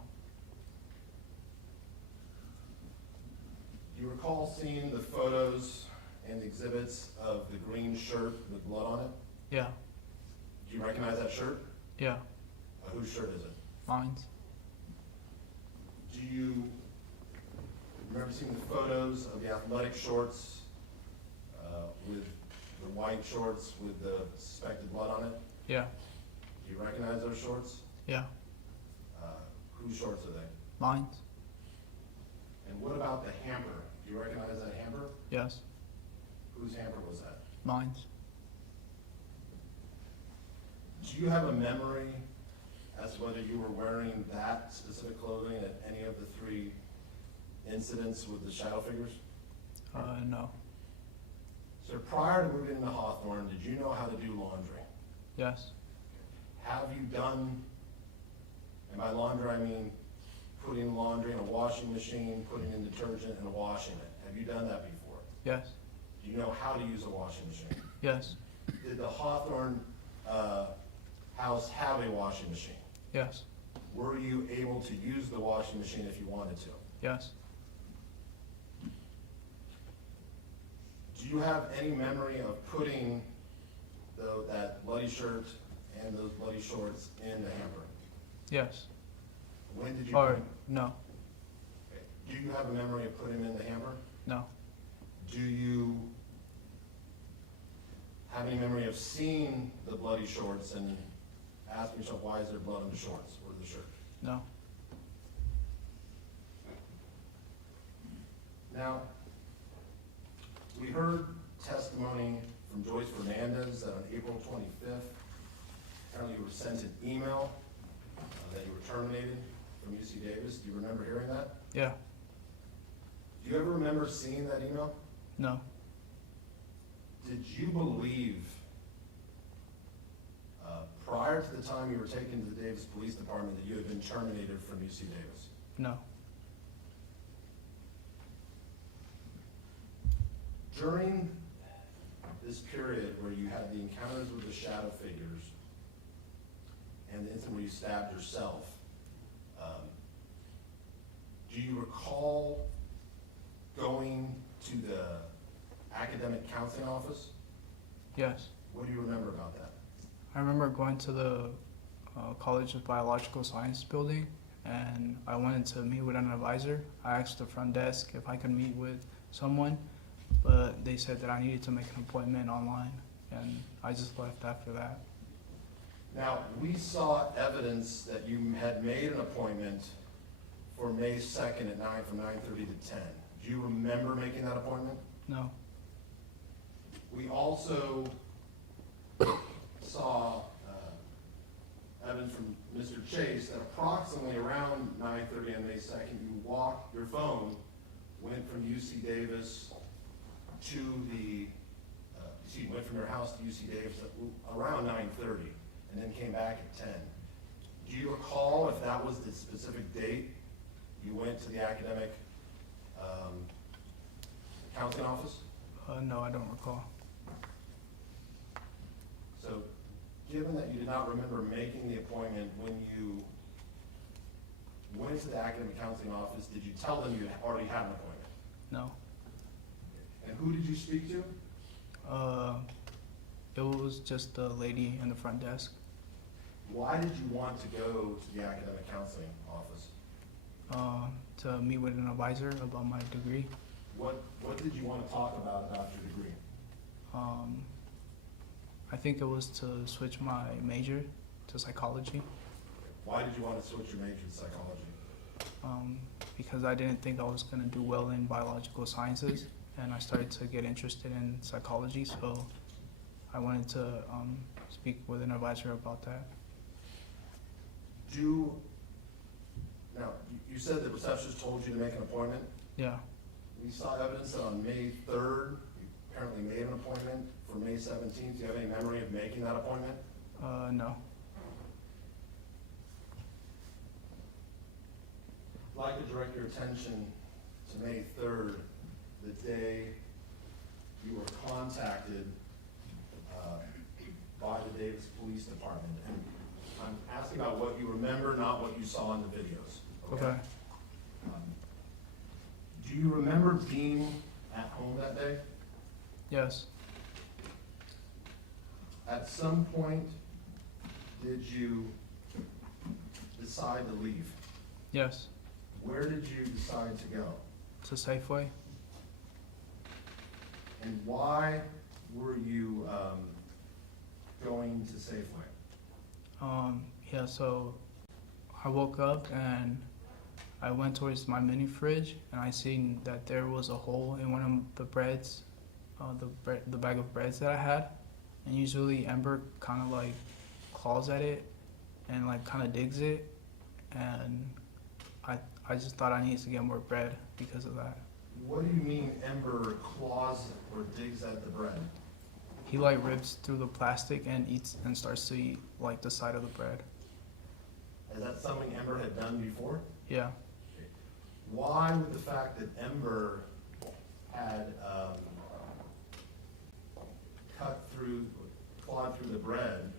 Do you recall seeing the photos and the exhibits of the green shirt with blood on it? yeah, Do you recognize that shirt? yeah, Whose shirt is it? mine's. Do you remember seeing the photos of the athletic shorts with the white shorts with the suspected blood on it? Yeah, Do you recognize those shorts? yeah, Whose shorts are they? mine's. And what about the hamper? Do you recognize that hamper? Yes, Whose hamper was that? mine's. Do you have a memory as to whether you were wearing that specific clothing at any of the 3 incidents with the shadow figures? No, So prior to moving to Hawthorne, did you know how to do laundry? yes, Have you done, and by laundry I mean putting laundry in a washing machine, putting in detergent and washing it? Have you done that before? yes, Do you know how to use a washing machine? yes, did the Hawthorne house have a washing machine? Yes. Were you able to use the washing machine if you wanted to? Yes. Do you have any memory of putting that bloody shirt and those bloody shorts in the hamper? Yes. When did you? Or no. Okay. Do you have a memory of putting them in the hamper? No. Do you have any memory of seeing the bloody shorts and asking yourself, why is there blood on the shorts or the shirt? No. Now, we heard testimony from Joyce Fernandez that on April 25th, apparently you were sent an email that you were terminated from UC Davis. Do you remember hearing that? Yeah. Do you ever remember seeing that email? No. Did you believe, prior to the time you were taken to the Davis Police Department, that you had been terminated from UC Davis? No. During this period where you had the encounters with the shadow figures and the incident where you stabbed yourself, do you recall going to the academic counseling office? Yes. What do you remember about that? I remember going to the College of Biological Science building, and I wanted to meet with an advisor. I asked the front desk if I could meet with someone, but they said that I needed to make an appointment online, and I just left after that. Now, we saw evidence that you had made an appointment for May 2nd at 9, from 9:30 to 10. Do you remember making that appointment? No. We also saw evidence from Mr. Chase that approximately around 9:30 on May 2nd, your phone went from UC Davis to went from your house to UC Davis at around 9:30 and then came back at 10. Do you recall if that was the specific date you went to the academic counseling office? No, I don't recall. So, given that you did not remember making the appointment when you went to the academic counseling office, did you tell them you already had an appointment? No. And who did you speak to? It was just the lady in the front desk. Why did you want to go to the academic counseling office? To meet with an advisor about my degree. What did you want to talk about your degree? I think it was to switch my major to psychology. Why did you want to switch your major to psychology? Because I didn't think I was going to do well in biological sciences, and I started to get interested in psychology, so I wanted to speak with an advisor about that. Now, you said the receptionist told you to make an appointment. Yeah. We saw evidence that on May 3rd, you apparently made an appointment for May 17th. Do you have any memory of making that appointment? No. I'd like to direct your attention to May 3rd, the day you were contacted by the Davis Police Department. And I'm asking about what you remember, not what you saw in the videos. Okay. Do you remember being at home that day? Yes. At some point, did you decide to leave? Yes. Where did you decide to go? To Safeway. And why were you going to Safeway? Yeah, so I woke up and I went towards my mini fridge, and I seen that there was a hole in one of the breads, the bag of breads that I had. And usually Ember kind of like claws at it and like kind of digs it, and I just thought I needed to get more bread because of that. What do you mean Ember claws or digs at the bread? He like rips through the plastic and eats and starts to eat like the side of the bread. Is that something Ember had done before? Yeah. Why would the fact that Ember had cut through clawed through the bread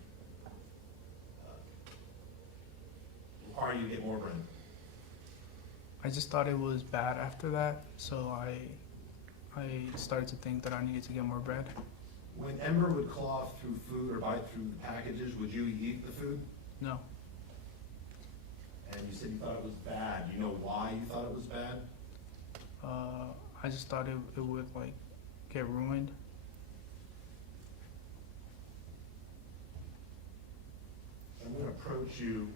require you to get more bread? I just thought it was bad after that, so I started to think that I needed to get more bread. When Ember would claw through food or bite through the packages, would you eat the food? No. And you said you thought it was bad. Do you know why you thought it was bad? I just thought it would like get ruined. I'm going to approach you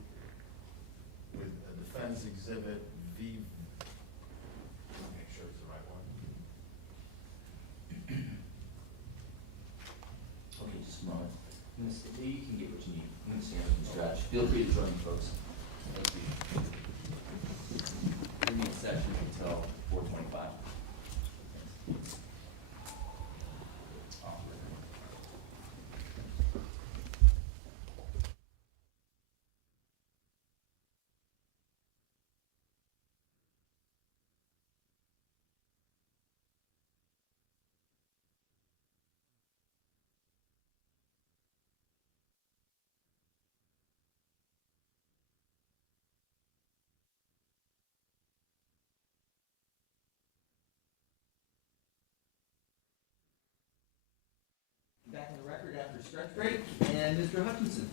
with a defense exhibit V. Make sure it's the right one. Okay, just a moment. I'm gonna you can get what you need. I'm gonna stand up and stretch. Feel free to join me, folks. Thank you. We need session until 4:25. Back on the record after stretch break, and Mr. Hutchinson.